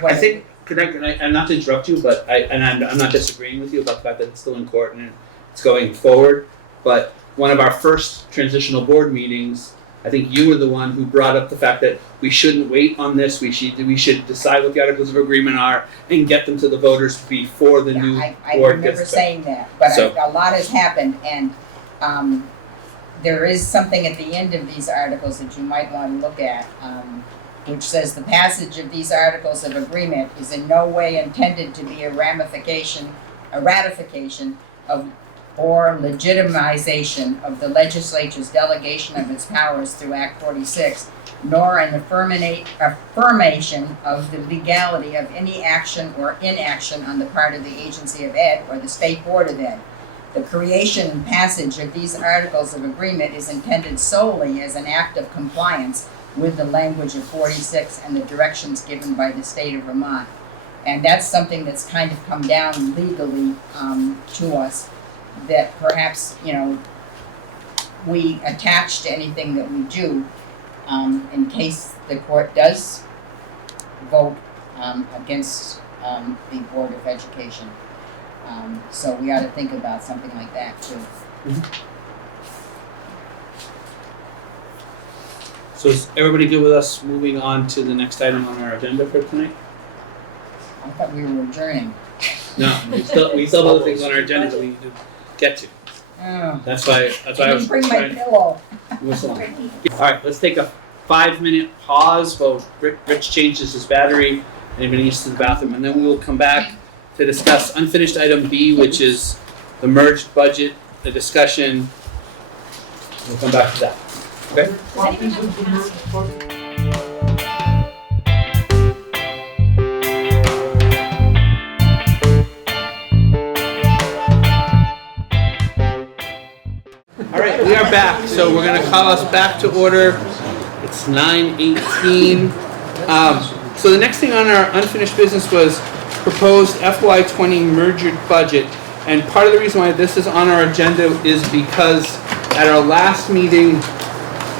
what I think, and not to interrupt you, but I'm not disagreeing with you about the fact that it's still in court and it's going forward, but one of our first transitional board meetings, I think you were the one who brought up the fact that we shouldn't wait on this. We should decide what the articles of agreement are and get them to the voters before the new I board remember gets saying that, but So- a lot has happened, and there is something at the end of these articles that you might want to look at, which says the passage of these articles of agreement is in no way intended to be a ratification of or legitimization of the legislature's delegation of its powers through Act 46, nor an affirmation of the legality of any action or inaction on the part of the agency of ed or the state board of ed. The creation and passage of these articles of agreement is intended solely as an act of compliance with the language of 46 and the directions given by the state of Vermont. And that's something that's kind of come down legally to us, that perhaps, we attach to anything that we do, in case the court does vote against the Board of Education. So we ought to think about something like that too. So is everybody good with us moving on to the next item on our agenda for tonight? I thought we were adjourning. No, we still have other things on our agenda that we need to get to. Oh, That's why I I was didn't bring my trying pillow. to move along. All right, let's take a 5-minute pause while Rich changes his battery. Anybody needs to the bathroom, and then we will come back to discuss unfinished item B, which is the merged budget, the discussion. We'll come back to that. Okay? Does anyone have a pass? All right, we are back. So we're going to call us back to order. It's 9:18. So the next thing on our unfinished business was proposed FY20 merged budget. And part of the reason why this is on our agenda is because at our last meeting,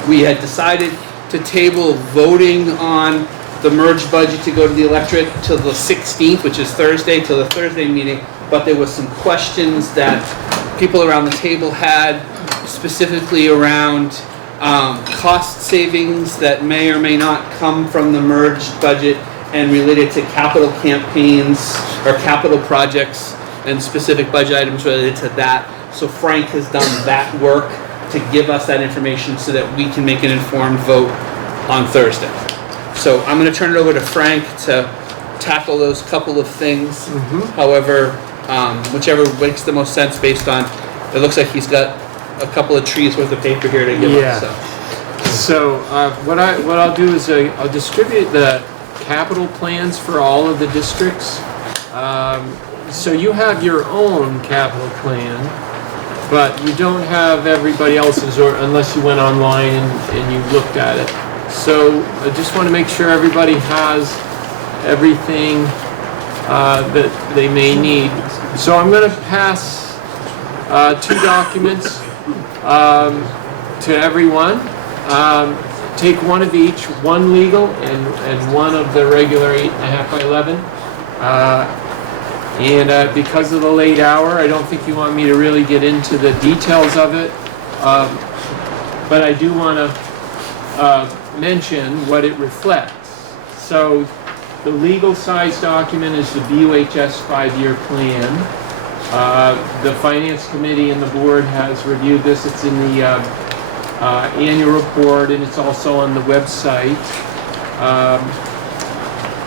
we had decided to table voting on the merged budget to go to the electorate till the 16th, which is Thursday, till the Thursday meeting. But there was some questions that people around the table had, specifically around cost savings that may or may not come from the merged budget and related to capital campaigns or capital projects and specific budget items related to that. So Frank has done that work to give us that information so that we can make an informed vote on Thursday. So I'm going to turn it over to Frank to tackle those couple of things. However, whichever makes the most sense based on, it looks like he's got a couple of trees worth of paper here to give us. So what I'll do is I'll distribute the capital plans for all of the districts. So you have your own capital plan, but you don't have everybody else's, or unless you went online and you looked at it. So I just want to make sure everybody has everything that they may need. So I'm going to pass 2 documents to everyone. Take one of each, one legal and one of the regular 8.5 by 11. And because of the late hour, I don't think you want me to really get into the details of it. But I do want to mention what it reflects. So the legal size document is the BUHS 5-year plan. The Finance Committee and the board has reviewed this. It's in the annual report, and it's also on the website.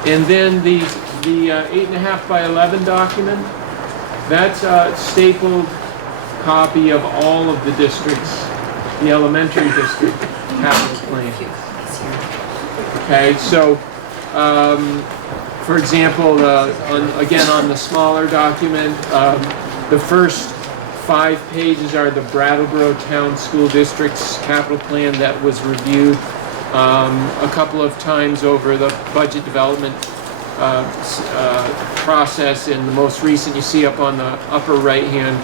And then the 8.5 by 11 document, that's a stapled copy of all of the districts, the elementary district capital plan. Okay, so for example, again on the smaller document, the first 5 pages are the Brattleboro Town School District's capital plan that was reviewed a couple of times over the budget development process, and the most recent you see up on the upper right hand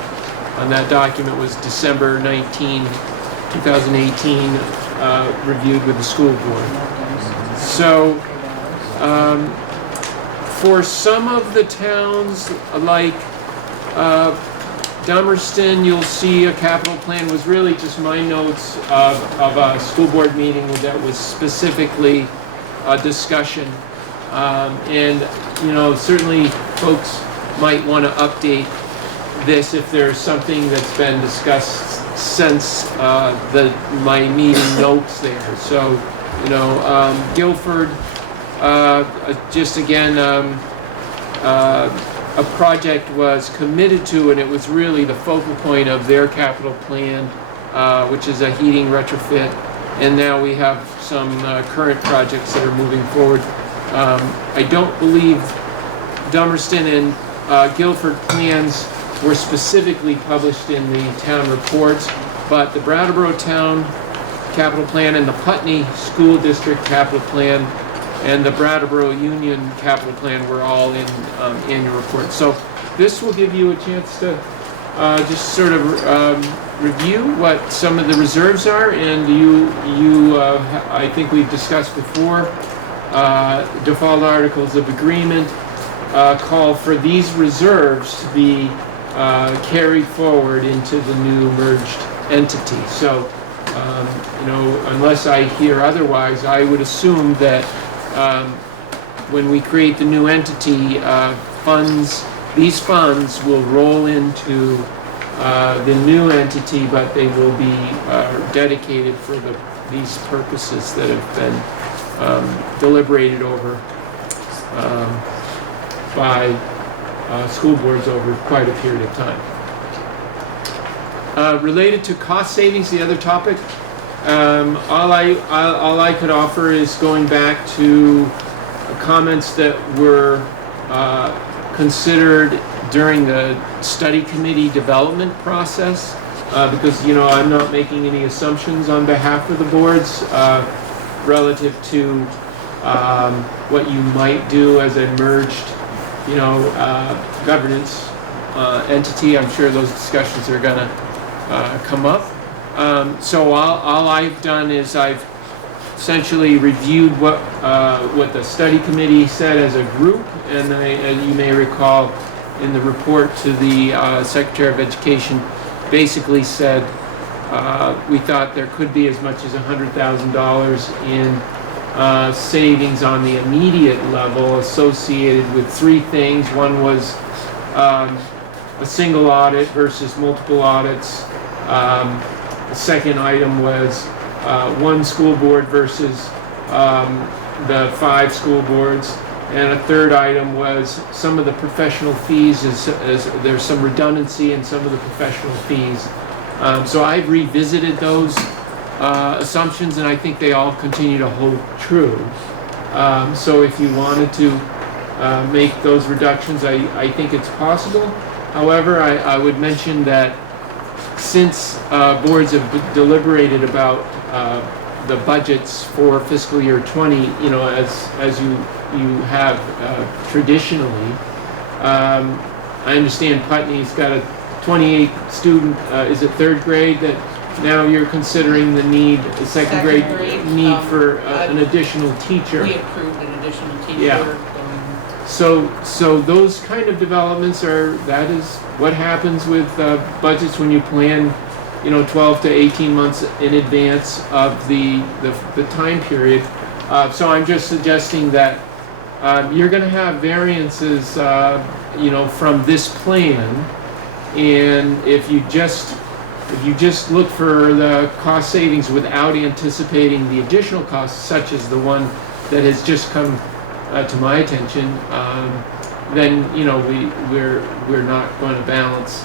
on that document was December 19, 2018, reviewed with the school board. So for some of the towns like Dummerston, you'll see a capital plan was really just my notes of a school board meeting that was specifically a discussion. And, you know, certainly folks might want to update this if there's something that's been discussed since my meeting notes there. So, you know, Guilford, just again, a project was committed to, and it was really the focal point of their capital plan, which is a heating retrofit. And now we have some current projects that are moving forward. I don't believe Dummerston and Guilford plans were specifically published in the town reports, but the Brattleboro Town Capital Plan and the Putney School District Capital Plan and the Brattleboro Union Capital Plan were all in annual reports. So this will give you a chance to just sort of review what some of the reserves are, and I think we've discussed before, default articles of agreement call for these reserves to be carried forward into the new merged entity. So, unless I hear otherwise, I would assume that when we create the new entity, these funds will roll into the new entity, but they will be dedicated for these purposes that have been deliberated over by school boards over quite a period of time. Related to cost savings, the other topic, all I could offer is going back to comments that were considered during the study committee development process, because I'm not making any assumptions on behalf of the boards relative to what you might do as a merged governance entity. I'm sure those discussions are going to come up. So all I've done is I've essentially reviewed what the study committee said as a group, and as you may recall, in the report to the Secretary of Education, basically said we thought there could be as much as $100,000 in savings on the immediate level associated with three things. One was a single audit versus multiple audits. The second item was one school board versus the 5 school boards. And a third item was some of the professional fees, as there's some redundancy in some of the professional fees. So I've revisited those assumptions, and I think they all continue to hold true. So if you wanted to make those reductions, I think it's possible. However, I would mention that since boards have deliberated about the budgets for fiscal year 20, as you have traditionally, I understand Putney's got a 28 student, is it 3rd grade, that now you're considering the second grade need for an additional teacher. We approved an additional teacher. Yeah. So those kind of developments that is what happens with budgets when you plan 12 to 18 months in advance of the time period. So I'm just suggesting that you're going to have variances, from this plan, and if you just look for the cost savings without anticipating the additional costs, such as the one that has just come to my attention, then we're not going to balance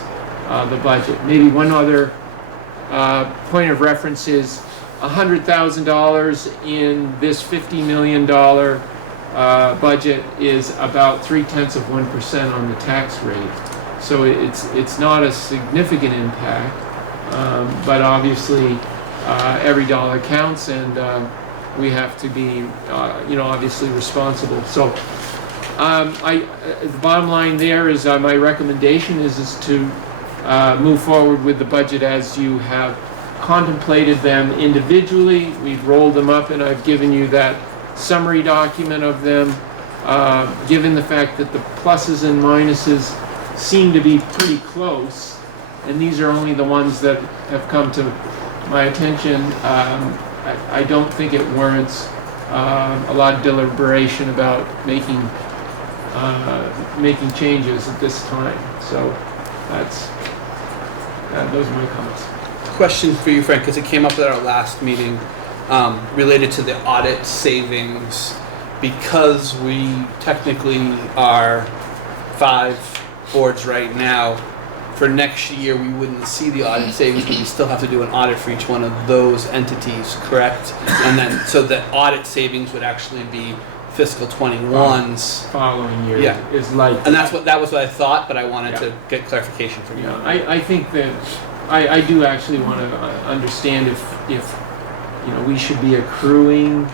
the budget. Maybe one other point of reference is $100,000 in this $50 million budget is about 0.3% on the tax rate. So it's not a significant impact, but obviously every dollar counts, and we have to be obviously responsible. So the bottom line there is my recommendation is to move forward with the budget as you have contemplated them individually. We've rolled them up, and I've given you that summary document of them. Given the fact that the pluses and minuses seem to be pretty close, and these are only the ones that have come to my attention, I don't think it warrants a lot of deliberation about making changes at this time. So those are my comments. Question for you, Frank, because it came up at our last meeting, related to the audit savings. Because we technically are 5 boards right now, for next year we wouldn't see the audit savings, but we still have to do an audit for each one of those entities, correct? And then, so the audit savings would actually be fiscal 21's following year. Yeah. Is like, and that was what I thought, but I wanted to get clarification from you. I think that I do actually want to understand if we should be accruing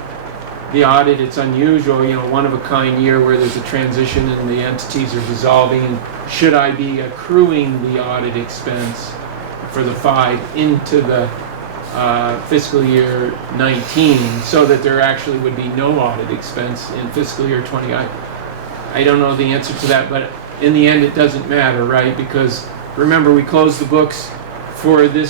the audit. It's unusual, one of a kind year where there's a transition and the entities are dissolving. And should I be accruing the audit expense for the 5 into the fiscal year 19, so that there actually would be no audit expense in fiscal year 20. I don't know the answer to that, but in the end it doesn't matter, right? Because remember, we closed the books for the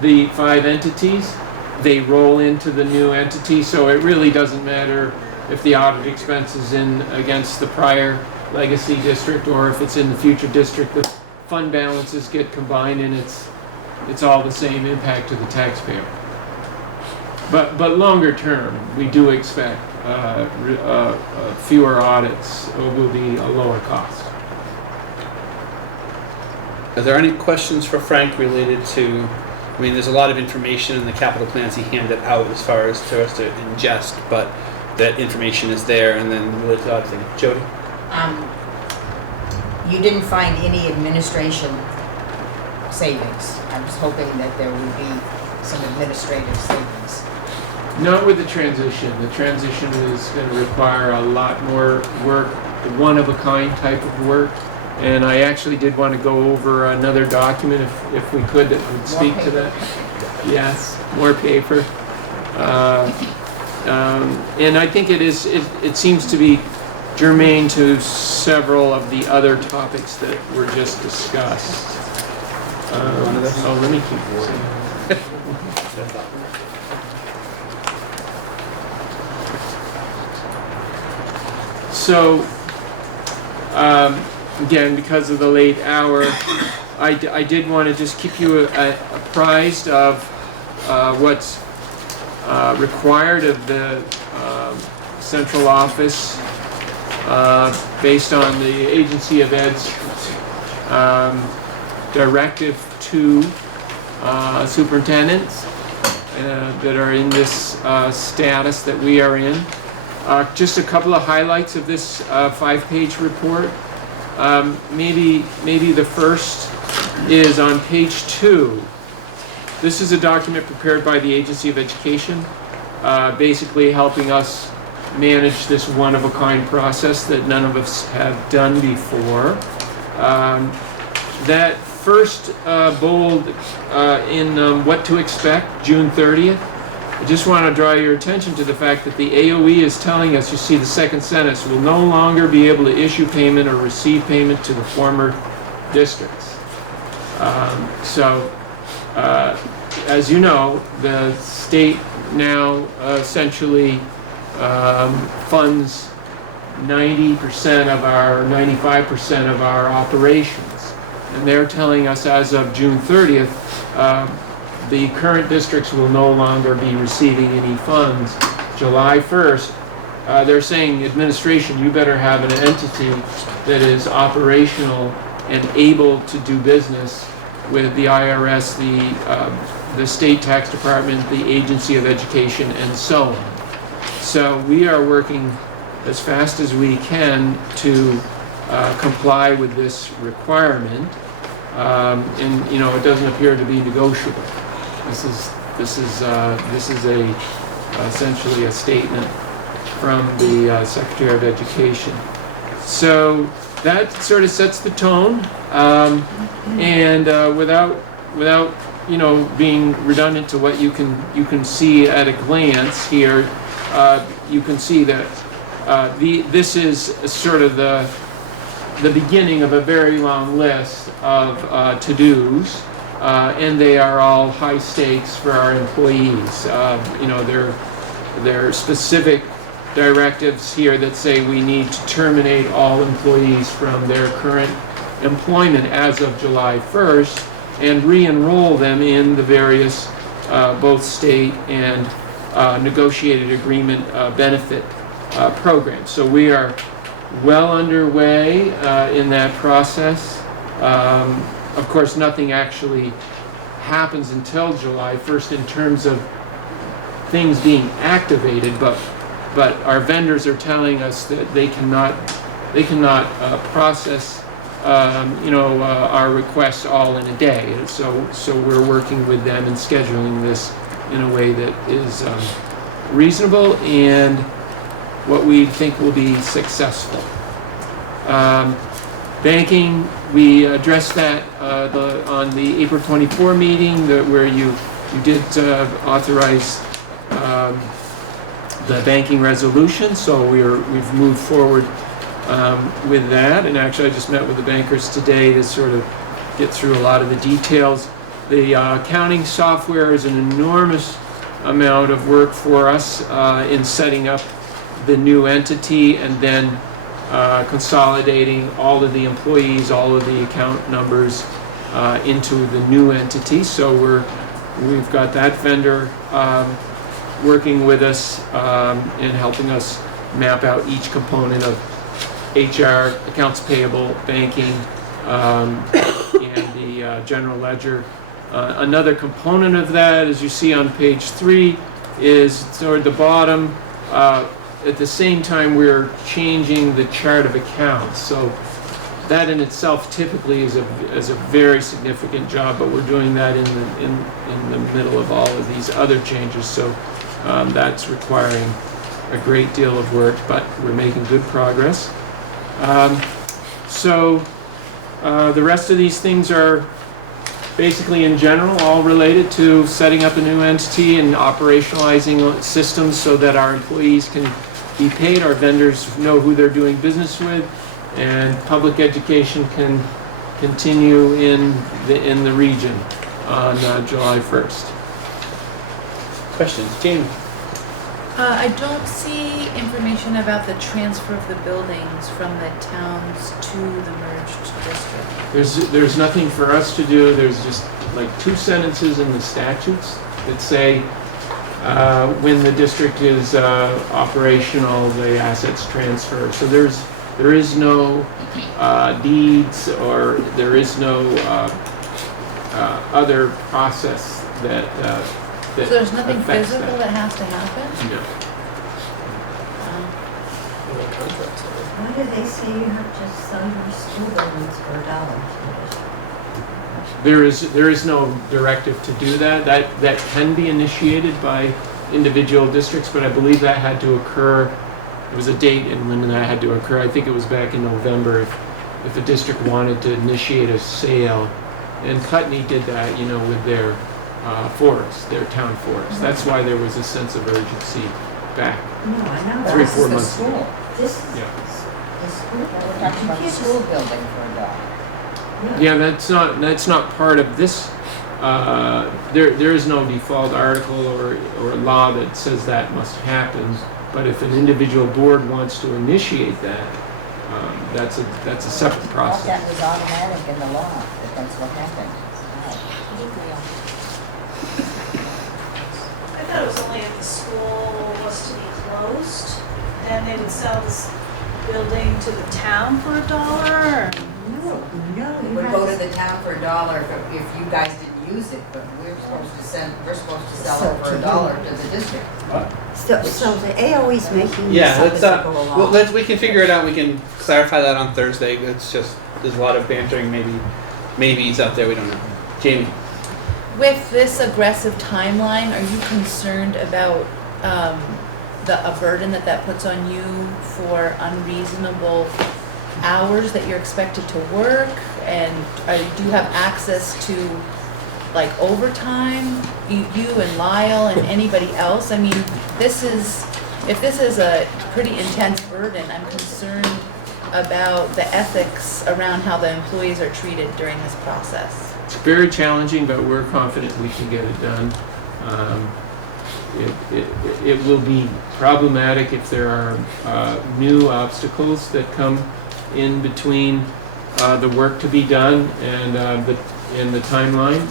5 entities. They roll into the new entity, so it really doesn't matter if the audit expense is in against the prior legacy district or if it's in the future district. The fund balances get combined and it's all the same impact to the taxpayer. But longer term, we do expect fewer audits will be a lower cost. Are there any questions for Frank related to, I mean, there's a lot of information in the capital plans he handed out as far as to us to ingest, but that information is there, and then related to other things. Jody? You didn't find any administration savings. I was hoping that there would be some administrative savings. Not with the transition. The transition is going to require a lot more work, one-of-a-kind type of work. And I actually did want to go over another document, if we could, that would speak to that. Yes, more paper. And I think it seems to be germane to several of the other topics that were just discussed. Oh, let me keep this. So, again, because of the late hour, I did want to just keep you apprised of what's required of the central office based on the Agency of Ed's directive to superintendents that are in this status that we are in. Just a couple of highlights of this 5-page report. Maybe the first is on page 2. This is a document prepared by the Agency of Education, basically helping us manage this one-of-a-kind process that none of us have done before. That first bold in what to expect, June 30th, I just want to draw your attention to the fact that the AOE is telling us, you see the second sentence, will no longer be able to issue payment or receive payment to the former districts. As you know, the state now essentially funds 95% of our operations. And they're telling us as of June 30th, the current districts will no longer be receiving any funds. July 1st, they're saying, administration, you better have an entity that is operational and able to do business with the IRS, the state tax department, the Agency of Education, and so on. So we are working as fast as we can to comply with this requirement, and it doesn't appear to be negotiable. This is essentially a statement from the Secretary of Education. So that sort of sets the tone, and without being redundant to what you can see at a glance here, you can see that this is sort of the beginning of a very long list of to-dos. And they are all high stakes for our employees. There are specific directives here that say we need to terminate all employees from their current employment as of July 1st and re-enroll them in the various both state and negotiated agreement benefit programs. So we are well underway in that process. Of course, nothing actually happens until July 1st in terms of things being activated, but our vendors are telling us that they cannot process our requests all in a day. So we're working with them and scheduling this in a way that is reasonable and what we think will be successful. Banking, we addressed that on the April 24 meeting where you did authorize the banking resolution, so we've moved forward with that. And actually, I just met with the bankers today to sort of get through a lot of the details. The accounting software is an enormous amount of work for us in setting up the new entity and then consolidating all of the employees, all of the account numbers into the new entity. So we've got that vendor working with us and helping us map out each component of HR, accounts payable, banking, and the general ledger. Another component of that, as you see on page 3, is toward the bottom. At the same time, we're changing the chart of accounts. So that in itself typically is a very significant job, but we're doing that in the middle of all of these other changes. So that's requiring a great deal of work, but we're making good progress. The rest of these things are basically in general all related to setting up a new entity and operationalizing systems so that our employees can be paid, our vendors know who they're doing business with, and public education can continue in the region on July 1st. Questions? Jamie? I don't see information about the transfer of the buildings from the towns to the merged district. There's nothing for us to do. There's just like 2 sentences in the statutes that say when the district is operational, the assets transfer. So there is no deeds or there is no other process that So there's nothing affects physical that. that has to happen? No. Why do they say you have to sell your school buildings for $1? There is no directive to do that. That can be initiated by individual districts, but I believe that had to occur. There was a date in when that had to occur. I think it was back in November. If a district wanted to initiate a sale, and Putney did that, with their forest, their town forest. That's why there was a sense of urgency back No, I know. 3-4 months ago. This is Yeah. the school. We're talking about a school building for a dog. Yeah, that's not part of this. There is no default article or law that says that must happen. But if an individual board wants to initiate that, that's a separate I thought process. that was automatic in the law, that that's what happened. I thought it was only if the school was to be closed, then they would sell this building to the town for $1. No, it would go to the town for $1 if you guys didn't use it, but we're supposed to sell it for $1 to the district. So the AOE's making Yeah, this up let's as they go along. we can figure it out. We can clarify that on Thursday. It's just there's a lot of bantering, maybes out there. We don't know. Jamie. With this aggressive timeline, are you concerned about a burden that puts on you for unreasonable hours that you're expected to work? And do you have access to like overtime? You and Lyle and anybody else? I mean, if this is a pretty intense burden, I'm concerned about the ethics around how the employees are treated during this process. It's very challenging, but we're confident we can get it done. It will be problematic if there are new obstacles that come in between the work to be done and the timeline.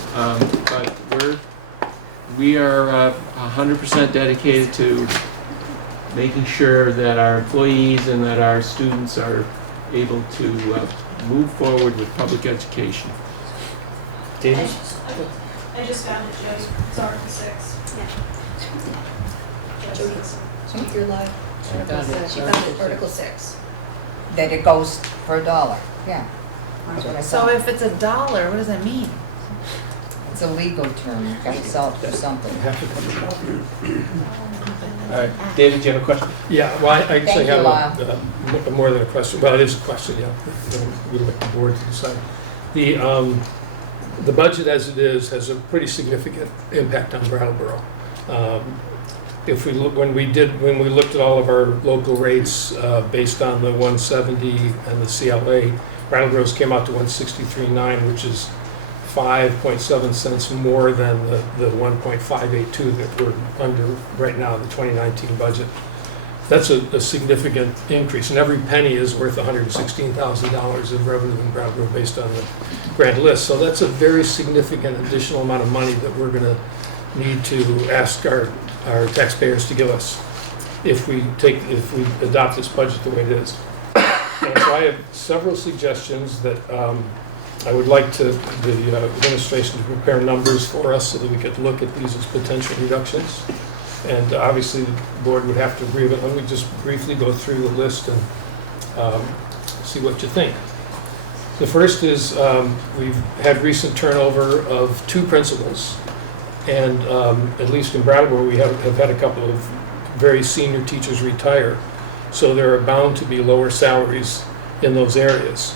But we are 100% dedicated to making sure that our employees and that our students are able to move forward with public education. David? I just found it, Joe. It's Article 6. You're live. She found it, Article 6. That it goes for $1, yeah. That's what I So thought. if it's $1, what does that mean? It's a legal term, you gotta sell it for something. All right, David, do you have a question? Yeah, well, I actually Thank have you, more than a question. Well, it is a question, yeah. We'd like the board to decide. The budget as it is has a pretty significant impact on Brattleboro. If we look, when we looked at all of our local rates based on the 170 and the CLA, Brattleboro's came out to 163.9, which is 5.7 cents more than the 1.582 that we're under right now, the 2019 budget. That's a significant increase, and every penny is worth $116,000 of revenue in Brattleboro based on the grant list. So that's a very significant additional amount of money that we're going to need to ask our taxpayers to give us if we adopt this budget the way it is. And so I have several suggestions that I would like the administration to prepare numbers for us so that we could look at these as potential reductions. And obviously the board would have to agree, but let me just briefly go through the list and see what you think. The first is we've had recent turnover of 2 principals, and at least in Brattleboro we have had a couple of very senior teachers retire. So there are bound to be lower salaries in those areas.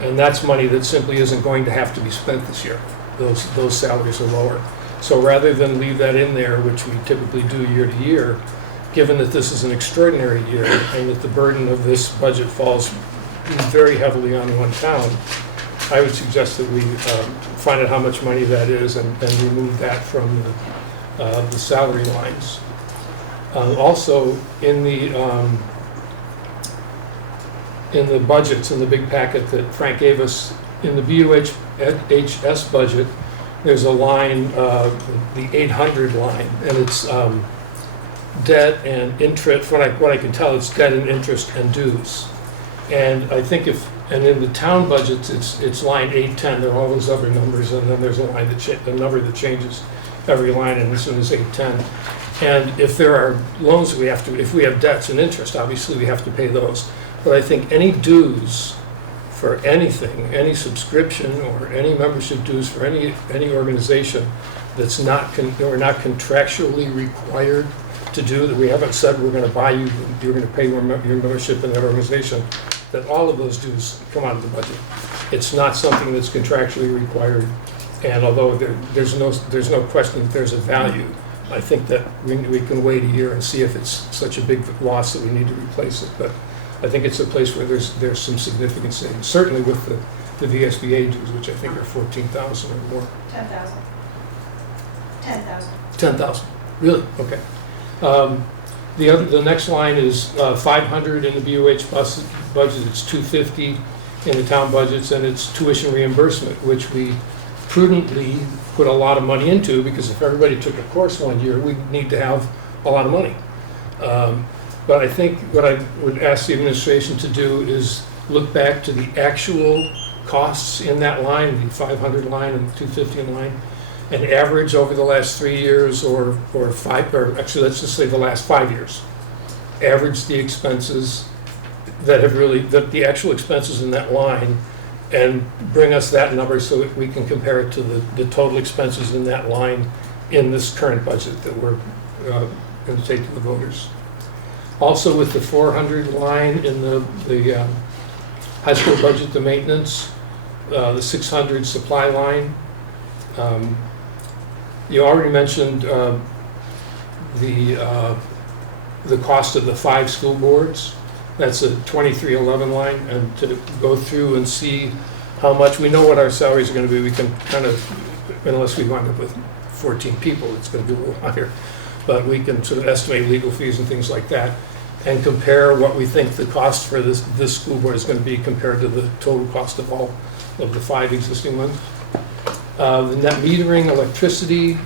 And that's money that simply isn't going to have to be spent this year. Those salaries are lower. So rather than leave that in there, which we typically do year to year, given that this is an extraordinary year and that the burden of this budget falls very heavily on one town, I would suggest that we find out how much money that is and remove that from the salary lines. Also, in the budgets, in the big packet that Frank gave us, in the BUHS budget, there's a line, the 800 line, and it's debt and interest. What I can tell, it's debt and interest and dues. And I think and in the town budgets, it's line 810. There are all those other numbers, and then there's a line a number that changes every line, and this one is 810. And if there are loans that if we have debts and interest, obviously we have to pay those. But I think any dues for anything, any subscription or any membership dues for any organization that's we're not contractually required to do, that we haven't said we're going to buy you, you're going to pay your membership in that organization, that all of those dues come out of the budget. It's not something that's contractually required, and although there's no question that there's a value, I think that we can wait a year and see if it's such a big loss that we need to replace it. But I think it's a place where there's some significant savings, certainly with the VSBA dues, which I think are 14,000 or more. 10,000. 10,000. 10,000. Really? Okay. The next line is 500 in the BOH budget. It's 250 in the town budgets, and it's tuition reimbursement, which we prudently put a lot of money into, because if everybody took a course one year, we'd need to have a lot of money. But I think what I would ask the administration to do is look back to the actual costs in that line, the 500 line and the 250 line, and average over the last 3 years or actually let's just say the last 5 years. Average the expenses the actual expenses in that line, and bring us that number so that we can compare it to the total expenses in that line in this current budget that we're going to take to the voters. Also, with the 400 line in the high school budget, the maintenance, the 600 supply line. You already mentioned the cost of the 5 school boards. That's a 2311 line, and to go through and see how much, we know what our salaries are going to be. We can kind of, unless we wind up with 14 people, it's going to be a little higher. But we can sort of estimate legal fees and things like that, and compare what we think the cost for this school board is going to be compared to the total cost of all of the 5 existing ones. The net metering, electricity,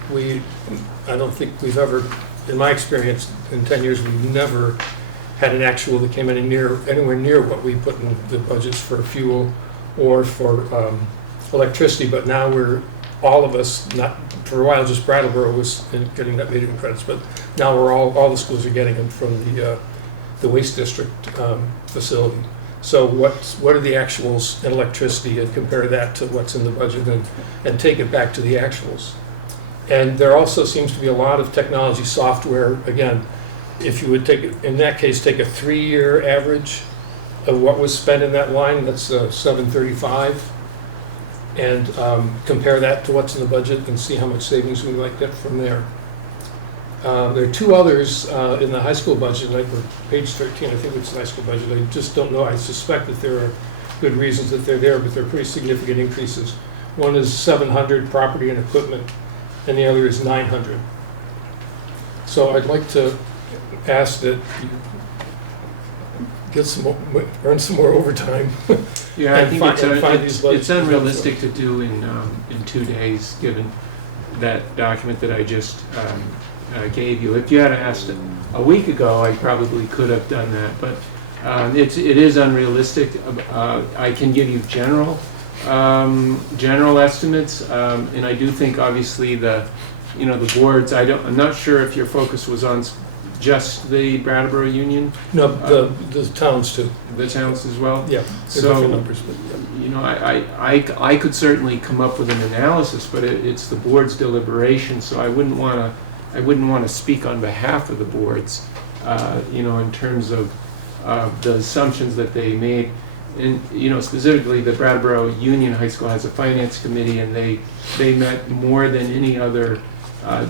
I don't think we've ever, in my experience, in 10 years, we've never had an actual that came anywhere near what we put in the budgets for fuel or for electricity. But now all of us, not for a while, just Brattleboro was getting net metering credits, but now all the schools are getting them from the waste district facility. So what are the actuals in electricity, and compare that to what's in the budget, and take it back to the actuals. And there also seems to be a lot of technology software. Again, if you would take it, in that case, take a 3-year average of what was spent in that line, that's 735, and compare that to what's in the budget and see how much savings we might get from there. There are 2 others in the high school budget, like page 13, I think it's the high school budget. I just don't know. I suspect that there are good reasons that they're there, but they're pretty significant increases. One is 700 property and equipment, and the other is 900. So I'd like to ask that you get some more, earn some more overtime. Yeah, I think find these budgets. it's unrealistic to do in 2 days, given that document that I just gave you. If you had asked a week ago, I probably could have done that, but it is unrealistic. I can give you general estimates, and I do think obviously the boards. I'm not sure if your focus was on just the Brattleboro Union. No, the towns too. The towns as well. Yeah. So different numbers, but yeah. I could certainly come up with an analysis, but it's the board's deliberation, so I wouldn't want to speak on behalf of the boards, in terms of the assumptions that they made. And specifically, the Brattleboro Union High School has a finance committee, and they met more than any other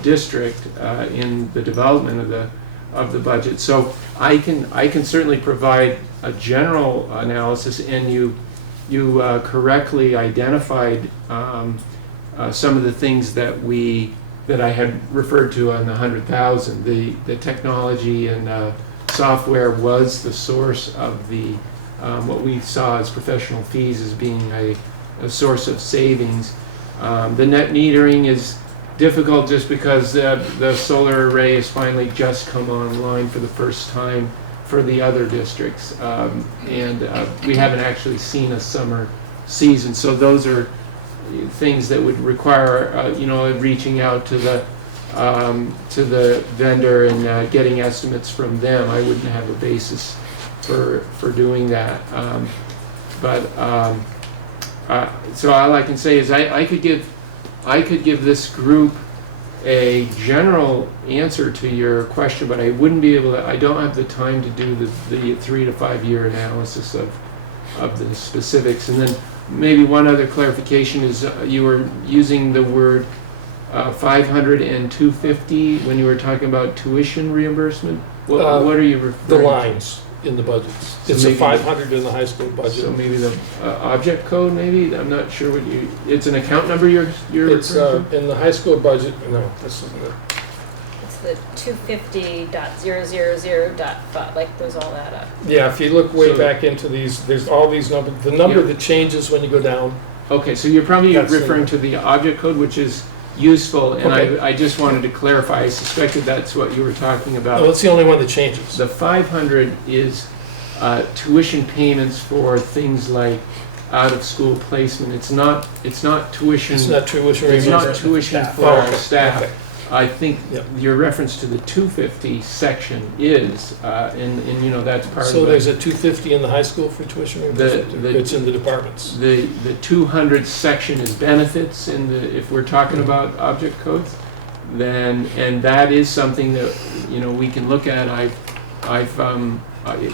district in the development of the budget. So I can certainly provide a general analysis, and you correctly identified some of the things that I had referred to on the 100,000. The technology and software was the source of the what we saw as professional fees as being a source of savings. The net metering is difficult just because the solar array has finally just come online for the first time for the other districts, and we haven't actually seen a summer season. So those are things that would require reaching out to the vendor and getting estimates from them. I wouldn't have a basis for doing that, so all I can say is I could give this group a general answer to your question, but I wouldn't be able to. I don't have the time to do the 3 to 5 year analysis of the specifics. And then maybe one other clarification is you were using the word 500 and 250 when you were talking about tuition reimbursement. What are you referring to? The lines in the budgets. So it's a 500 in the high school budget. So maybe the object code, maybe? I'm not sure what it's an account number you're It's referring to? in the high school budget. No, that's not it. It's the 250.000.5, like those all add up. Yeah, if you look way back into these, there's all these numbers. The number that changes when you go down. Okay, so you're probably That's referring to the object code, which is useful, and Okay. I just wanted to clarify. I suspected that's what you were talking about. No, it's the only one that changes. The 500 is tuition payments for things like out-of-school placement. It's not tuition. It's not tuition It's not reimbursement tuition staff. for our staff. Okay. I think Yep. your reference to the 250 section is, and that's part So of there's it. a 250 in the high school for tuition reimbursement? It's in the departments. The 200 section is benefits if we're talking about object codes, and that is something that we can look at.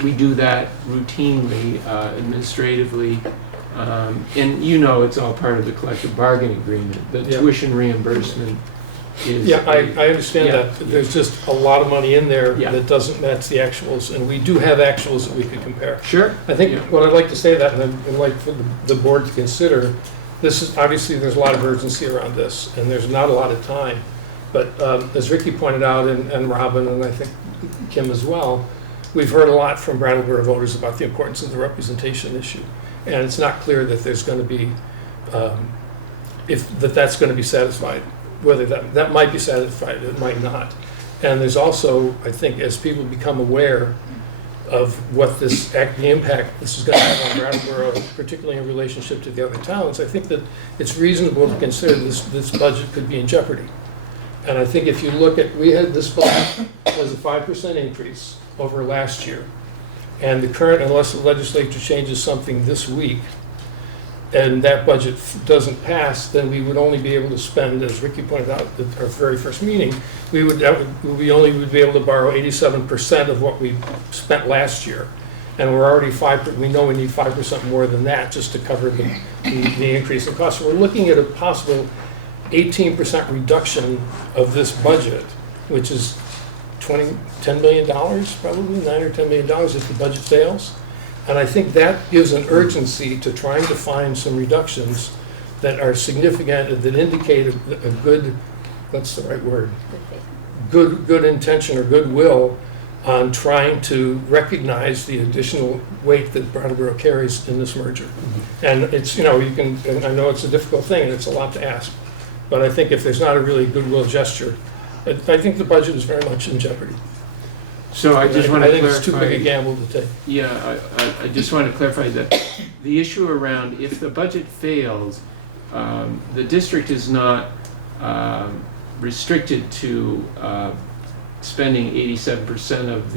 We do that routinely administratively, and it's all part of the collective bargaining agreement. The tuition reimbursement is. Yeah, I understand that. There's just a lot of money in there Yeah. that doesn't match the actuals, and we do have actuals that we could compare. Sure. I think Yeah. what I'd like to say that, and I'd like for the board to consider, this is, obviously, there's a lot of urgency around this, and there's not a lot of time. But as Ricky pointed out, and Robin, and I think Kim as well, we've heard a lot from Brattleboro voters about the importance of the representation issue. And it's not clear that there's going to be, that's going to be satisfied. Whether that might be satisfied, it might not. And there's also, I think, as people become aware of what the impact this is going to have on Brattleboro, particularly in relationship to the other towns, I think that it's reasonable to consider this budget could be in jeopardy. And I think if you look at, we had this budget was a 5% increase over last year. And the current, unless the legislature changes something this week, and that budget doesn't pass, then we would only be able to spend, as Ricky pointed out at our very first meeting, we only would be able to borrow 87% of what we spent last year. And we're already we know we need 5% more than that just to cover the increase in cost. So we're looking at a possible 18% reduction of this budget, which is $10 million, probably $9 or $10 million if the budget fails. And I think that gives an urgency to trying to find some reductions that are significant, that indicate a good, what's the right word? Good intention or goodwill on trying to recognize the additional weight that Brattleboro carries in this merger. And it's, and I know it's a difficult thing and it's a lot to ask, but I think if there's not a really goodwill gesture, I think the budget is very much in jeopardy. So I just want to clarify. I think it's too big a gamble to take. Yeah, I just want to clarify that the issue around if the budget fails, the district is not restricted to spending 87% of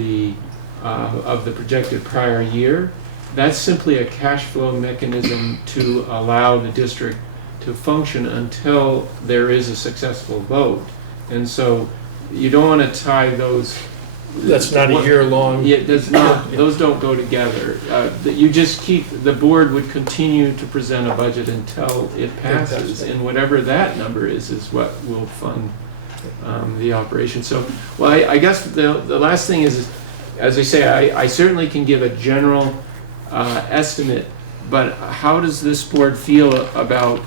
the projected prior year. That's simply a cash flow mechanism to allow the district to function until there is a successful vote. And so you don't want to tie those. That's not a year-long. Yeah, does not. Those don't go together. You just keep. The board would continue to present a budget until it passes, and whatever that number is what will fund the operation. So, well, I guess the last thing is, as I say, I certainly can give a general estimate, but how does this board feel about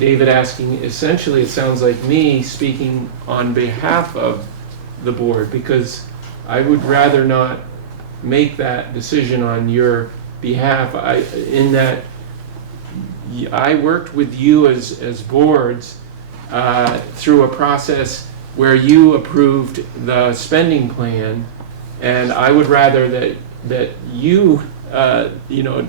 David asking? Essentially, it sounds like me speaking on behalf of the board, because I would rather not make that decision on your behalf. In that I worked with you as boards through a process where you approved the spending plan, and I would rather that you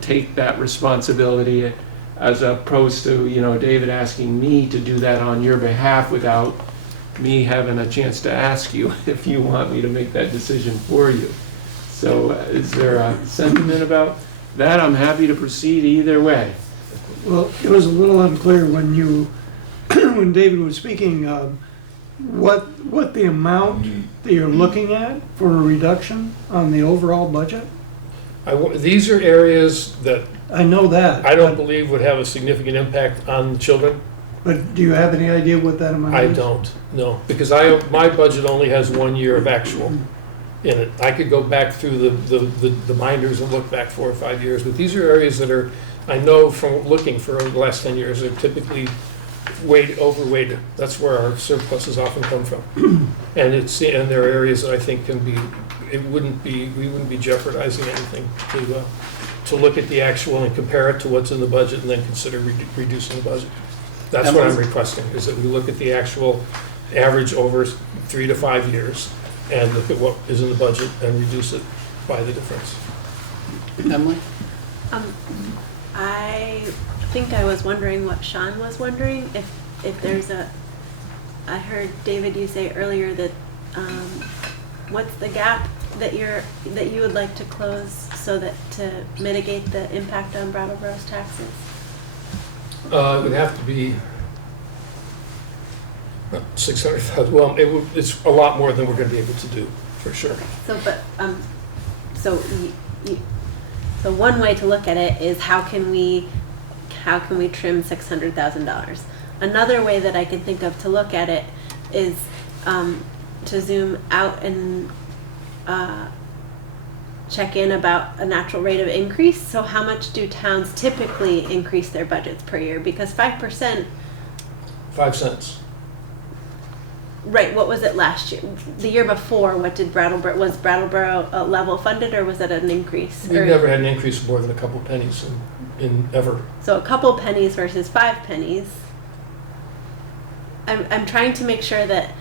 take that responsibility as opposed to David asking me to do that on your behalf without me having a chance to ask you if you want me to make that decision for you. So is there a sentiment about that? I'm happy to proceed either way. Well, it was a little unclear when when David was speaking, what the amount that you're looking at for a reduction on the overall budget? These are areas that I know that. I don't believe would have a significant impact on children. But do you have any idea what that amount I is? don't, no, because my budget only has 1 year of actual in it. I could go back through the binders and look back 4 or 5 years, but these are areas that are, I know from looking for the last 10 years, are typically overweighted. That's where our surpluses often come from. And there are areas that I think we wouldn't be jeopardizing anything to look at the actual and compare it to what's in the budget and then consider reducing the budget. That's what I'm requesting, is that we look at the actual average over 3 to 5 years and look at what is in the budget and reduce it by the difference. Emily? I think I was wondering what Sean was wondering, if there's I heard David you say earlier that what's the gap that you would like to close so that to mitigate the impact on Brattleboro's taxes? It would have to be 600,000. Well, it's a lot more than we're going to be able to do, for sure. So, but so one way to look at it is how can we trim $600,000? Another way that I can think of to look at it is to zoom out and check in about a natural rate of increase. So how much do towns typically increase their budgets per year? Because 5%. 5 cents. Right. What was it last year? The year before, what did was Brattleboro level funded, or was it an increase? We've never had an increase of more than a couple pennies in ever. So a couple pennies versus 5 pennies. I'm trying to make sure that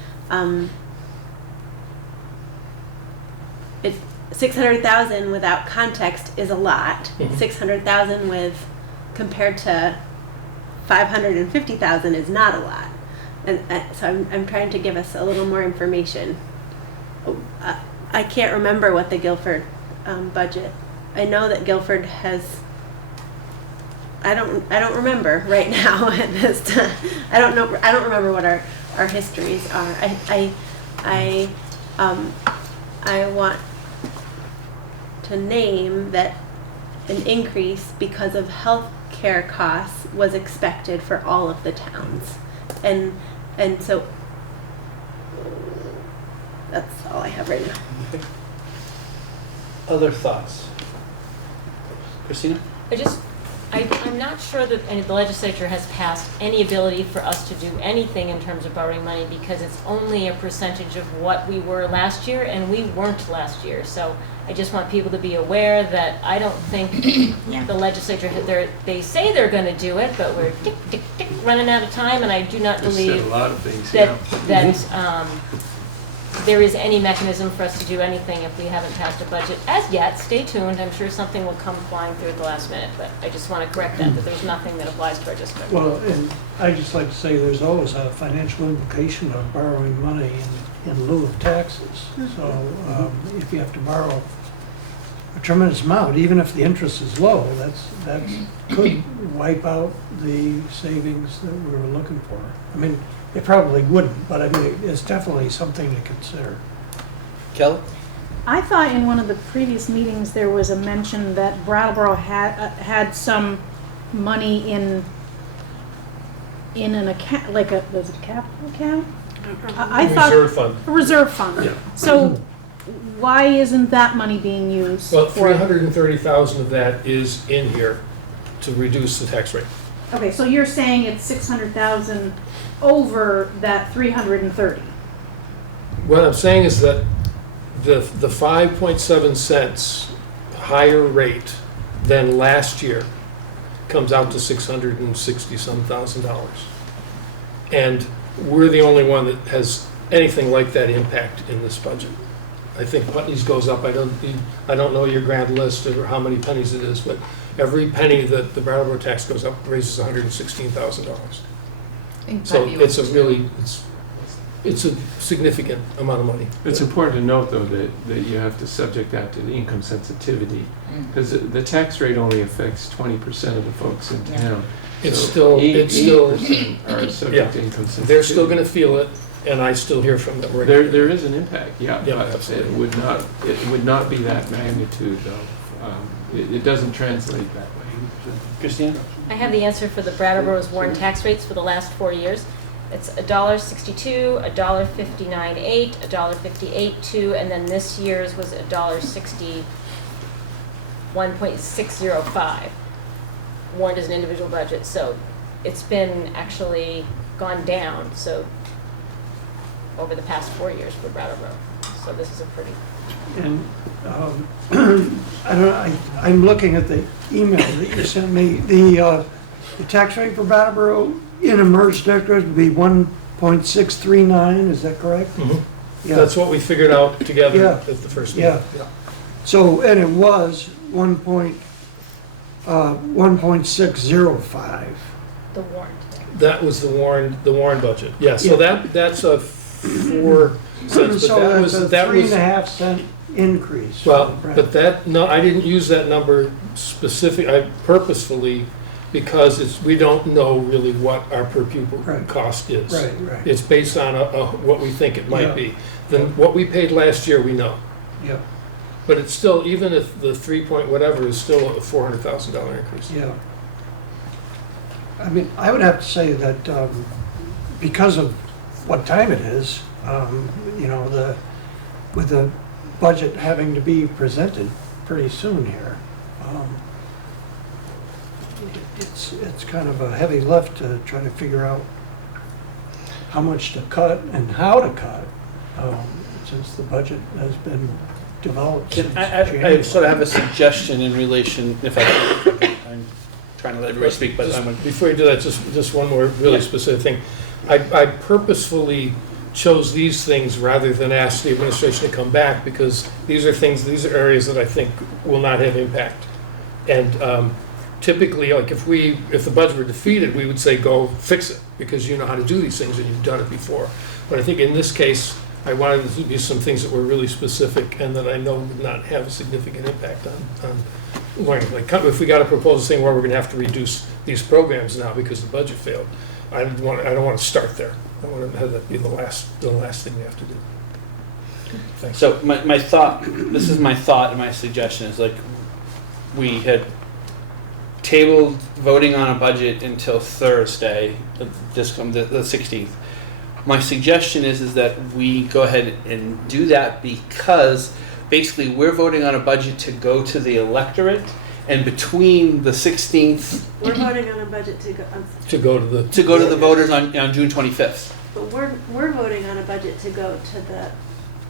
it's 600,000 without context is a lot. 600,000 with compared to 550,000 is not a lot. And so I'm trying to give us a little more information. I can't remember what the Guilford budget I know that Guilford has. I don't remember right now at this time. I don't remember what our histories are. I want to name that an increase because of health care costs was expected for all of the towns, and so that's all I have right now. Other thoughts? Christina? I'm not sure that the legislature has passed any ability for us to do anything in terms of borrowing money because it's only a percentage of what we were last year, and we weren't last year. So I just want people to be aware that I don't think the legislature, they say they're going to do it, but we're tick, tick, tick, running out of time, and I do not believe a lot of things, that there is any mechanism for us to do anything if we haven't passed a budget as yet. Stay tuned. I'm sure something will come flying through at the last minute, but I just want to correct that there's nothing that applies to our district. Well, and I'd just like to say there's always a financial implication of borrowing money in lieu of taxes. So if you have to borrow a tremendous amount, even if the interest is low, that could wipe out the savings that we were looking for. I mean, it probably wouldn't, but I mean, it's definitely something to consider. Kelly? I thought in one of the previous meetings there was a mention that Brattleboro had some money in an account, like was it a capital account? I thought Reserve fund. a reserve fund. Yeah. So why isn't that money being used? Well, for? 330,000 of that is in here to reduce the tax rate. Okay, so you're saying it's 600,000 over that 330. What I'm saying is that the 5.7 cents higher rate than last year comes out to $660-some thousand. And we're the only one that has anything like that impact in this budget. I think Putney's goes up. I don't know your grand list or how many pennies it is, but every penny that the Brattleboro tax goes up raises $116,000. So it's a significant amount of money. It's important to note, though, that you have to subject that to the income sensitivity, because the tax rate only affects 20% of the folks in town. It's So still 80% are subject to income sensitivity. They're still going to feel it, and I still hear from them. There is an impact, yeah, Yeah, but absolutely. it would not be that magnitude, though. It doesn't translate that way. Christina? I have the answer for the Brattleboro's Warren tax rates for the last 4 years. It's $1.62, $1.59.8, $1.58.2, and then this year's was $1.60, 1.605. Warned as an individual budget, so it's been actually gone down. So over the past 4 years for Brattleboro. So this is a pretty. And I'm looking at the email that you sent me. The tax rate for Brattleboro in a merged district would be 1.639. Is that correct? Mm-hmm. Yeah. That's what we figured out together Yeah. at the first meeting. Yeah. So, and it was 1.605. The warrant. That was the Warren budget. Yeah. So that's a 4 cents. So But that's a that was 3.5 cent increase. well. But I didn't use that number I purposefully, because we don't know really what our per pupil cost is. Right. It's based on what we think it might Yeah. be. Then what we paid last year, we know. Yeah. But it's still, even if the 3 point whatever is still a $400,000 increase. Yeah. I mean, I would have to say that because of what time it is, with the budget having to be presented pretty soon here, it's kind of a heavy lift to try to figure out how much to cut and how to cut, since the budget has been developed. since I January. sort of have a suggestion in relation, if I can. I'm trying to let everybody speak, but Before you do that, just one more really specific thing. I purposefully chose these things rather than ask the administration to come back, because these are areas that I think will not have impact. And typically, like if the budget were defeated, we would say, go fix it, because you know how to do these things and you've done it before. But I think in this case, I wanted it to be some things that were really specific and that I know would not have a significant impact on learning. Like, if we got a proposal saying, well, we're gonna have to reduce these programs now because the budget failed, I don't want to start there. I want to have that be the last thing we have to do. Thanks. So my thought, this is my thought and my suggestion is like, we had tabled voting on a budget until Thursday, the 16th. My suggestion is that we go ahead and do that because basically we're voting on a budget to go to the electorate, and between the 16th We're voting on a budget to go to the voters on June 25th. but we're voting on a budget to go to the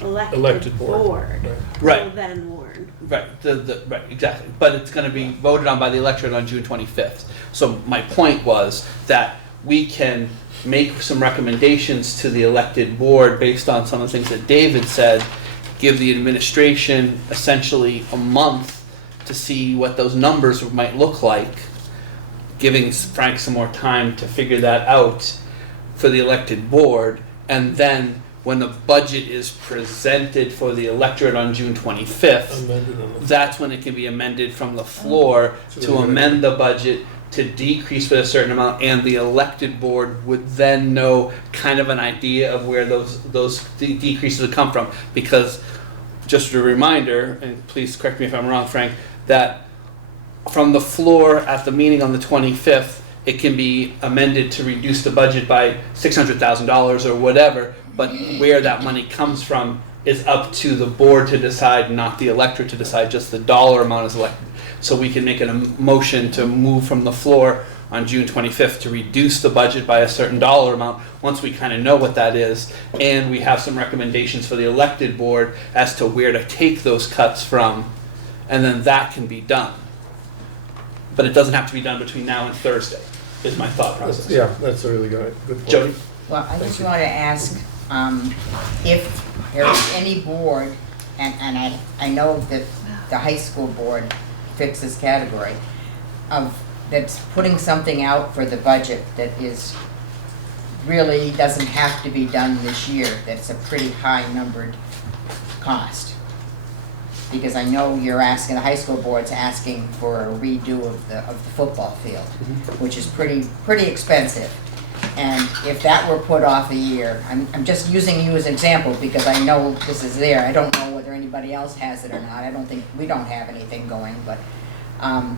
Elected board. Right. will then warn. Right, right, exactly. But it's going to be voted on by the electorate on June 25th. So my point was that we can make some recommendations to the elected board based on some of the things that David said, give the administration essentially a month to see what those numbers might look like, giving Frank some more time to figure that out for the elected board, and then when the budget is presented for the electorate on June 25th, that's when it can be amended from the floor to amend the budget to decrease by a certain amount, and the elected board would then know kind of an idea of where those decreases would come from. Because, just a reminder, and please correct me if I'm wrong, Frank, that from the floor at the meeting on the 25th, it can be amended to reduce the budget by $600,000 or whatever, but where that money comes from is up to the board to decide, not the electorate to decide. Just the dollar amount is elected. So we can make a motion to move from the floor on June 25th to reduce the budget by a certain dollar amount once we kind of know what that is, and we have some recommendations for the elected board as to where to take those cuts from, and then that can be done. But it doesn't have to be done between now and Thursday, is my thought process. Yeah, that's a really good point. Jody? Well, I just want to ask if there is any board, and I know that the high school board fits this category, that's putting something out for the budget that is really doesn't have to be done this year, that's a pretty high numbered cost. Because I know you're asking, the high school board's asking for a redo of the football field, which is pretty expensive. And if that were put off a year, I'm just using you as an example because I know this is there. I don't know whether anybody else has it or not. I don't think, we don't have anything going, but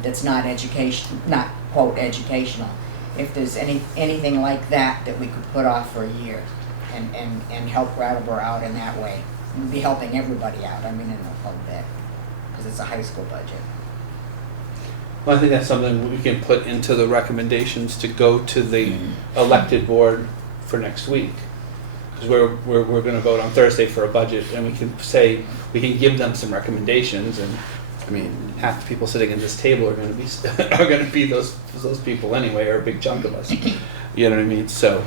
that's not quote educational. If there's anything like that we could put off for a year and help Brattleboro out in that way. We'd be helping everybody out, in a little bit, because it's a high school budget. Well, I think that's something we can put into the recommendations to go to the elected board for next week. Because we're going to vote on Thursday for a budget, and we can give them some recommendations. And half the people sitting at this table are going to be those people anyway, or a big chunk of us. You know what I mean? So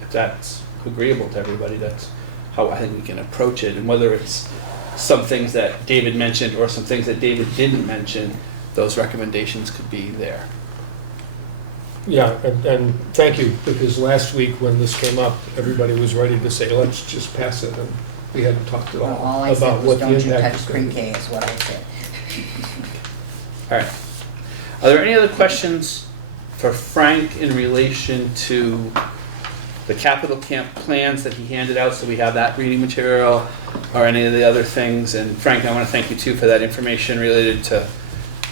if that's agreeable to everybody, that's how I think we can approach it. And whether it's some things that David mentioned or some things that David didn't mention, those recommendations could be there. Yeah, and thank you, because last week when this came up, everybody was ready to say, let's just pass it, and we hadn't talked at all I about said was what the don't you impact touch is going to pre-K be. is what I said. All right. Are there any other questions for Frank in relation to the capital camp plans that he handed out, so we have that reading material, or any of the other things? And Frank, I want to thank you too for that information related to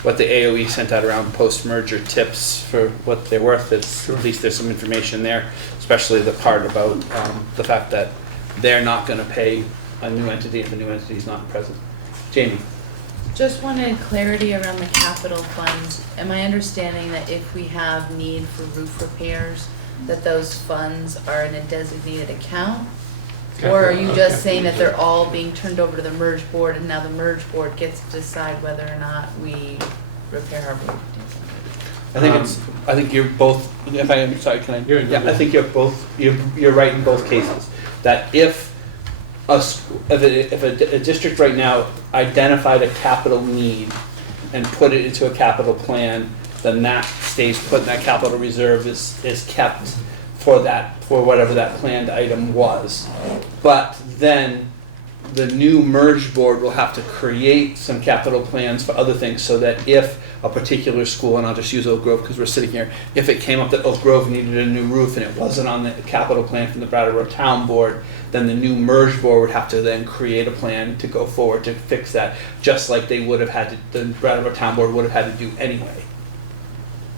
what the AOE sent out around post-merger tips for what they're worth. At least there's some information there, especially the part about the fact that they're not going to pay a new entity if the new entity is not present. Jamie. Just wanted clarity around the capital funds. Am I understanding that if we have need for roof repairs, that those funds are in a designated account? Or are you just saying that they're all being turned over to the merge board, and now the merge board gets to decide whether or not we repair our roof? I think you're both. If I'm sorry, can I? Yeah, I think you're both. You're right in both cases. That if a district right now identified a capital need and put it into a capital plan, then that stays put in that capital reserve is kept for whatever that planned item was. But then the new merged board will have to create some capital plans for other things so that if a particular school, and I'll just use Oak Grove because we're sitting here, if it came up that Oak Grove needed a new roof and it wasn't on the capital plan from the Brattleboro Town Board, then the new merged board would have to then create a plan to go forward to fix that, just like they would have had to, the Brattleboro Town Board would have had to do anyway.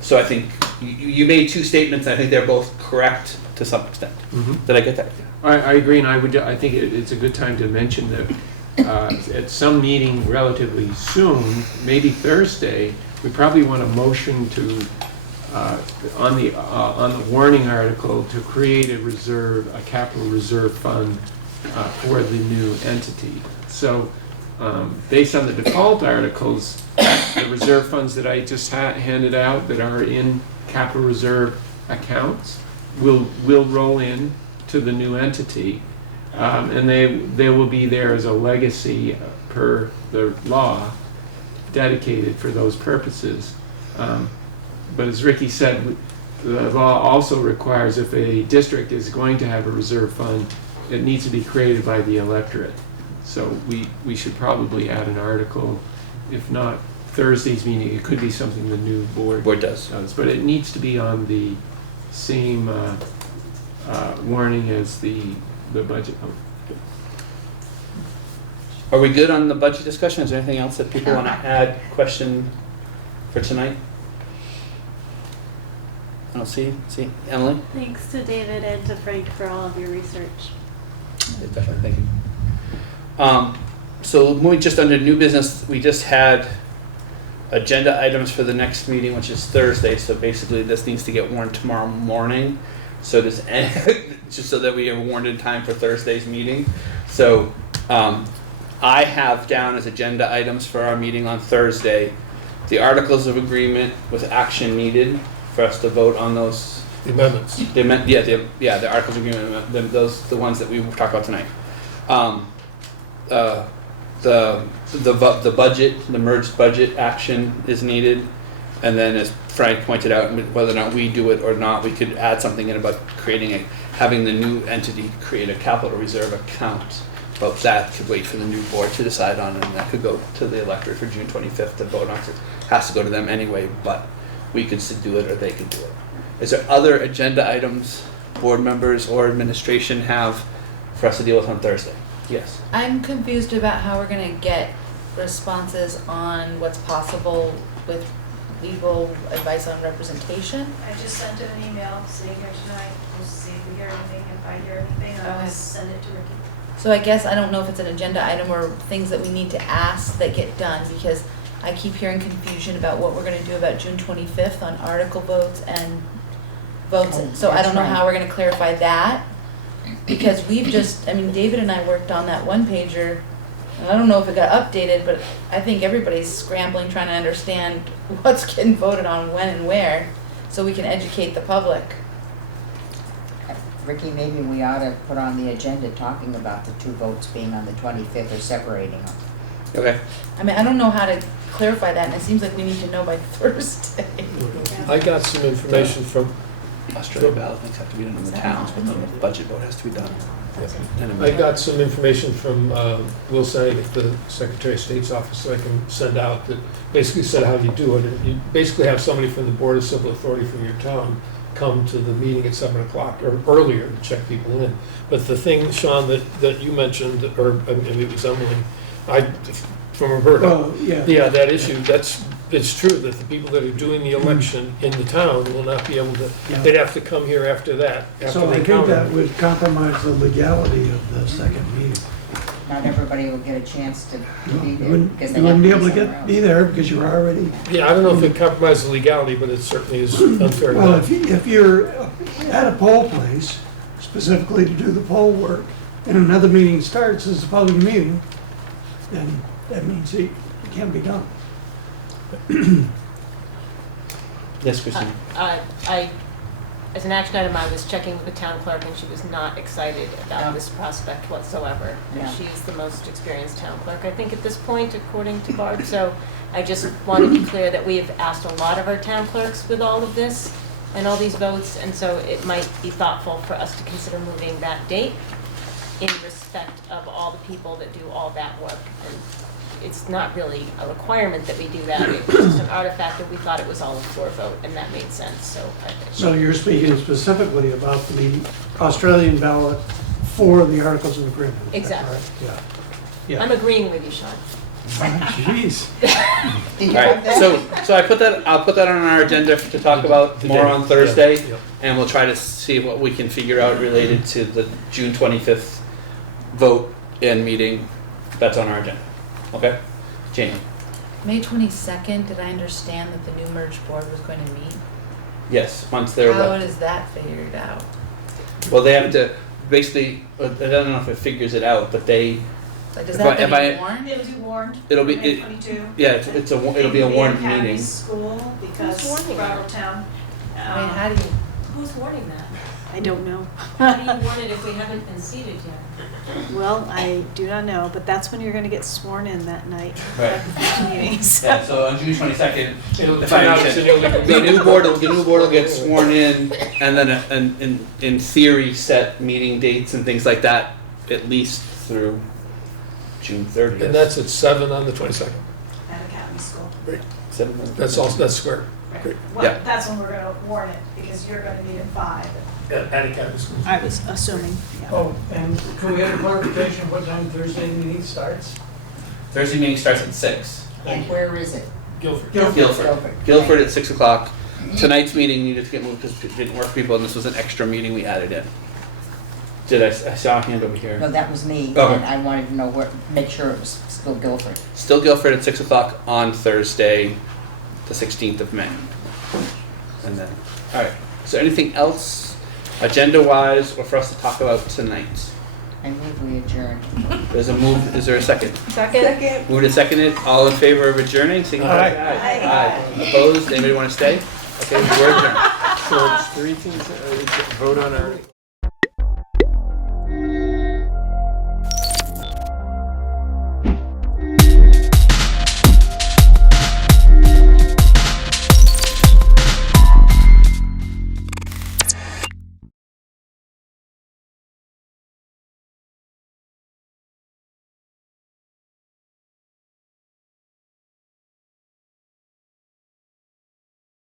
So I think you made two statements, and I think they're both correct to some extent. Did I get that? I agree, and I think it's a good time to mention that at some meeting relatively soon, maybe Thursday, we probably want a motion to, on the warning article, to create a capital reserve fund for the new entity. So based on the default articles, the reserve funds that I just handed out that are in capital reserve accounts will roll in to the new entity, and they will be there as a legacy per the law, dedicated for those purposes. But as Ricky said, the law also requires if a district is going to have a reserve fund, it needs to be created by the electorate. So we should probably add an article, if not Thursday's meeting, it could be something the new board does. But it needs to be on the same warning as the budget. Are we good on the budget discussion? Is there anything else that people want to add, question for tonight? I don't see. Emily? Thanks to David and to Frank for all of your research. Yeah, definitely, thank you. So moving just under new business, we just had agenda items for the next meeting, which is Thursday. So basically this needs to get warned tomorrow morning. So does just so that we are warned in time for Thursday's meeting. So I have down as agenda items for our meeting on Thursday the articles of agreement with action needed for us to vote on those. The amendments. The articles of agreement, the ones that we talked about tonight. The budget, the merged budget action is needed, and then as Frank pointed out, whether or not we do it or not, we could add something in about having the new entity create a capital reserve account. But that could wait for the new board to decide on, and that could go to the electorate for June 25th to vote on. It has to go to them anyway, but we could do it or they could do it. Is there other agenda items board members or administration have for us to deal with on Thursday? Yes. I'm confused about how we're gonna get responses on what's possible with legal advice on representation. I just sent an email sitting here tonight. We'll see if we hear anything. If I hear anything, I'll Okay. send it to Ricky. So I guess I don't know if it's an agenda item or things that we need to ask that get done, because I keep hearing confusion about what we're gonna do about June 25th on article votes and votes. Oh, So I don't know that's right. how we're gonna clarify that, because David and I worked on that one pager, and I don't know if it got updated, but I think everybody's scrambling trying to understand what's getting voted on when and where, so we can educate the public. Ricky, maybe we ought to put on the agenda talking about the two votes being on the 25th or separating them. Okay. I don't know how to clarify that, and it seems like we need to know by Thursday. I got some information from Australia ballot things have to be done in the towns, but the budget vote has to be done. I got some information from Will Senning at the Secretary of State's office that I can send out that basically said how you do it. You basically have somebody from the Board of Civil Authority from your town come to the meeting at 7 o'clock or earlier to check people in. But the thing, Sean, that you mentioned, or maybe it was Emily, from Roberta. Oh, yeah. Yeah, that issue, it's true that the people that are doing the election in the town will not be able to, Yeah. they'd have to come here after that, after So I they think count that them. would compromise the legality of the second meeting. Not everybody will get a chance to be You there wouldn't, because you they have wouldn't be to able be to somewhere else. be there because you're already. Yeah, I don't know if it compromises legality, but it certainly is unfair to Well, them. if you're at a poll place specifically to do the poll work and another meeting starts as a public meeting, then that means it can be done. Yes, Christine. As an action item, I was checking with the town clerk, and she was not excited about this prospect whatsoever. Yeah. And she's the most experienced town clerk, I think, at this point, according to Barb. So I just want to be clear that we have asked a lot of our town clerks with all of this and all these votes, and so it might be thoughtful for us to consider moving that date. in respect of all the people that do all that work. And it's not really a requirement that we do that, it's just an artifact that we thought it was all a floor vote, and that made sense, so I think. So you're speaking specifically about the Australian ballot for the Articles of Agreement. is that Exactly. correct? Yeah. I'm agreeing with you, Sean. Jeez. Did you All have right, that? so I'll put that on our agenda to talk about more on Thursday, and we'll try to see what we can figure out related to the June 25th vote and meeting that's on our agenda. Okay? Jane? May 22nd, did I understand that the new merged board was going to meet? Yes, once they're How elected. is that figured out? Well, they have to, basically, I don't know if it figures it out, but they, Like, does If that I- have if to I- be warned? It'll be warned. it'll be, May it, 22. yeah, it'll be a warned Academy meeting. School, because Who's warning that? Robertown. I mean, how do you, Who's warning that? I don't know. How do you warn it if we haven't been seated yet? Well, I do not know, but that's when you're gonna get sworn in that night. Right. At the meetings. Yeah, so on June 22nd, It'll if turn I out understand, it's an illegal the meeting. new board will get sworn in, and then in theory set meeting dates and things like that, at least through June 30th. And that's at 7 on the 22nd. At Academy School. That's square. Great. Well, Yeah. that's when we're gonna warn it, because you're gonna meet at 5. At Academy School. I was assuming, yeah. Oh, and can we have a clarification of what time Thursday meeting starts? Thursday meeting starts at 6. And where is it? Guilford. Guilford at 6 o'clock. Tonight's meeting needed to get moved because it didn't work for people, and this was an extra meeting we added in. I saw a hand over here. No, that was me, Okay. and I wanted to know where, make sure it was still Guilford. Still Guilford at 6 o'clock on Thursday, the 16th of May. And then, all right, is there anything else agenda-wise or for us to talk about tonight? I move we adjourn. There's a move, is there a second? Second? Moved and seconded, all in favor of adjourning, signify by Aye. Aye. Opposed, anybody want to stay? Okay, we're adjourned. So it's 3 things, vote on our.